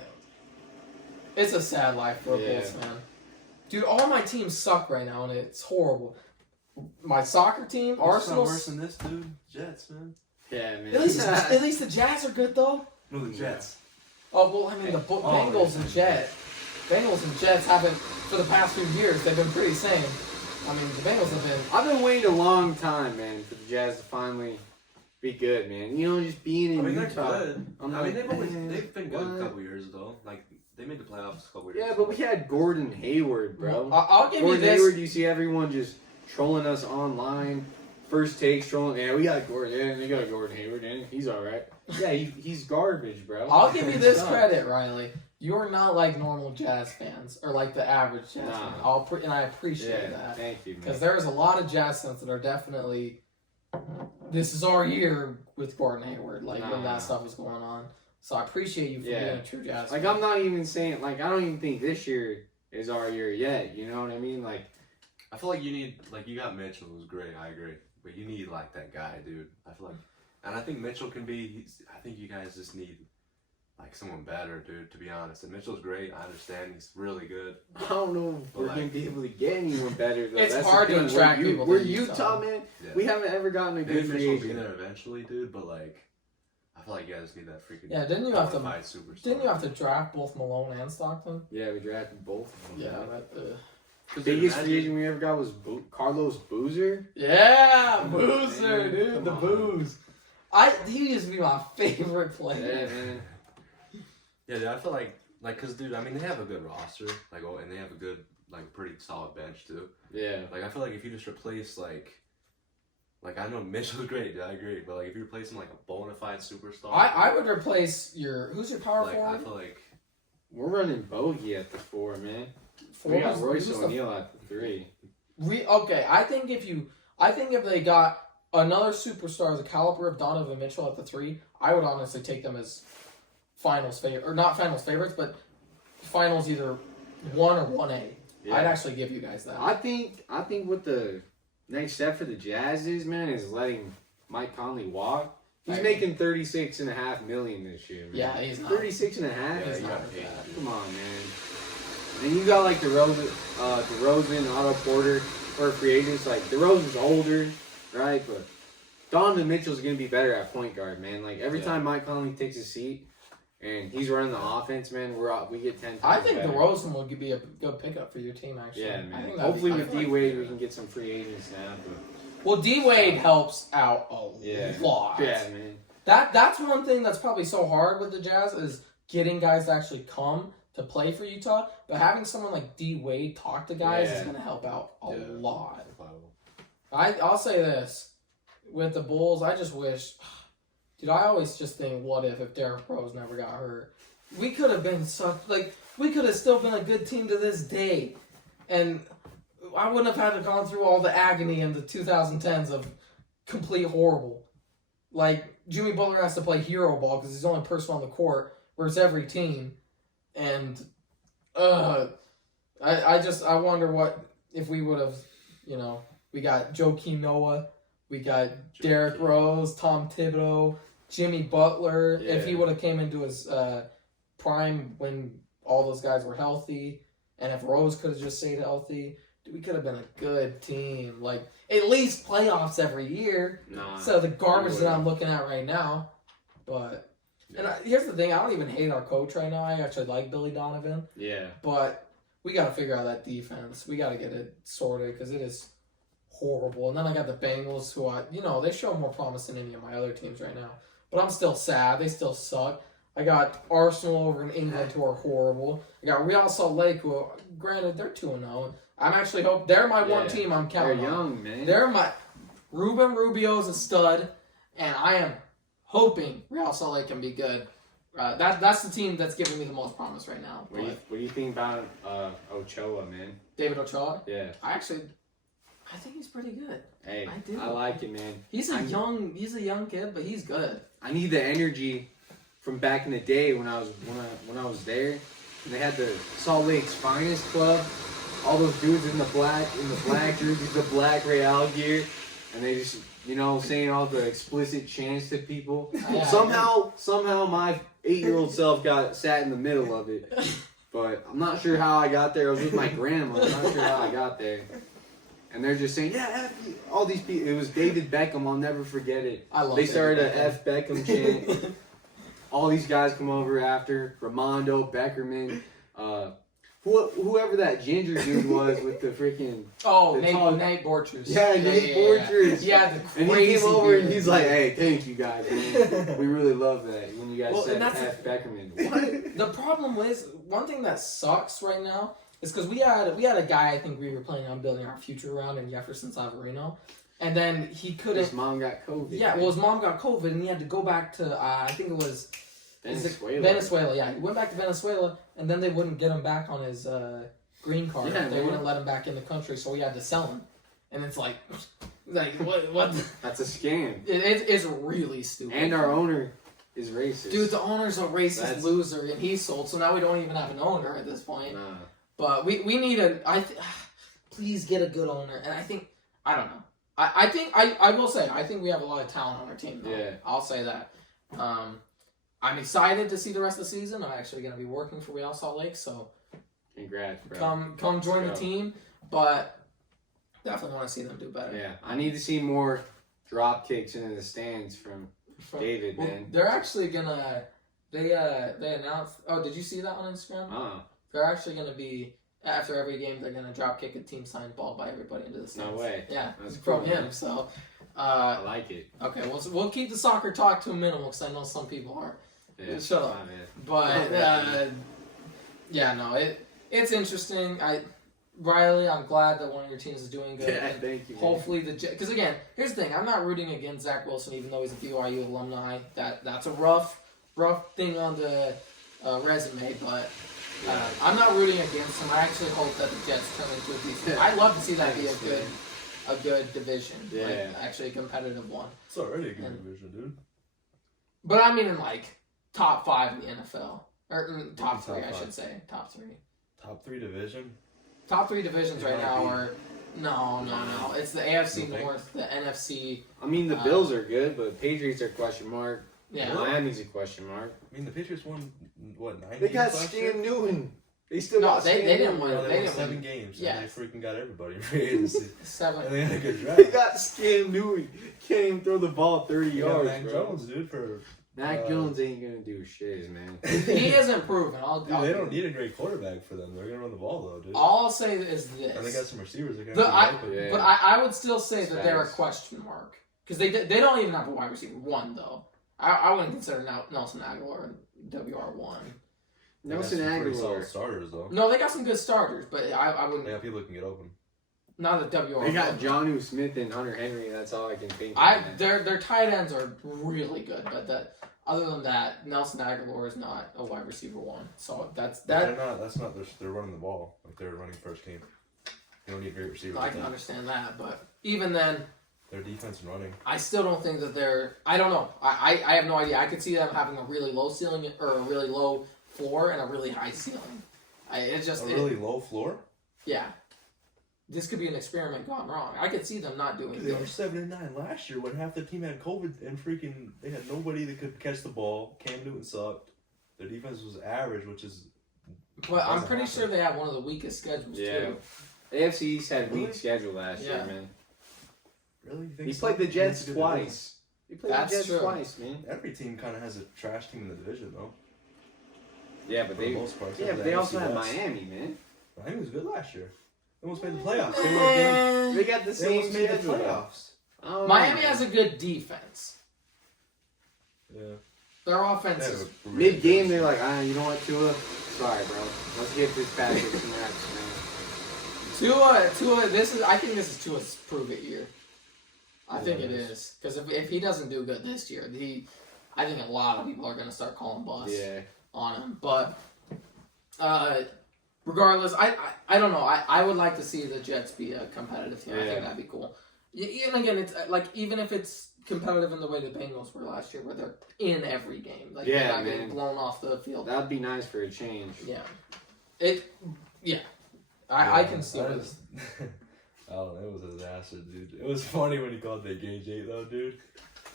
It's a sad life for a Bulls fan. Dude, all my teams suck right now, and it's horrible. My soccer team, Arsenal. worse than this, dude. Jets, man. Yeah, man. At least the Jazz are good though. No, the Jets. Oh well, I mean the Bengals and Jets. Bengals and Jets haven't for the past few years. They've been pretty same. I mean the Bengals have been. I've been waiting a long time, man, for the Jazz to finally be good, man. You know, just being in Utah. They're good. They've been good what? a couple years though. Like they made the playoffs a couple years. Yeah, but we had Gordon Hayward, bro. I'll give Gordon you this. Hayward, you see everyone just trolling us online. First takes trolling. Yeah, we got Gordon. Yeah, they got Gordon Hayward in. He's all right. Yeah, he's garbage, bro. I'll give you He this sucks. credit, Riley. You're not like normal Jazz fans or like the average Jazz fan. And I appreciate Yeah, that. thank you, man. Because there's a lot of Jazz fans that are definitely, this is our year with Gordon Hayward, like when that stuff was going on. So I appreciate you for being a true Jazz fan. Like, I'm not even saying, like, I don't even think this year is our year yet. You know what I mean? Like, I feel like you need, like, you got Mitchell, who's great. I agree, but you need like that guy, dude. I feel like, and I think Mitchell can be. I think you guys just need like someone better, dude. To be honest, and Mitchell's great. I understand he's really good. I don't know if we're going to be able to get anyone better, though. It's That's hard the to thing. attract we're, people We're to Utah, Utah. man. Yeah. We haven't ever gotten a Maybe good free Mitchell will be agent. there eventually, dude. But like, I feel like you guys need that freaking. Yeah, didn't you have to? bona fide superstar. Didn't you have to draft both Malone and Stockton? Yeah, we drafted both of them. Yeah, that. Biggest free agent we ever got was Carlos Boozer. Yeah, Boozer, dude, Come the on. Booze. He used to be my favorite player. Yeah, man. Yeah, dude, I feel like, cause dude, I mean, they have a good roster, like, oh, and they have a good, like, pretty solid bench too. Yeah. Like, I feel like if you just replace, like I know Mitchell's great, dude, I agree, but like, if you replace him like a bona fide superstar, I would replace who's your power like, forward? I feel like We're running bogey at the 4, man. Forward We got was- Royce who's the- O'Neal at the 3. Okay, I think if they got another superstar the caliber of Donovan Mitchell at the 3, I would honestly take them as finals favorite, or not finals favorites, but finals either 1 or 1A. Yeah. I'd actually give you guys that. I think what the next step for the Jazz is, man, is letting Mike Conley walk. He's Right. making $36.5 million this year, man. Yeah, he's not. 36.5. Yeah, He's you not gotta pay bad. him. Come on, man. And you got like DeRozan, Otto Porter, or free agents. Like DeRozan's older, right? But Donovan Mitchell's gonna be better at point guard, man. Like every time Mike Conley takes a seat and he's running the offense, man, we get 10 times I think better. DeRozan will be a good pickup for your team, actually. Yeah, I man. think that'd Hopefully be- with D Wade we can get some free agents now. But Well, D Wade helps out a lot. Yeah, man. That's one thing that's probably so hard with the Jazz is getting guys to actually come to play for Utah. But having someone like D Wade talk to guys is Yeah. going to help out a Yeah. lot. I'll say this: with the Bulls, I just wish, dude. I always just think, what if Derrick Rose never got hurt? We could have been we could have still been a good team to this day, and I wouldn't have had to gone through all the agony in the 2010s of complete horrible. Like, Jimmy Butler has to play hero ball because he's the only person on the court, whereas every team, and I wonder what if we would have, we got Joakim Noah, we got Derrick Rose, Tom Thibodeau, Jimmy Butler, if he would have came into his prime when all those guys were healthy, and if Rose could have just stayed healthy, we could have been a good team. Like, at least playoffs every year. Nah, so the garbage that I'm looking at right now. But, here's the thing, I don't even hate our coach right now. I actually like Billy Donovan. Yeah. But we got to figure out that defense. We got to get it sorted because it is horrible. And then I got the Bengals who they show more promise than any of my other teams right now. But I'm still sad. They still suck. I got Arsenal over in England who are horrible. I got Real Salt Lake who, granted, they're 2-0. I'm actually they're my one team I'm counting They're young, on. man. They're my Ruben Rubio's a stud, and I am hoping Real Salt Lake can be good. That's the team that's giving me the most promise right now. What do you think about Ochoa, man? David Ochoa? Yeah. I think he's pretty good. Hey, I do. I like it, man. He's a young kid, but he's good. I need the energy from back in the day when I was there. And they had the Salt Lake's finest club. All those dudes in the black jerseys, the black Real gear, and they just saying all the explicit chants to people. Yeah, Somehow my 8-year-old self sat in the middle of it. But I'm not sure how I got there. I was with my grandma. I'm not sure how I got there. And they're just saying, F you. All these people. It was David Beckham. I'll never forget it. They started a F Beckham chant. All these guys come over after. Ramondo, Beckerman, whoever that ginger dude was with the freaking... Nate Borchers. Yeah, Nate Borchers. Yeah, the crazy And he came over beard. and he's like, hey, thank you guys, man. We really love that when you guys said and that's F Beckerman. The problem is, one thing that sucks right now is because we had a guy I think we were planning on building our future around in Jefferson Savarino, and then he couldn't... His mom got COVID. Yeah, well, his mom got COVID, and he had to go back to, I think it was... Venezuela, yeah. He went back to Venezuela, and then they wouldn't get him back on his green card. Yeah, they wouldn't let him back in the country, so we had to sell him. And it's like what? That's a scam. It's really stupid. And our owner is racist. Dude, the owner's a racist loser, and he's sold, so now we don't even have an owner at this point. Nah. But we need please get a good owner, and I don't know. I will say, I think we have a lot of talent on our team, though. Yeah. I'll say that. I'm excited to see the rest of the season. I'm actually going to be working for Real Salt Lake, so congrats, bro. Come join the team, but definitely want to see them do better. Yeah, I need to see more drop kicks into the stands from David, man. They're actually gonna they announced. Oh, did you see that on Instagram? Oh. They're actually gonna be after every game. They're gonna drop kick a team signed ball by everybody into the stands. No way. Yeah, that's from cool, him. man. So. I like it. Okay, we'll keep the soccer talk to a minimum because I know some people are. Yeah, shut up. But it's interesting. Riley, I'm glad that one of your teams is doing good. Yeah, thank you. Hopefully because again, here's the thing. I'm not rooting against Zach Wilson, even though he's a BYU alumni. That's a rough thing on the resume, but. I'm not rooting against him. I actually hope that the Jets turn into a decent. I'd love to see that be a good division. Yeah. Like, actually a competitive one. It's already a good division, dude. But I mean in top 5 in the NFL. Or top 3, I should say. Top 3. Top 3 division? Top 3 divisions right now are... No. It's the AFC North, the NFC. I mean, the Bills are good, but Patriots are question mark. Yeah. Miami's a question mark. I mean, the Patriots won, 9 They got games last year? Cam Newton. They still got they didn't win. They won didn't 7 win. games. Yeah. And they freaking got everybody in free agency. 7. And they had a good draft. They got Cam Newton. Can't even throw the ball 30 yards, Mac bro. Jones, dude, for... Mac Jones ain't gonna do shit, man. He isn't proven. Dude, they don't need a great quarterback for them. They're gonna run the ball though, dude. All I'll say is this. And they got some receivers. That But I would still say that they're a Facts. question mark because they don't even have a wide receiver 1 though. I wouldn't consider Nelson Aguilar WR1. Nelson Pretty Aguilar. solid starters though. No, they got some good starters, but I wouldn't. They have people who can get open. Not a WR. They got Jonnu Smith and Hunter Henry. That's all I can think. Their tight ends are really good, but other than that, Nelson Aguilar is not a wide receiver one. So that's that. They're running the ball like they're running first team. You don't need great receivers. I can understand that, but even then, their defense and running. I still don't think that they're. I don't know. I have no idea. I could see them having a really low ceiling or a really low floor and a really high ceiling. It's just really low floor. Yeah, this could be an experiment gone wrong. I could see them not doing. They were 7-9 last year when half the team had COVID and freaking they had nobody that could catch the ball. Cam Newton sucked. Their defense was average, which is. But I'm pretty sure they have one of the weakest schedules too. AFC East had a weak schedule last year, man. Really? He played the Jets twice. He played the Jets twice, man. Every team kind of has a trash team in the division, though. Yeah, but they also had Miami, man. Miami was good last year. They almost made the playoffs. They got the same made the schedule. playoffs. Oh, Miami has a good defense. Yeah. Their offense is mid-game. They're like, you know what, Tua? Sorry, bro. Let's get this Patrick some reps, man. Tua. I think this is Tua's prove it year. I think it is because if he doesn't do good this year, I think a lot of people are going to start calling bust on him. But regardless, I don't know. I would like to see the Jets be a competitive team. I think that'd be cool. And again, it's like even if it's competitive in the way the Bengals were last year, where they're in every game, like they're not getting blown off the field. That'd be nice for a change. Yeah. I can see it. I don't know, it was a disaster, dude. It was funny when he called the Gage 8, though, dude.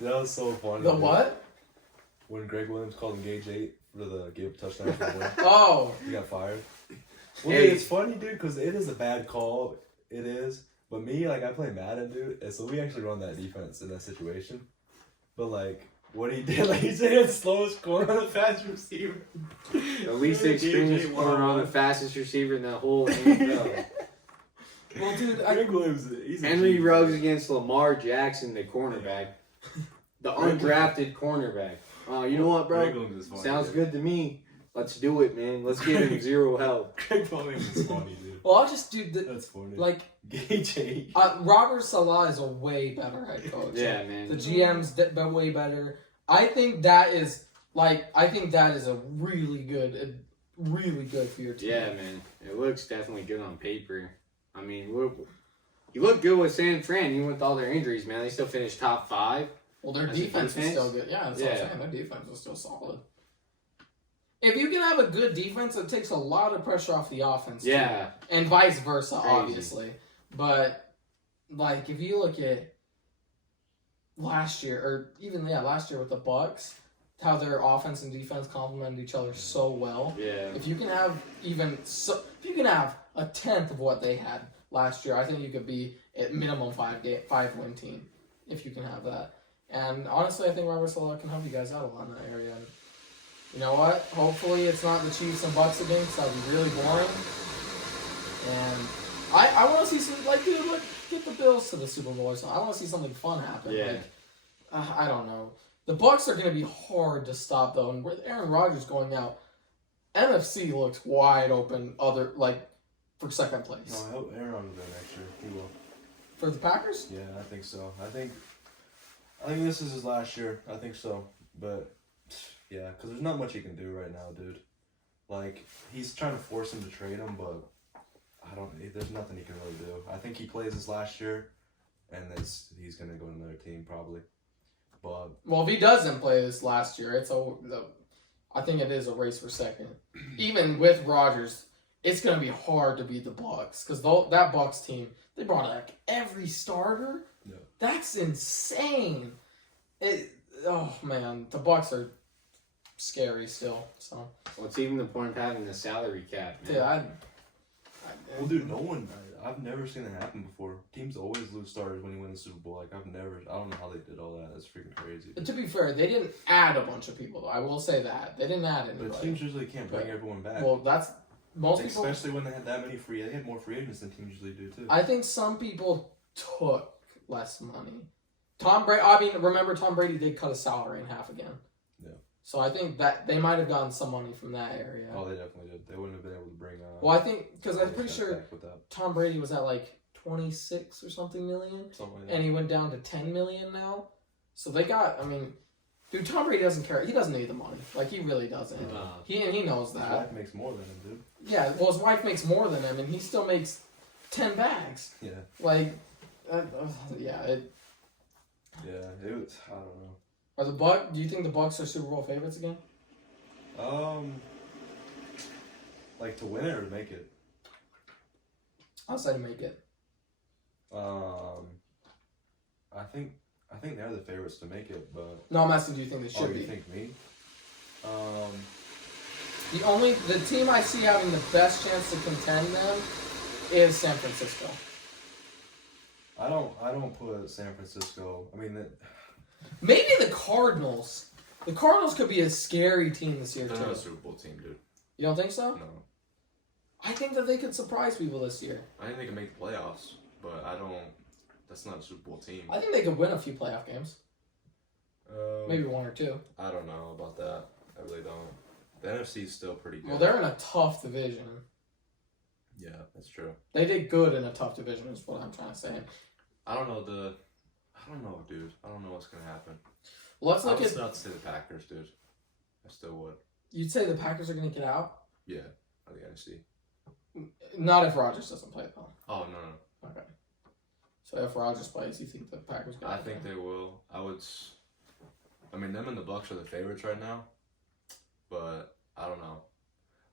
That was so funny. The what? When Greg Williams called him Gage 8 for the gave touchdown for the win. Oh. He got fired. Well, dude, it's funny, dude, because it is a bad call. It is. But me, like, I play Madden, dude, and so we actually run that defense in that situation. But, like, what he did, like, he said he had the slowest corner on the fast receiver. The least experienced corner on the fastest receiver in the whole NFL. Well, dude, Greg Williams, he's Henry Ruggs against Lamar Jackson, the cornerback. The undrafted cornerback. Oh, you know what, bro? Sounds good to me. Let's do it, man. Let's give him zero help. Greg Williams is funny, dude. Well, I'll just do that's funny. Like, Gage 8. Robert Saleh is a way better head coach. Yeah, man. The GM's way better. I think that is a really good for your team. Yeah, man. It looks definitely good on paper. I mean, you look good with San Fran, even with all their injuries, man. They still finished top 5. Well, their defense is still good. Yeah, that's what I'm saying. Their defense is still solid. If you can have a good defense, it takes a lot of pressure off the offense. Yeah. Too. And vice versa, obviously. But, like, if you look at last year with the Bucks, how their offense and defense complemented each other so well. Yeah. If you can have a tenth of what they had last year, I think you could be at minimum 5-win team. If you can have that. And honestly, I think Robert Saleh can help you guys out a lot in that area. And you know what? Hopefully it's not the Chiefs and Bucks again, because that would be really boring. And I want to see some, like, dude, like, get the Bills to the Super Bowl or something. I want to see something fun happen. Yeah. Like, I don't know. The Bucks are going to be hard to stop, though. And with Aaron Rodgers going out, NFC looks wide open for second place. No, I hope Aaron will go next year. He will. For the Packers? Yeah, I think so. I think this is his last year. I think so. But, yeah, because there's not much he can do right now, dude. Like, he's trying to force him to trade him, but there's nothing he can really do. I think he plays his last year, and he's going to go to another team probably. But well, if he doesn't play this last year, I think it is a race for second. Even with Rodgers, it's going to be hard to beat the Bucks because that Bucks team, they brought like every starter. Yeah. That's insane. Oh man, the Bucks are scary still. So what's even the point of having the salary cap, man? Yeah, well, dude, I've never seen that happen before. Teams always lose starters when you win the Super Bowl. Like, I don't know how they did all that. That's freaking crazy. To be fair, they didn't add a bunch of people, though. I will say that. They didn't add anybody. But teams usually can't bring everyone back. Well, that's most people. Especially when they had that many they had more free agents than teams usually do, too. I think some people took less money. Remember Tom Brady did cut his salary in half again. Yeah. So I think that they might have gotten some money from that area. Oh, they definitely did. They wouldn't have been able to bring. Well, I think because I'm pretty sure Tom Brady was at like 26 or something million, Something like that. and he went down to 10 million now. So they got. I mean, dude, Tom Brady doesn't care. He doesn't need the money. Like he really doesn't. Nah. He knows His that. wife makes more than him, dude. Yeah. Well, his wife makes more than him, and he still makes 10 bags. Yeah. Like, yeah. It was. I don't know. Are the Bucks? Do you think the Bucks are Super Bowl favorites again? Like to win it or make it. I'll say to make it. I think they're the favorites to make it, but. No, I'm asking. Do you think they should Oh, be? you think me? The team I see having the best chance to contend them is San Francisco. I don't put San Francisco. I mean, Maybe the Cardinals. The Cardinals could be a scary team this year They're too. not a Super Bowl team, dude. You don't think so? No. I think that they could surprise people this year. I think they can make the playoffs, but I don't. That's not a Super Bowl team. I think they could win a few playoff games. Um, Maybe one or two. I don't know about that. I really don't. The NFC is still pretty good. Well, they're in a tough division. Yeah, that's true. They did good in a tough division, is what I'm trying to say. I don't know, dude. I don't know what's gonna happen. Well, let's I look would at. still have to say the Packers, dude. I still would. You'd say the Packers are going to get out? Yeah, I think NFC. Not if Rodgers doesn't play though. Oh no. Okay. So if Rodgers plays, you think the Packers get out? I think they will. I mean, them and the Bucks are the favorites right now, but I don't know.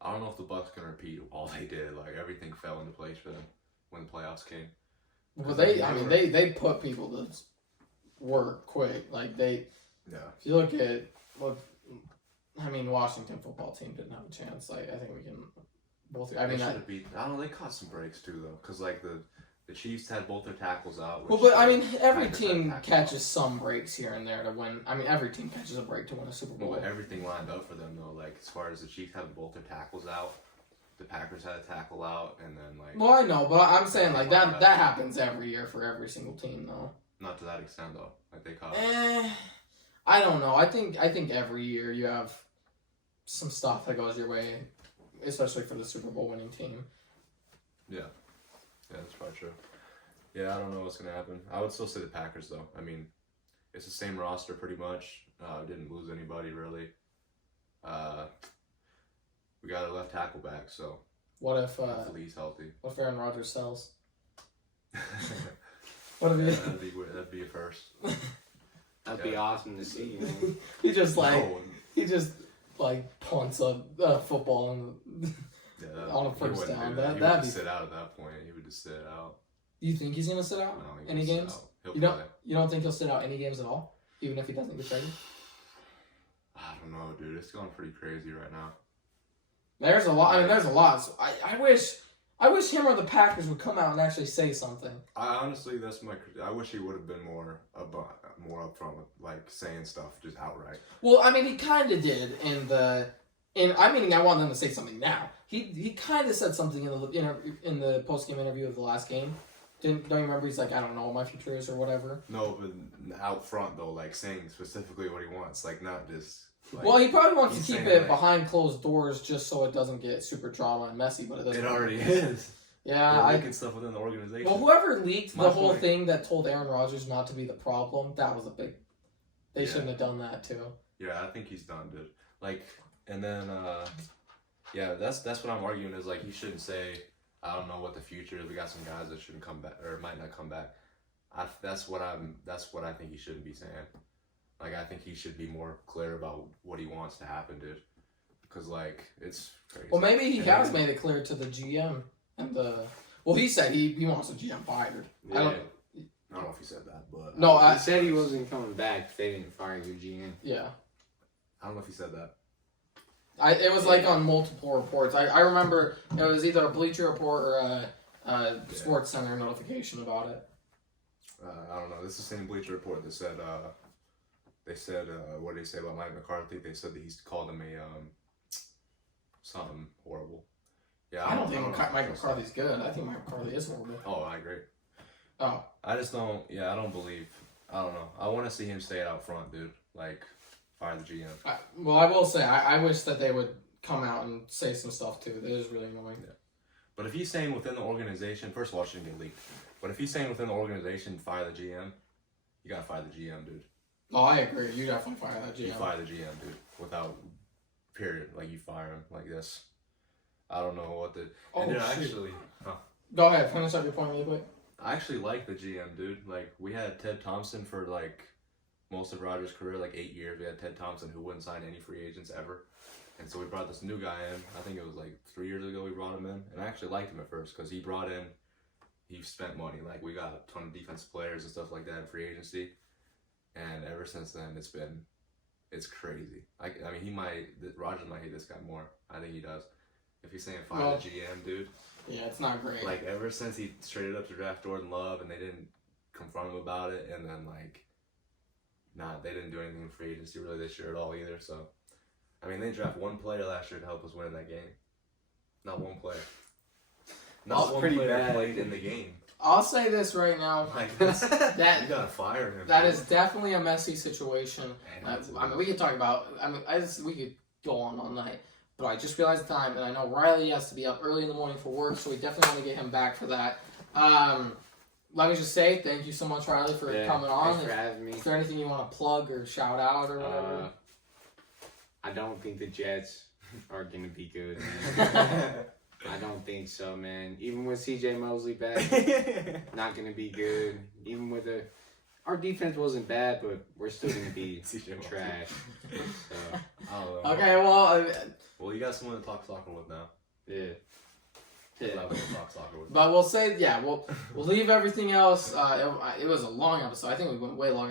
I don't know if the Bucks can repeat all they did. Like everything fell into place for them when the playoffs came. Well, they put people to work quick. Like Yeah. if you look at Washington football team didn't have a chance. Like I think we can both. I mean, they should have beat. I don't know. They caught some breaks too, though, because like the Chiefs had both their tackles out. well, but I mean, every Packers team had tackles catches some breaks here and there to win. I mean, every team catches a break to win a Super out. Bowl. Well, everything lined up for them though. Like as far as the Chiefs having both their tackles out, the Packers had a tackle out, and then like. Well, I know, but I'm saying like that happens every year for every single team, though. Not to that extent though. Like they caught. I don't know. I think every year you have some stuff that goes your way, especially for the Super Bowl winning team. Yeah, that's probably true. Yeah, I don't know what's gonna happen. I would still say the Packers though. I mean, it's the same roster pretty much. Didn't lose anybody really. We got a left tackle back, so What if hopefully he's healthy. what if Aaron Rodgers sells? Yeah, What if that'd be a first. That'd be awesome to see. he just No. he just like punts a football and Yeah, on a he first wouldn't down. do that. He That'd would be. just sit out at that point. He would just sit out. You think he's gonna sit out No, he any won't sit games? out. He'll You don't. play. You don't think he'll sit out any games at all, even if he doesn't get traded? I don't know, dude. It's going pretty crazy right now. There's a lot. I mean, there's a lot. So I wish him or the Packers would come out and actually say something. I honestly, I wish he would have been more upfront with like saying stuff just outright. Well, I mean, he kind of did I want them to say something now. He kind of said something in the post game interview of the last game. Don't you remember? He's like, I don't know what my future is or whatever. No, but out front though, like saying specifically what he wants, like not just. Like, Well, he probably wants to he's keep saying, it like- behind closed doors just so it doesn't get super drama and messy. But it doesn't. it already is. Yeah, They're I. leaking stuff within the organization. Well, whoever leaked My the whole point. thing that told Aaron Rodgers not to be the problem, that was a big. They Yeah. shouldn't have done that too. Yeah, I think he's done, dude. Like, and then, yeah, that's what I'm arguing is like he shouldn't say, I don't know what the future is. We got some guys that shouldn't come back or might not come back. That's what I think he shouldn't be saying. Like, I think he should be more clear about what he wants to happen, dude. Because like it's crazy. Well, maybe he And has then- made it clear to the GM and the. Well, he said he wants the GM fired. Yeah, I I don't. don't know if he said that, but No, He said he wasn't coming back if they didn't fire your GM. Yeah. I don't know if he said that. It was like on multiple reports. I remember it was either a Bleacher Report or a Sports Center notification about it. I don't know. This is the same Bleacher Report that said, what did they say about Mike McCarthy? They said that he's called him a, something horrible. Yeah, I don't think know if Mike that's- McCarthy's good. I think Mike McCarthy is horrible. Oh, I agree. Oh. I just don't, I don't believe, I don't know. I want to see him say it out front, dude. Like, fire the GM. Well, I will say, I wish that they would come out and say some stuff too. It is really annoying. Yeah. But if he's saying within the organization, first of all, it shouldn't get leaked. But if he's saying within the organization, fire the GM, you gotta fire the GM, dude. Oh, I agree. You definitely fire that GM. You fire the GM, dude. Without, period. Like, you fire him like this. I don't know what the... Oh, and then shoot. actually... Go ahead. Finish up your point really quick. I actually like the GM, dude. Like, we had Ted Thompson for, like, most of Rogers' career, like 8 years. We had Ted Thompson who wouldn't sign any free agents ever. And so we brought this new guy in. I think it was, like, 3 years ago we brought him in. And I actually liked him at first because he brought in... He spent money. Like, we got a ton of defensive players and stuff like that in free agency. And ever since then, it's crazy. I mean, Rogers might hate this guy more. I think he does. If he's saying fire the GM, dude. Yeah, it's not great. Like, ever since he traded up to draft Jordan Love and they didn't confront him about it, and then, like, they didn't do anything in free agency really this year at all either, so. I mean, they drafted one player last year to help us win that game. Not one player. Not one player played in the game. I'll say this right now. Like, you gotta fire him. That is definitely a messy situation. I mean, we could talk about. I mean, we could go on all night. But I just realized the time, and I know Ryley has to be up early in the morning for work, so we definitely want to get him back for that. Let me just say thank you so much, Ryley, for coming on. Thanks for having me. Is there anything you want to plug or shout out or whatever? I don't think the Jets are going to be good. I don't think so, man. Even with CJ Mosley back, not going to be good. Even with our defense wasn't bad, but we're still going to be trash. So, okay, well... Well, you got someone to talk soccer with now. Yeah. Talk soccer with. But we'll say, we'll leave everything else. It was a long episode. I think we went way longer